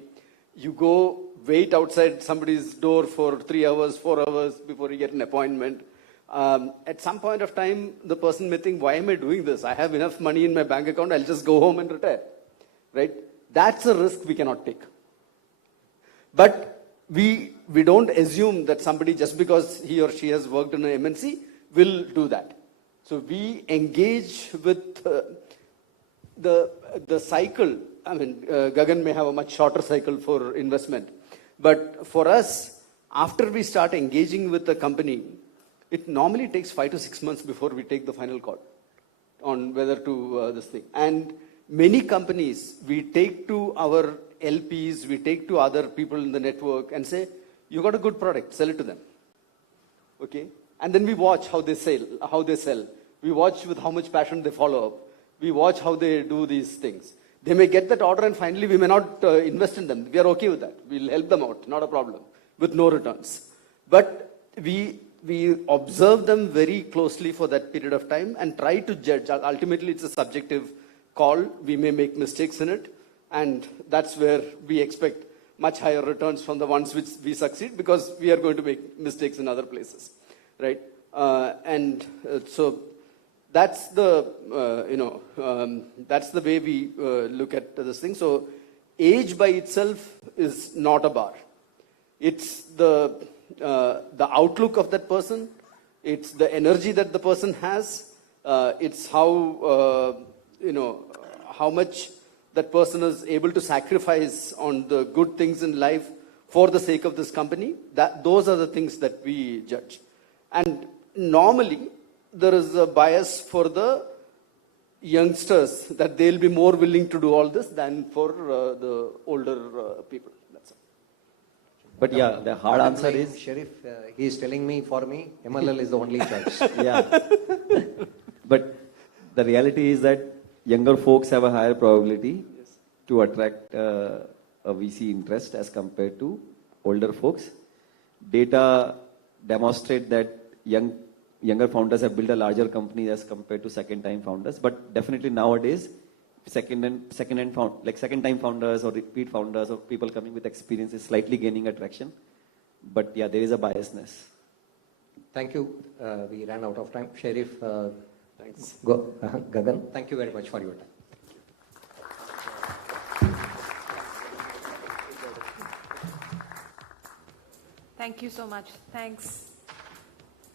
You go wait outside somebody's door for 3 hours, 4 hours before you get an appointment. At some point of time, the person may think, why am I doing this? I have enough money in my bank account, I'll just go home and retire, right? That's a risk we cannot take. But we don't assume that somebody, just because he or she has worked in an MNC, will do that. So we engage with the cycle. I mean, Gagan may have a much shorter cycle for investment. But for us, after we start engaging with the company, it normally takes 5 to 6 months before we take the final call on whether to this thing. And many companies, we take to our LPs, we take to other people in the network and say, you got a good product, sell it to them. Okay? And then we watch how they sell. We watch with how much passion they follow up. We watch how they do these things. They may get that order and finally we may not invest in them. We are okay with that. We'll help them out, not a problem, with no returns. But we observe them very closely for that period of time and try to judge. Ultimately, it's a subjective call. We may make mistakes in it. And that's where we expect much higher returns from the ones which we succeed, because we are going to make mistakes in other places, right? So that's the, that's the way we look at this thing. So age by itself is not a bar. It's the outlook of that person. It's the energy that the person has. It's how, how much that person is able to sacrifice on the good things in life for the sake of this company. Those are the things that we judge. And normally, there is a bias for the youngsters that they'll be more willing to do all this than for the older people. That's all. But yeah, the hard answer is... Sheriff, he is telling me, for me, MLL is the only choice. Yeah. But the reality is that younger folks have a higher probability to attract a VC interest as compared to older folks. Data demonstrate that younger founders have built a larger company as compared to second-time founders. But definitely nowadays, second-time founders or repeat founders or people coming with experience is slightly gaining attraction. But yeah, there is a biasness. Thank you. We ran out of time. Sheriff, thanks. Gagan, thank you very much for your time. Thank you so much. Thanks,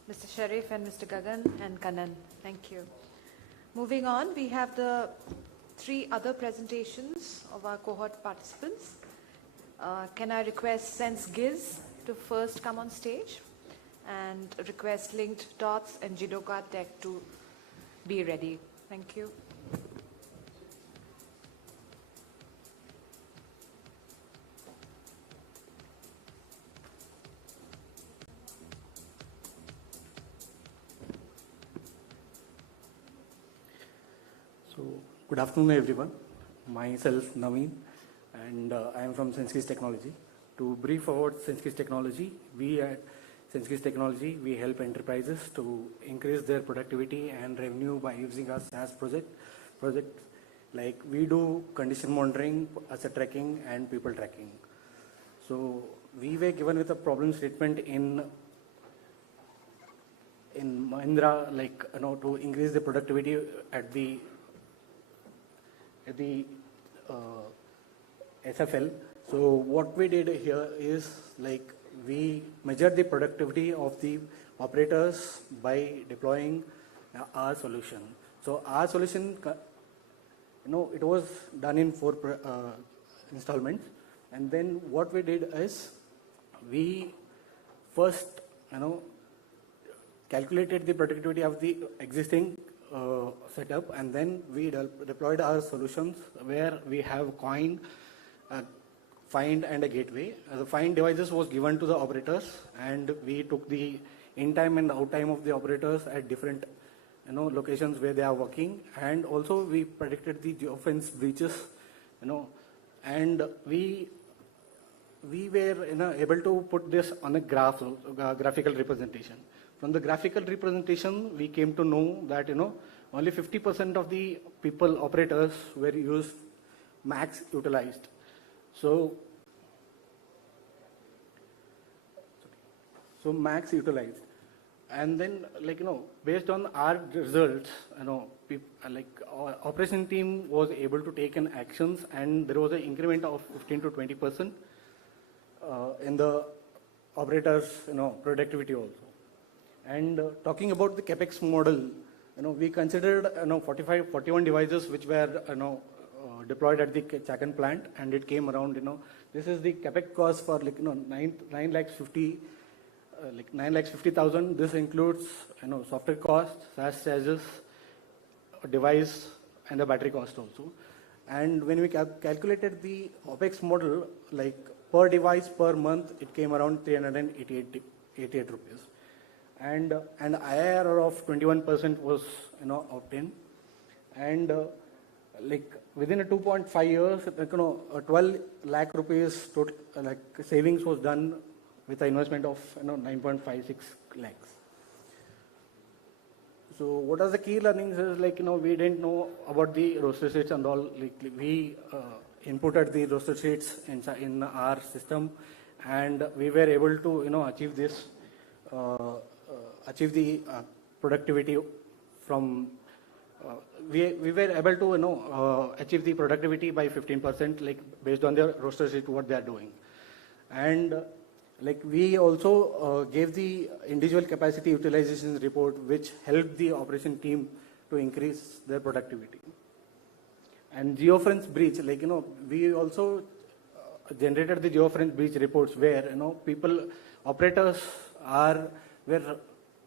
Mr. Sharif and Mr. Gagan and Kannan. Thank you. Moving on, we have the 3 other presentations of our cohort participants. Can I request Sense Giz to first come on stage, and request Linked Dots and Jidoka Tech to be ready. Thank you. So, good afternoon everyone. Myself Naveen, and I am from SenseKeys Technology. To brief about SenseKeys Technology, we at SenseKeys Technology, we help enterprises to increase their productivity and revenue by using us as projects. Like we do condition monitoring, asset tracking, and people tracking. So we were given with a problem statement in Mahindra, like to increase the productivity at the SFL. So what we did here is like we measured the productivity of the operators by deploying our solution. So our solution, it was done in 4 installments. And then what we did is we first, calculated the productivity of the existing setup, and then we deployed our solutions where we have coined find and a gateway. The find devices was given to the operators, and we took the in time and out time of the operators at different locations where they are working, and also we predicted the geofence breaches, and we were able to put this on a graphical representation. From the graphical representation, we came to know that only 50% of the operators were used max utilized. So max utilized. And then, based on our results, operation team was able to take an actions, and there was an increment of 15 to 20% in the operators, productivity also. And talking about the capex model, we considered 41 devices which were deployed at the Chakan plant, and it came around this is the capex cost for 9,50,000. This includes software cost, SaaS charges, device, and the battery cost also. And when we calculated the OPEX model, per device per month, it came around 388 rupees. And an IRR of 21% was obtained. And within a 2.5 years, 12 lakh rupees total savings was done with an investment of 9.56 lakhs. So what are the key learnings is we didn't know about the roster sheets and all. We inputted the roster sheets in our system, and we were able to achieve this, achieve the productivity from. We were able to achieve the productivity by 15%, based on their roster sheet what they are doing, and we also gave the individual capacity utilization report, which helped the operation team to increase their productivity. And geofence breach, we also generated the geofence breach reports where operators were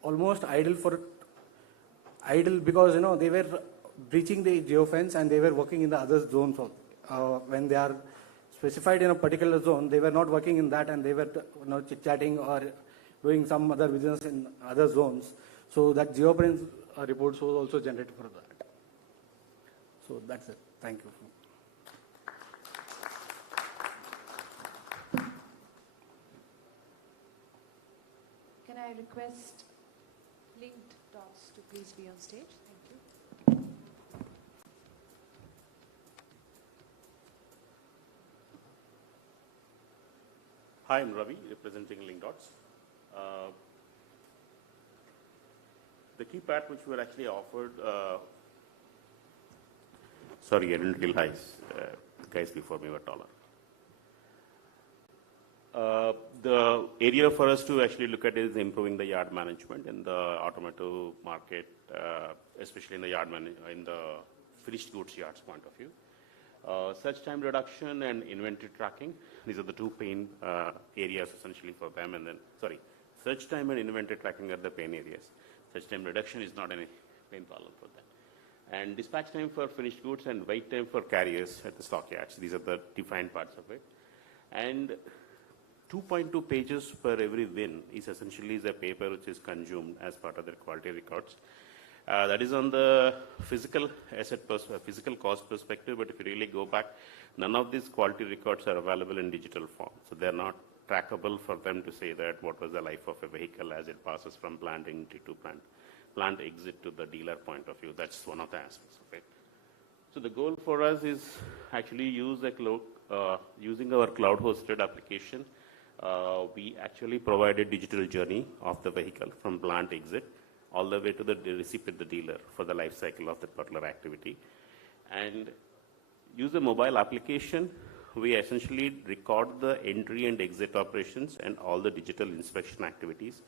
almost idle because they were breaching the geofence and they were working in the other zones. When they are specified in a particular zone, they were not working in that, and they were chit-chatting or doing some other business in other zones. So that geofence reports was also generated for that. So that's it. Thank you. Can I request linked dots to please be on stage? Thank you. Hi, I'm Ravi, representing LinkDots. The key part which were actually offered, sorry, I didn't realize the guys before me were taller. The area for us to actually look at is improving the yard management in the automotive market, especially in the in the finished goods yards point of view. Search time reduction and inventory tracking, these are the two pain areas essentially for them. And then, search time and inventory tracking are the pain areas. Search time reduction is not any pain problem for them. And dispatch time for finished goods and wait time for carriers at the stockyards. These are the defined parts of it. And 2.2 pages per every win is essentially the paper which is consumed as part of their quality records. That is on the physical physical cost perspective, but if you really go back, none of these quality records are available in digital form. So they're not trackable for them to say that what was the life of a vehicle as it passes from plant entry to plant exit to the dealer point of view. That's one of the aspects of it. So the goal for us is actually using our cloud-hosted application. We actually provide a digital journey of the vehicle from plant exit all the way to the receipt at the dealer for the life cycle of that particular activity. And use a mobile application. We essentially record the entry and exit operations and all the digital inspection activities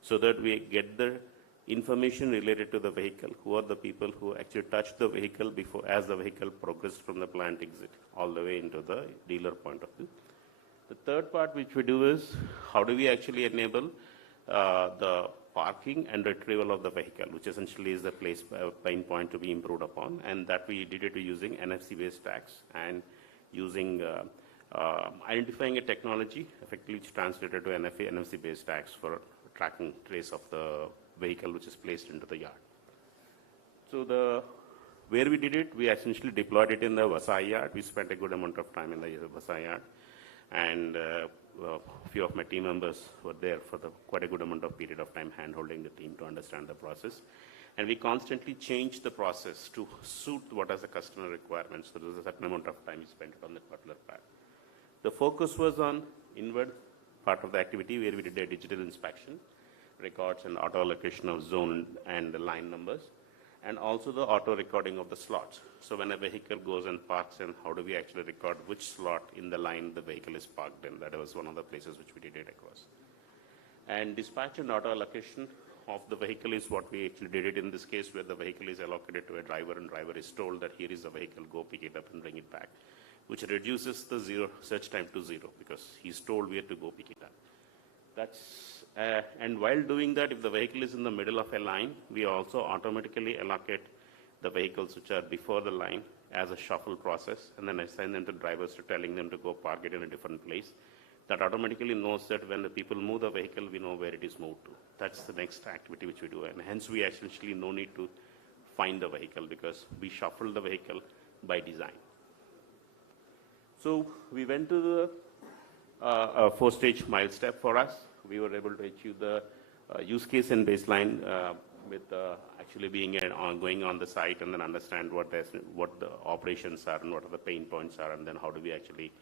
so that we get the information related to the vehicle. Who are the people who actually touched the vehicle before, as the vehicle progressed from the plant exit all the way into the dealer point of view. The third part which we do is how do we actually enable the parking and retrieval of the vehicle, which essentially is the pain point to be improved upon, and that we did it using NFC-based tags and using identifying a technology effectively which translated to NFC-based tags for tracking trace of the vehicle which is placed into the yard. So where we did it, we essentially deployed it in the Vasai yard. We spent a good amount of time in the Vasai yard, and a few of my team members were there for quite a good amount of period of time hand-holding the team to understand the process. And we constantly changed the process to suit what is the customer requirements. So there's a certain amount of time we spent on the particular pad. The focus was on inward part of the activity where we did a digital inspection, records and auto allocation of zone and the line numbers, and also the auto recording of the slots. So when a vehicle goes and parks in, how do we actually record which slot in the line the vehicle is parked in? That was one of the places which we did it across. And dispatch and auto allocation of the vehicle is what we actually did it in this case, where the vehicle is allocated to a driver and driver is told that here is the vehicle, go pick it up and bring it back, which reduces the search time to 0 because he's told where to go pick it up. And while doing that, if the vehicle is in the middle of a line, we also automatically allocate the vehicles which are before the line as a shuffle process, and then assign them to drivers to telling them to go park it in a different place. That automatically knows that when the people move the vehicle, we know where it is moved to. That's the next activity which we do, and hence we essentially no need to find the vehicle because we shuffle the vehicle by design. So we went to the 4-stage mile step for us. We were able to achieve the use case and baseline with actually being going on the site and then understand what the operations are and what are the pain points are, and then how do we actually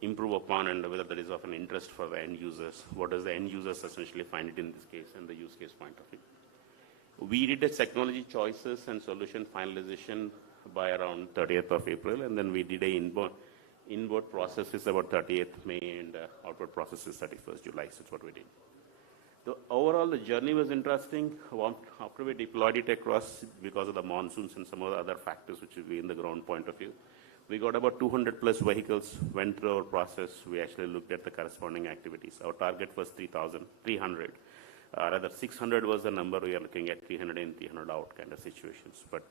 improve upon, and whether there is of an interest for the end users. What does the end users essentially find it in this case and the use case point of view. We did a technology choices and solution finalization by around 30th of April, and then we did a inward process is about 30th May, and outward process is 31st July. So that's what we did. Overall, the journey was interesting. After we deployed it across, because of the monsoons and some of the other factors which will be in the ground point of view, we got about 200 plus vehicles, went through our process. We actually looked at the corresponding activities. Our target was 300. Rather, 600 was the number. We are looking at 300 in, 300 out kind of situations. But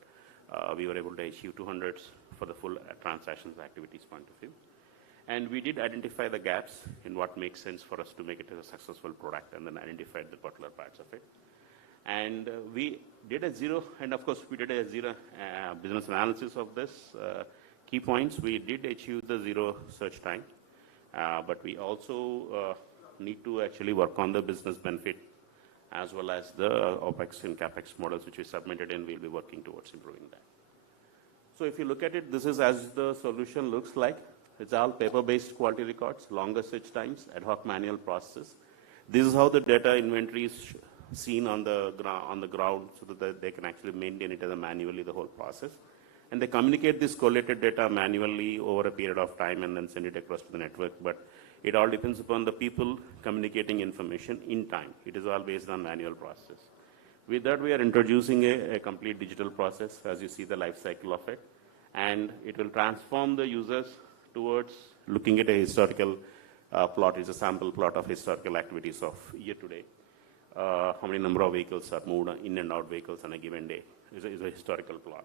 we were able to achieve 200 for the full transactions activities point of view. And we did identify the gaps in what makes sense for us to make it as a successful product, and then identified the particular parts of it. And we did a zero, and of course we did a zero business analysis of this. Key points, we did achieve the 0 search time, but we also need to actually work on the business benefit as well as the OPEX and CAPEX models which we submitted, and we'll be working towards improving that. So if you look at it, this is as the solution looks like. It's all paper-based quality records, longer search times, ad hoc manual processes. This is how the data inventory is seen on the ground, so that they can actually maintain it as a manually the whole process. And they communicate this collated data manually over a period of time and then send it across to the network. But it all depends upon the people communicating information in time. It is all based on manual process. With that, we are introducing a complete digital process, as you see the life cycle of it. And it will transform the users towards looking at a historical plot. It's a sample plot of historical activities of year to date. How many number of vehicles are moved, in and out vehicles on a given day is a historical plot.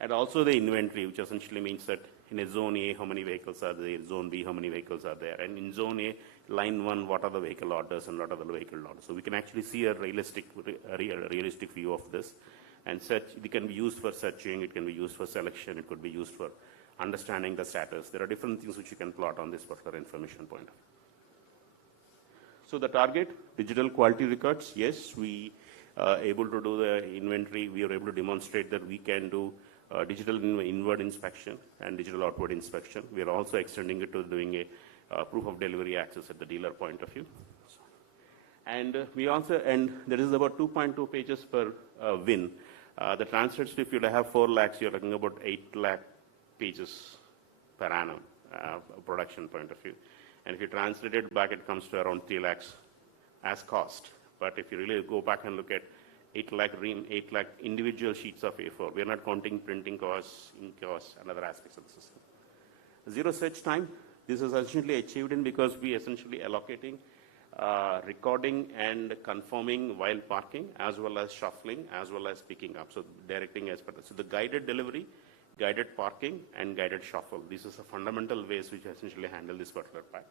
And also the inventory, which essentially means that in a zone A, how many vehicles are there, zone B, how many vehicles are there, and in zone A, line 1, what are the vehicle orders and what are the vehicle orders. So we can actually see a realistic view of this. And it can be used for searching, it can be used for selection, it could be used for understanding the status. There are different things which you can plot on this particular information point. So the target, digital quality records, yes, we are able to do the inventory. We are able to demonstrate that we can do digital inward inspection and digital outward inspection. We are also extending it to doing a proof of delivery access at the dealer point of view. And we also, and there is about 2.2 pages per win. The translates to, if you have 4 lakhs, you're talking about 8 lakh pages per annum production point of view. And if you translate it back, it comes to around 3 lakhs as cost. But if you really go back and look at 8 lakh individual sheets of A4, we are not counting printing costs, ink costs, and other aspects of the system. 0 search time, this is essentially achieved because we essentially allocating recording and confirming while parking, as well as shuffling, as well as picking up. So directing as per. So the guided delivery guided parking, and guided shuffle. This is the fundamental ways which essentially handle this particular part.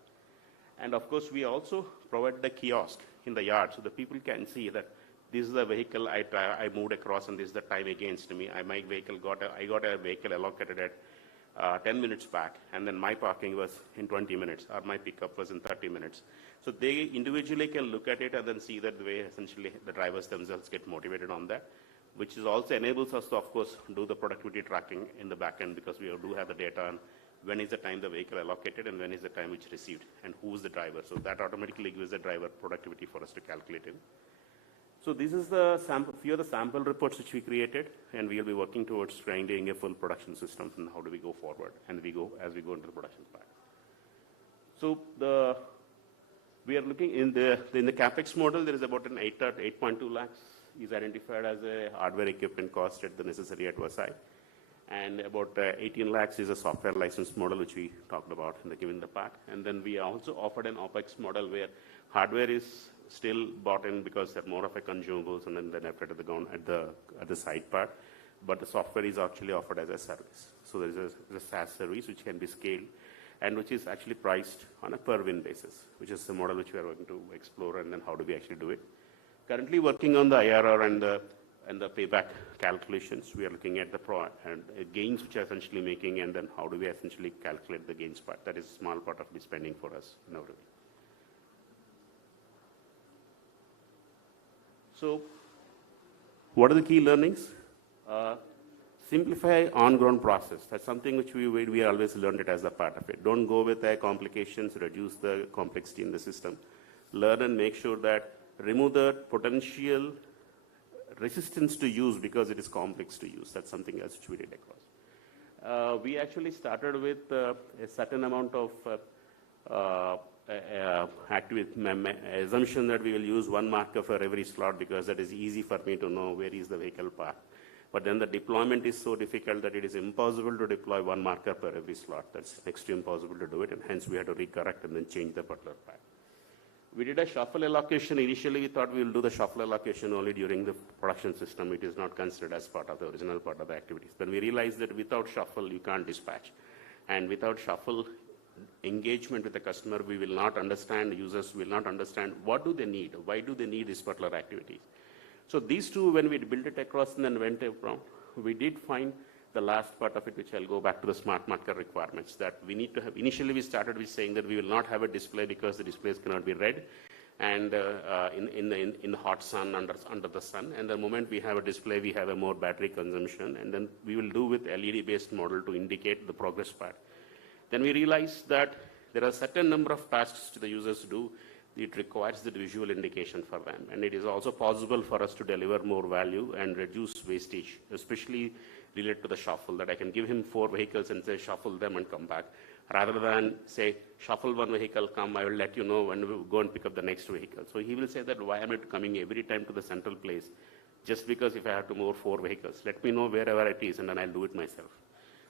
And of course, we also provide the kiosk in the yard so the people can see that this is the vehicle I moved across and this is the time against me. I got a vehicle allocated at 10 minutes back, and then my parking was in 20 minutes, or my pickup was in 30 minutes. So they individually can look at it and then see that the way essentially the drivers themselves get motivated on that, which is also enables us to, of course, do the productivity tracking in the back end, because we do have the data on when is the time the vehicle allocated and when is the time which received and who's the driver. So that automatically gives the driver productivity for us to calculate in. So this is the few of the sample reports which we created, and we'll be working towards trying a full production system and how do we go forward and as we go into the production part. So we are looking in the capex model. There is about an 8.2 lakhs is identified as a hardware equipment cost at the necessary at side, and about 18 lakhs is a software license model which we talked about in given the part. And then we also offered an OPEX model where hardware is still bought in because they're more of a consumables and then after at the side part, but the software is actually offered as a service. So there is a SaaS service which can be scaled and which is actually priced on a per win basis, which is the model which we are going to explore, and then how do we actually do it. Currently working on the IRR and the payback calculations. We are looking at the gains which are essentially making, and then how do we essentially calculate the gains part. That is a small part of the spending for us in our review. So what are the key learnings? Simplify on-ground process. That's something which we always learned it as a part of it. Don't go with the complications, reduce the complexity in the system. Learn and make sure that remove the potential resistance to use because it is complex to use. That's something else which we did across. We actually started with a certain amount of assumption that we will use one marker for every slot because that is easy for me to know where is the vehicle parked. But then the deployment is so difficult that it is impossible to deploy one marker per every slot. That's next to impossible to do it, and hence we had to recorrect and then change the particular path. We did a shuffle allocation. Initially, we thought we will do the shuffle allocation only during the production system. It is not considered as part of the original part of the activities. Then we realized that without shuffle, you can't dispatch. And without shuffle engagement with the customer, we will not understand, users will not understand what do they need, why do they need this particular activity. So these two, when we built it across and then went around, we did find the last part of it, which I'll go back to the smart marker requirements, that we need to have. Initially, we started with saying that we will not have a display because the displays cannot be read and in the hot sun, under the sun. And the moment we have a display, we have a more battery consumption. And then we will do with LED-based model to indicate the progress part. Then we realized that there are a certain number of tasks the users do. It requires the visual indication for them. And it is also possible for us to deliver more value and reduce wastage, especially related to the shuffle, that I can give him 4 vehicles and say, shuffle them and come back, rather than say, shuffle 1 vehicle, come, I will let you know when we go and pick up the next vehicle. So he will say that, why am I coming every time to the central place? Just because if I have to move 4 vehicles, let me know wherever it is and then I'll do it myself.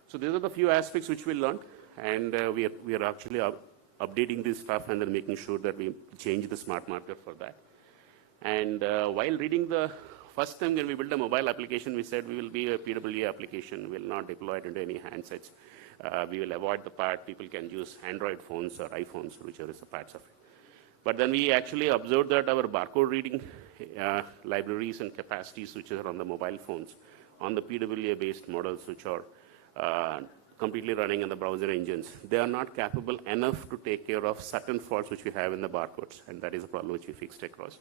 So these are the few aspects which we learned, and we are actually updating this stuff and then making sure that we change the smart marker for that. And while reading the first time when we built a mobile application, we said we will be a PWA application. We will not deploy it into any handsets. We will avoid the part. People can use Android phones or iPhones, whichever is the parts of it. But then we actually observed that our barcode reading libraries and capacities, which are on the mobile phones, on the PWA-based models, which are completely running in the browser engines, they are not capable enough to take care of certain faults which we have in the barcodes, and that is a problem which we fixed across.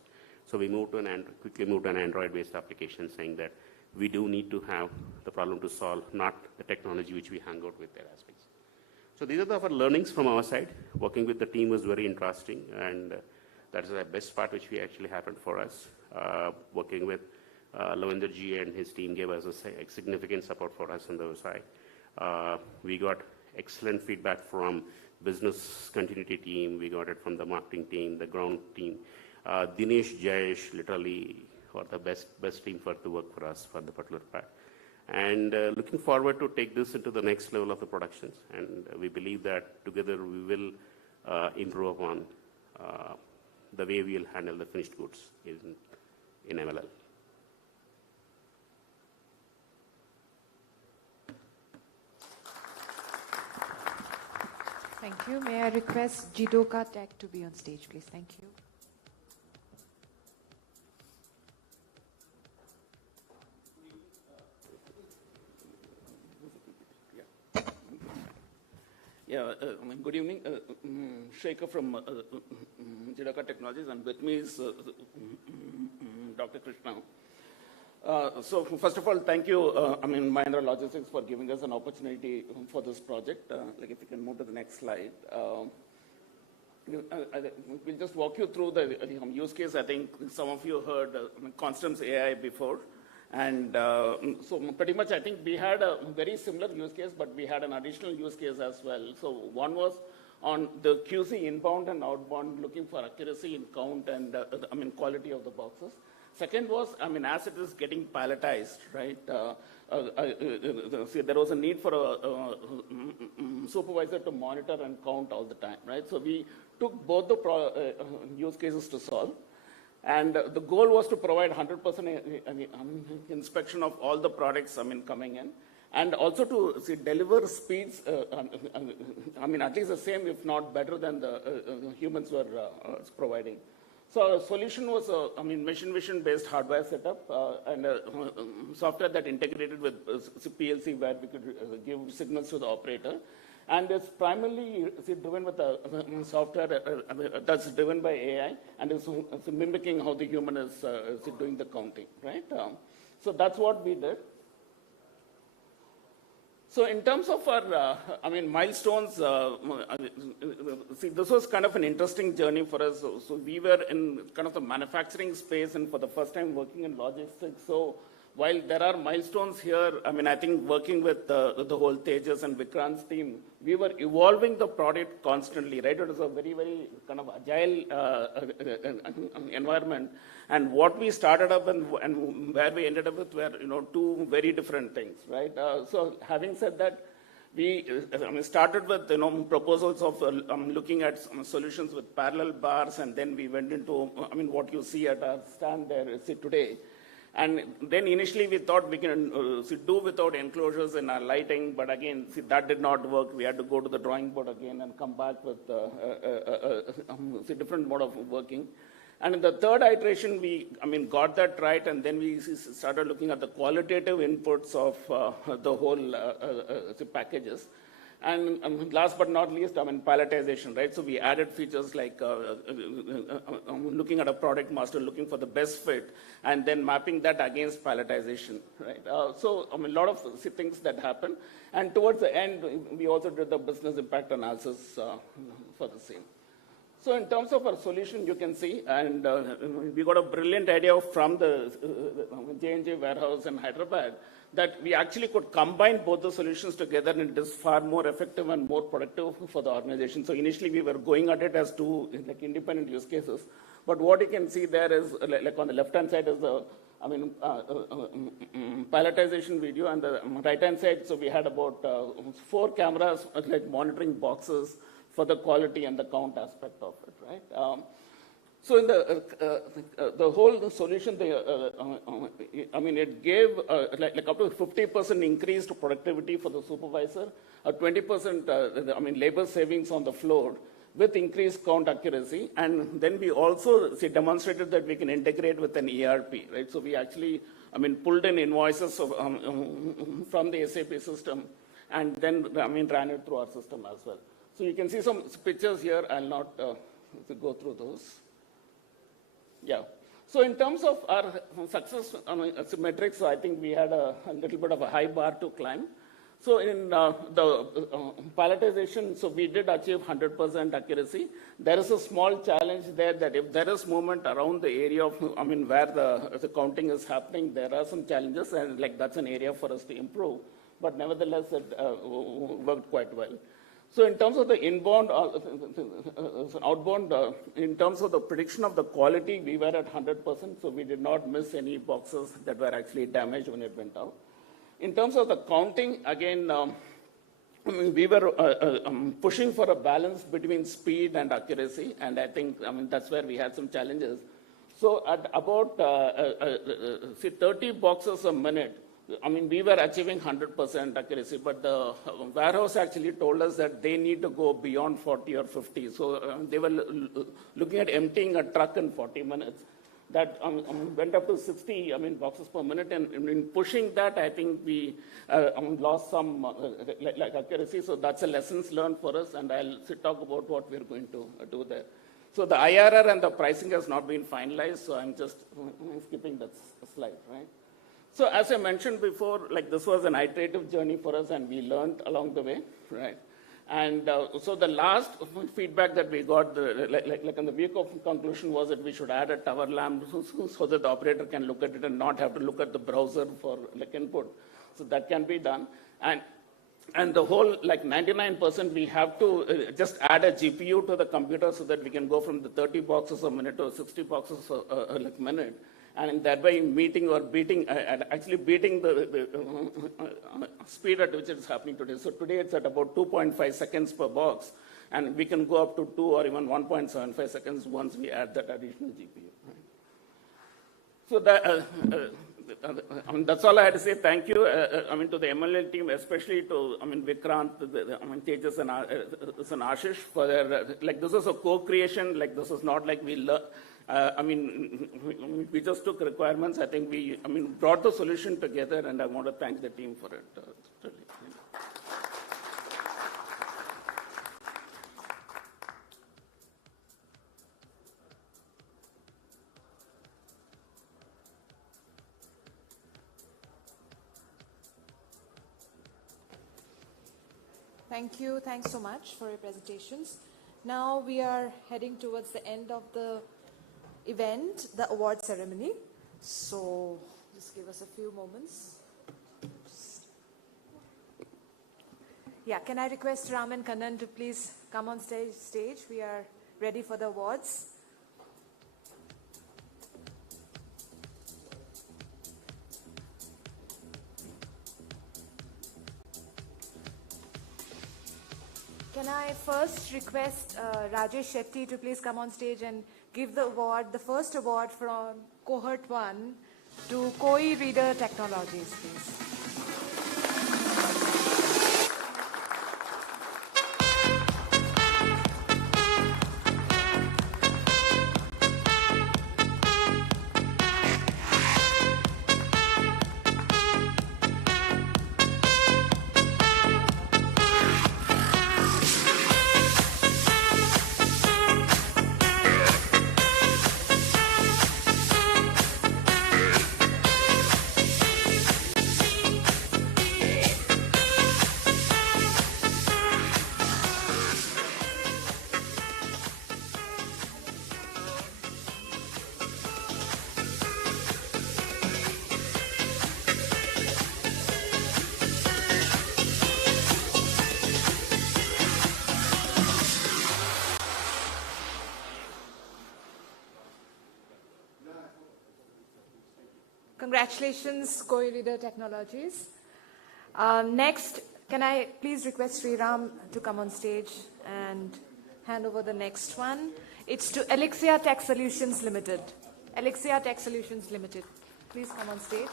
So we quickly moved to an Android-based application, saying that we do need to have the problem to solve, not the technology which we hang out with their aspects. So these are our learnings from our side. Working with the team was very interesting, and that is the best part which we actually happened for us. Working with Lavender Ji and his team gave us a significant support for us on the side. We got excellent feedback from business continuity team. We got it from the marketing team, the ground team. Dinesh, Jayesh, literally are the best team to work for us for the particular part. And looking forward to take this into the next level of the productions. And we believe that together we will improve upon the way we will handle the finished goods in MLL. Thank you. May I request Jidoka Tech to be on stage, please? Thank you. Yeah, good evening. Shekhar from Jidoka Technologies, and with me is Dr. Krishna. So first of all, thank you, Mahindra Logistics for giving us an opportunity for this project. Like if you can move to the next slide. We'll just walk you through the use case. I think some of you heard Constance AI before. And so pretty much I think we had a very similar use case, but we had an additional use case as well. So one was on the QC inbound and outbound, looking for accuracy in count and quality of the boxes. Second was, as it is getting palletized, right? There was a need for a supervisor to monitor and count all the time, right? So we took both the use cases to solve. And the goal was to provide 100% inspection of all the products coming in, and also to deliver speeds, at least the same, if not better than the humans were providing. So our solution was machine vision-based hardware setup and software that integrated with PLC, where we could give signals to the operator. And it's primarily driven with a software that's driven by AI, and it's mimicking how the human is doing the counting, right? So that's what we did. So in terms of our, milestones, this was kind of an interesting journey for us. So we were in kind of the manufacturing space, and for the first time working in logistics. So while there are milestones here, I think working with the whole Tejas and Vikrant's team, we were evolving the product constantly, right? It was a very, very kind of agile environment. And what we started up and where we ended up with were, two very different things, right? So having said that, we started with proposals of looking at solutions with parallel bars, and then we went into what you see at our stand there today. And then initially we thought we can do without enclosures in our lighting, but again, that did not work. We had to go to the drawing board again and come back with a different mode of working. And in the third iteration, we got that right, and then we started looking at the qualitative inputs of the whole packages. And last but not least, palletization, right? So we added features like looking at a product master, looking for the best fit, and then mapping that against palletization, right? So a lot of things that happen. And towards the end, we also did the business impact analysis for the same. So in terms of our solution, you can see, and we got a brilliant idea from the J&J warehouse in Hyderabad, that we actually could combine both the solutions together, and it is far more effective and more productive for the organization. So initially we were going at it as two independent use cases. But what you can see there is, like on the left-hand side is the palletization video, and the right-hand side, so we had about 4 cameras monitoring boxes for the quality and the count aspect of it, right? So in the whole solution, it gave up to 50% increased productivity for the supervisor, a 20% labor savings on the floor with increased count accuracy. And then we also demonstrated that we can integrate with an ERP, right? So we actually pulled in invoices from the SAP system, and then ran it through our system as well. So you can see some pictures here. I'll not go through those. Yeah. So in terms of our success metrics, so I think we had a little bit of a high bar to climb. So in the palletization, so we did achieve 100% accuracy. There is a small challenge there that if there is movement around the area of, where the counting is happening, there are some challenges, and that's an area for us to improve. But nevertheless, it worked quite well. So in terms of the inbound, outbound, in terms of the prediction of the quality, we were at 100%, so we did not miss any boxes that were actually damaged when it went out. In terms of the counting, again, we were pushing for a balance between speed and accuracy, and I think that's where we had some challenges. So at about 30 boxes a minute, I mean, we were achieving 100% accuracy, but the warehouse actually told us that they need to go beyond 40 or 50. So they were looking at emptying a truck in 40 minutes. That went up to 60, boxes per minute. And in pushing that, I think we lost some accuracy. So that's a lessons learned for us. And I'll talk about what we're going to do there. So the IRR and the pricing has not been finalized. So I'm just skipping that slide, right? So as I mentioned before, this was an iterative journey for us, and we learned along the way, right? And so the last feedback that we got, in the week of conclusion, was that we should add a tower lamp so that the operator can look at it and not have to look at the browser for input. So that can be done. And the whole 99%, we have to just add a GPU to the computer so that we can go from the 30 boxes a minute to 60 boxes a minute. And thereby meeting or beating, actually beating the speed at which it is happening today. So today it's at about 2.5 seconds per box, and we can go up to 2 or even 1.75 seconds once we add that additional GPU. Right? So that, that's all I had to say. Thank you, to the MLL team, especially to, Vikrant, Tejas and Ashish for their, this is a co-creation. This is not like we learn. We just took requirements. I think we, brought the solution together, and I want to thank the team for it. Thank you. Thanks so much for your presentations. Now we are heading towards the end of the event, the award ceremony. So just give us a few moments. Yeah, can I request Ram and Kannan to please come on stage? We are ready for the awards. Can I first request Rajesh Shetty to please come on stage and give the award, the first award from Cohort 1 to Koi Reader Technologies, please. Congratulations, Koi Reader Technologies. Next, can I please request Sriram to come on stage and hand over the next one? It's to Elixia Tech Solutions Limited. Elixia Tech Solutions Limited. Please come on stage.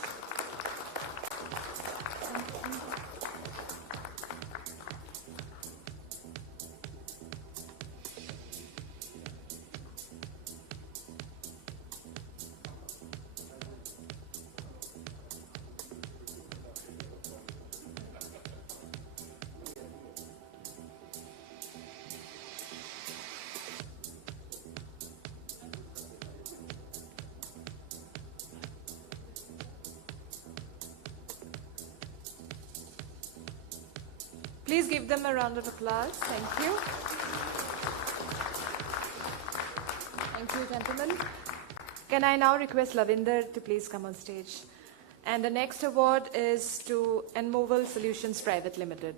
Please give them a round of applause. Thank you. Thank you, gentlemen. Can I now request Lavinder to please come on stage? And the next award is to Enmoval Solutions Private Limited.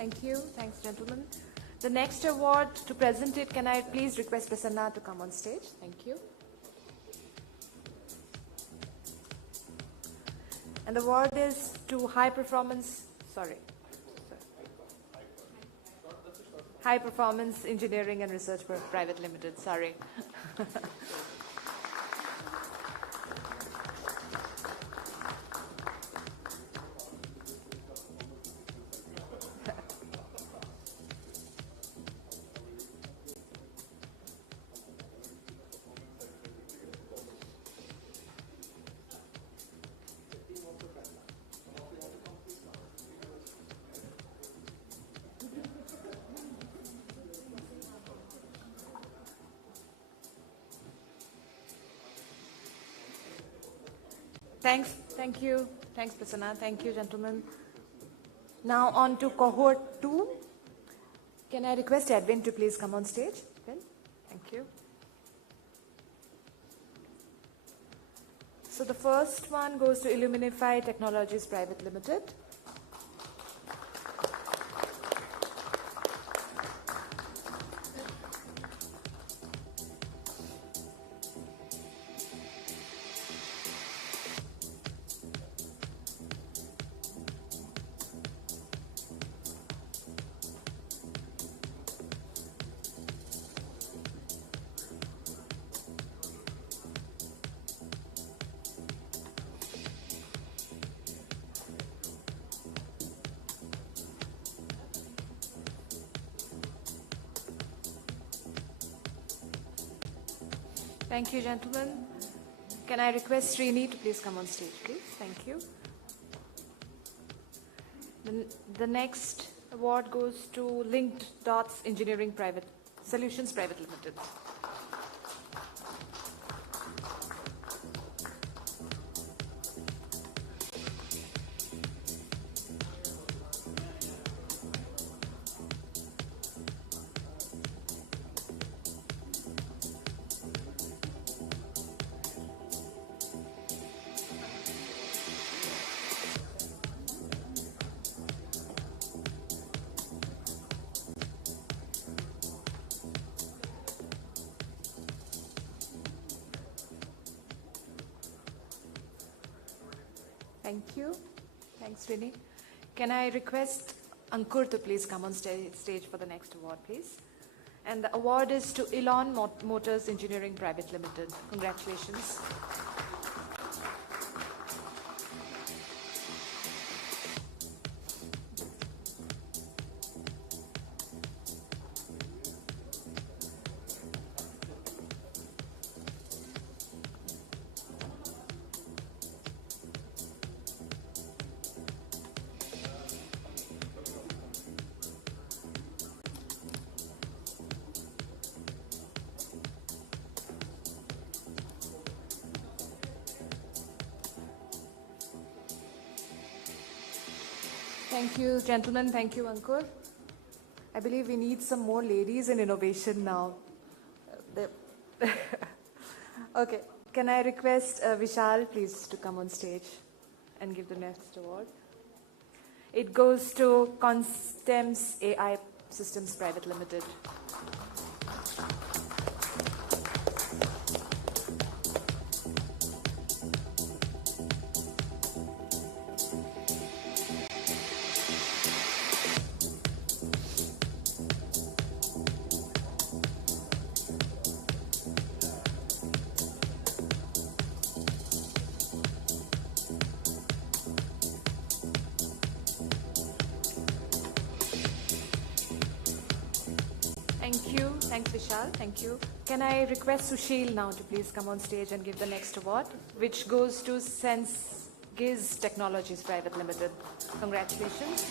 Thank you. Thanks, gentlemen. The next award, to present it, can I please request Prasanna to come on stage? Thank you. And the award is to High Performance Engineering and Research Private Limited. Sorry. Thank you. Thanks, Prasanna. Thank you, gentlemen. Now on to cohort 2. Can I request Edwin to please come on stage? Edwin, thank you. So the first one goes to Illuminify Technologies Private Limited. Thank you, gentlemen. Can I request Srini to please come on stage, please? Thank you. The next award goes to Linked Dots Engineering Solutions Private Limited. Thank you. Thanks, Srini. Can I request Ankur to please come on stage for the next award, please? And the award is to Elon Motors Engineering Private Limited. Congratulations. Thank you, gentlemen. Thank you, Ankur. I believe we need some more ladies in innovation now. Okay. Can I request Vishal, please, to come on stage and give the next award? It goes to Constems AI Systems Private Limited. Thank you. Thanks, Vishal. Thank you. Can I request Sushil now to please come on stage and give the next award, which goes to SenseGiz Technologies Private Limited. Congratulations.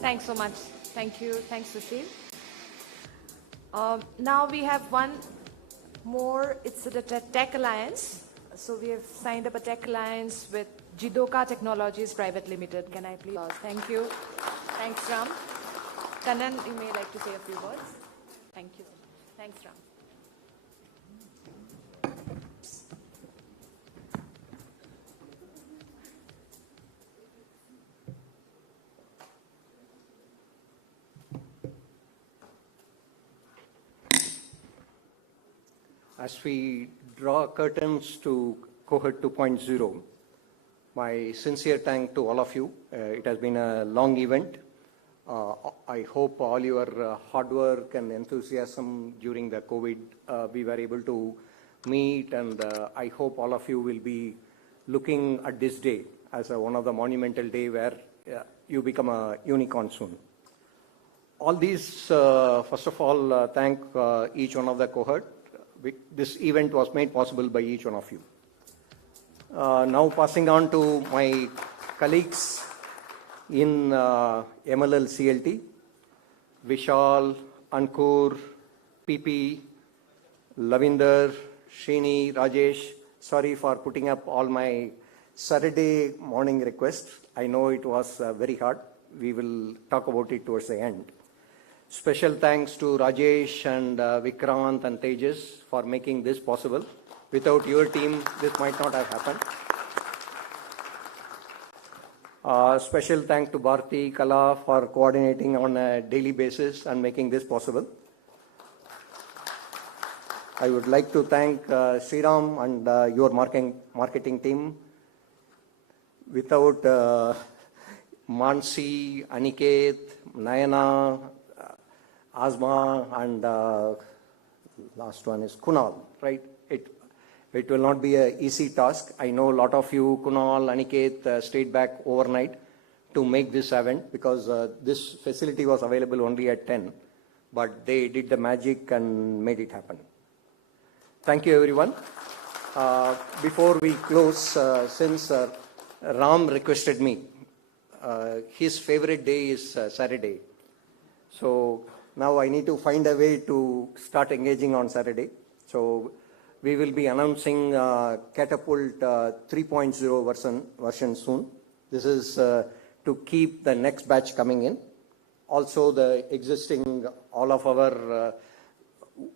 Thanks so much. Thank you. Thanks, Sushil. Now we have one more. It's the Tech Alliance. So we have signed up a Tech Alliance with Jidoka Technologies Private Limited. Can I please? Thank you. Thanks, Ram. Kannan, you may like to say a few words. Thank you. Thanks, Ram. As we draw curtains to cohort 2.0, my sincere thanks to all of you. It has been a long event. I hope all your hard work and enthusiasm during the COVID, we were able to meet, and I hope all of you will be looking at this day as one of the monumental day where you become a unicorn soon. All these, first of all, thank each one of the cohort. This event was made possible by each one of you. Now passing on to my colleagues in MLL CLT, Vishal, Ankur, PP, Lavinder, Srini, Rajesh. Sorry for putting up all my Saturday morning requests. I know it was very hard. We will talk about it towards the end. Special thanks to Rajesh and Vikrant and Tejas for making this possible. Without your team, this might not have happened. Special thanks to Bharti, Kala for coordinating on a daily basis and making this possible. I would like to thank Sriram and your marketing team. Without Mansi, Aniket, Nayana, Asma, and last one is Kunal, right? It will not be an easy task. I know a lot of you, Kunal, Aniket, stayed back overnight to make this event because this facility was available only at 10, but they did the magic and made it happen. Thank you, everyone. Before we close, since Ram requested me, his favorite day is Saturday. So now I need to find a way to start engaging on Saturday. So we will be announcing Catapult 3.0 version soon. This is to keep the next batch coming in. Also the existing, all of our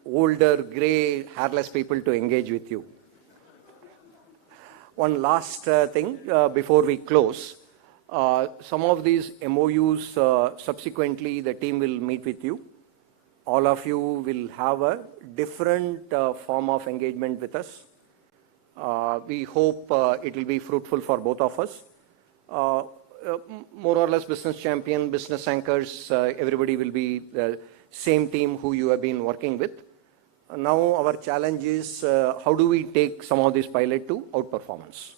older, gray, hairless people to engage with you. One last thing before we close. Some of these MOUs, subsequently the team will meet with you. All of you will have a different form of engagement with us. We hope it will be fruitful for both of us. More or less business champion, business anchors, everybody will be the same team who you have been working with. Now our challenge is how do we take some of this pilot to outperformance.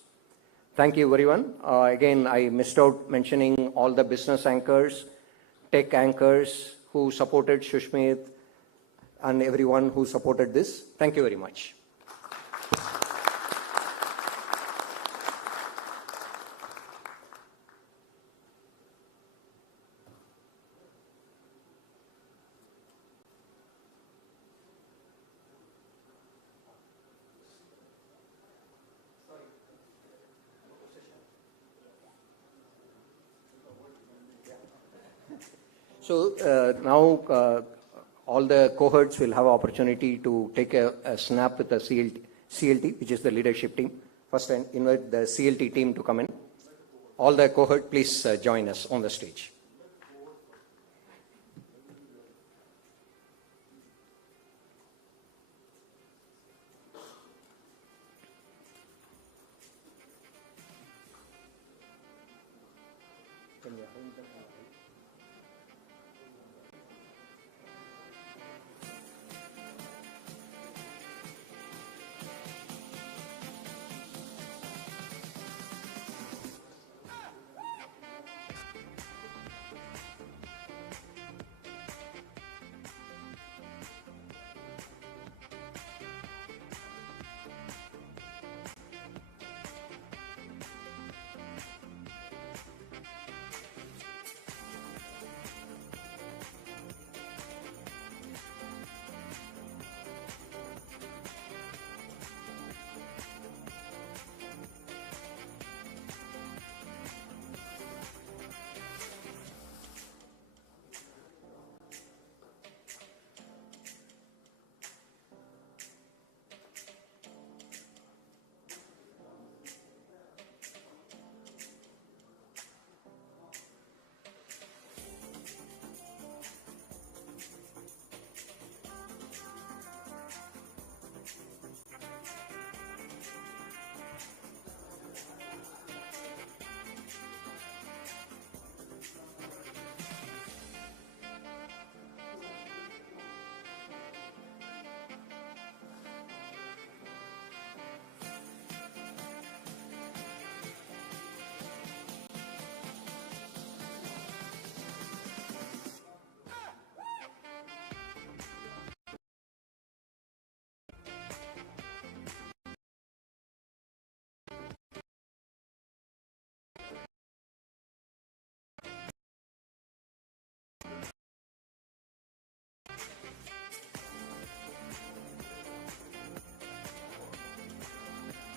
Thank you everyone. Again, I missed out mentioning all the business anchors, tech anchors who supported Shushmit and everyone who supported this. Thank you very much. So now all the cohorts will have opportunity to take a snap with the CLT, which is the leadership team. First, I invite the CLT team to come in. All the cohort, please join us on the stage.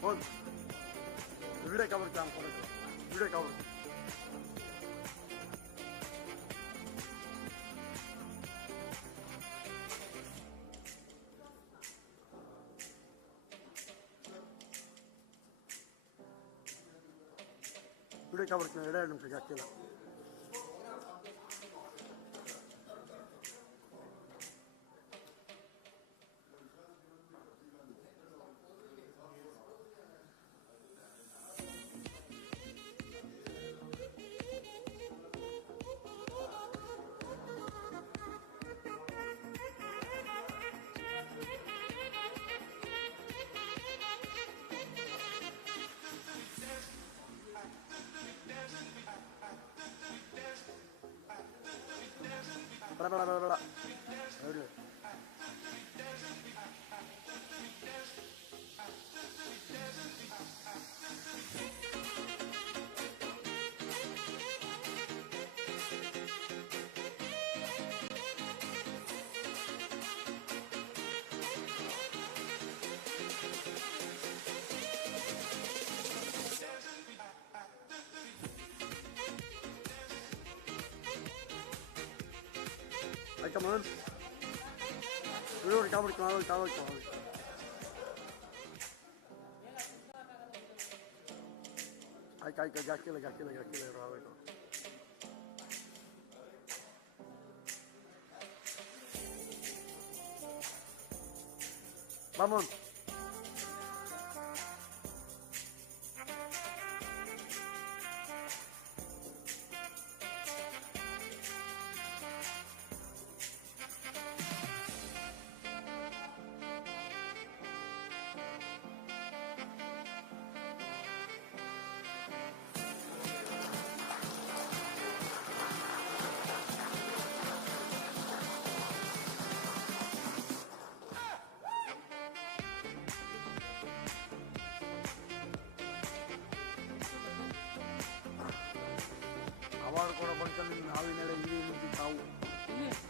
Phone video cover काम करो video cover video cover के एड़ा निमिष अकेला बड़ा Hey, come on. We already covered, covered. Ya aquilo, Roberto. Vamos. Award ko na bangkan awin nila hindi tahu.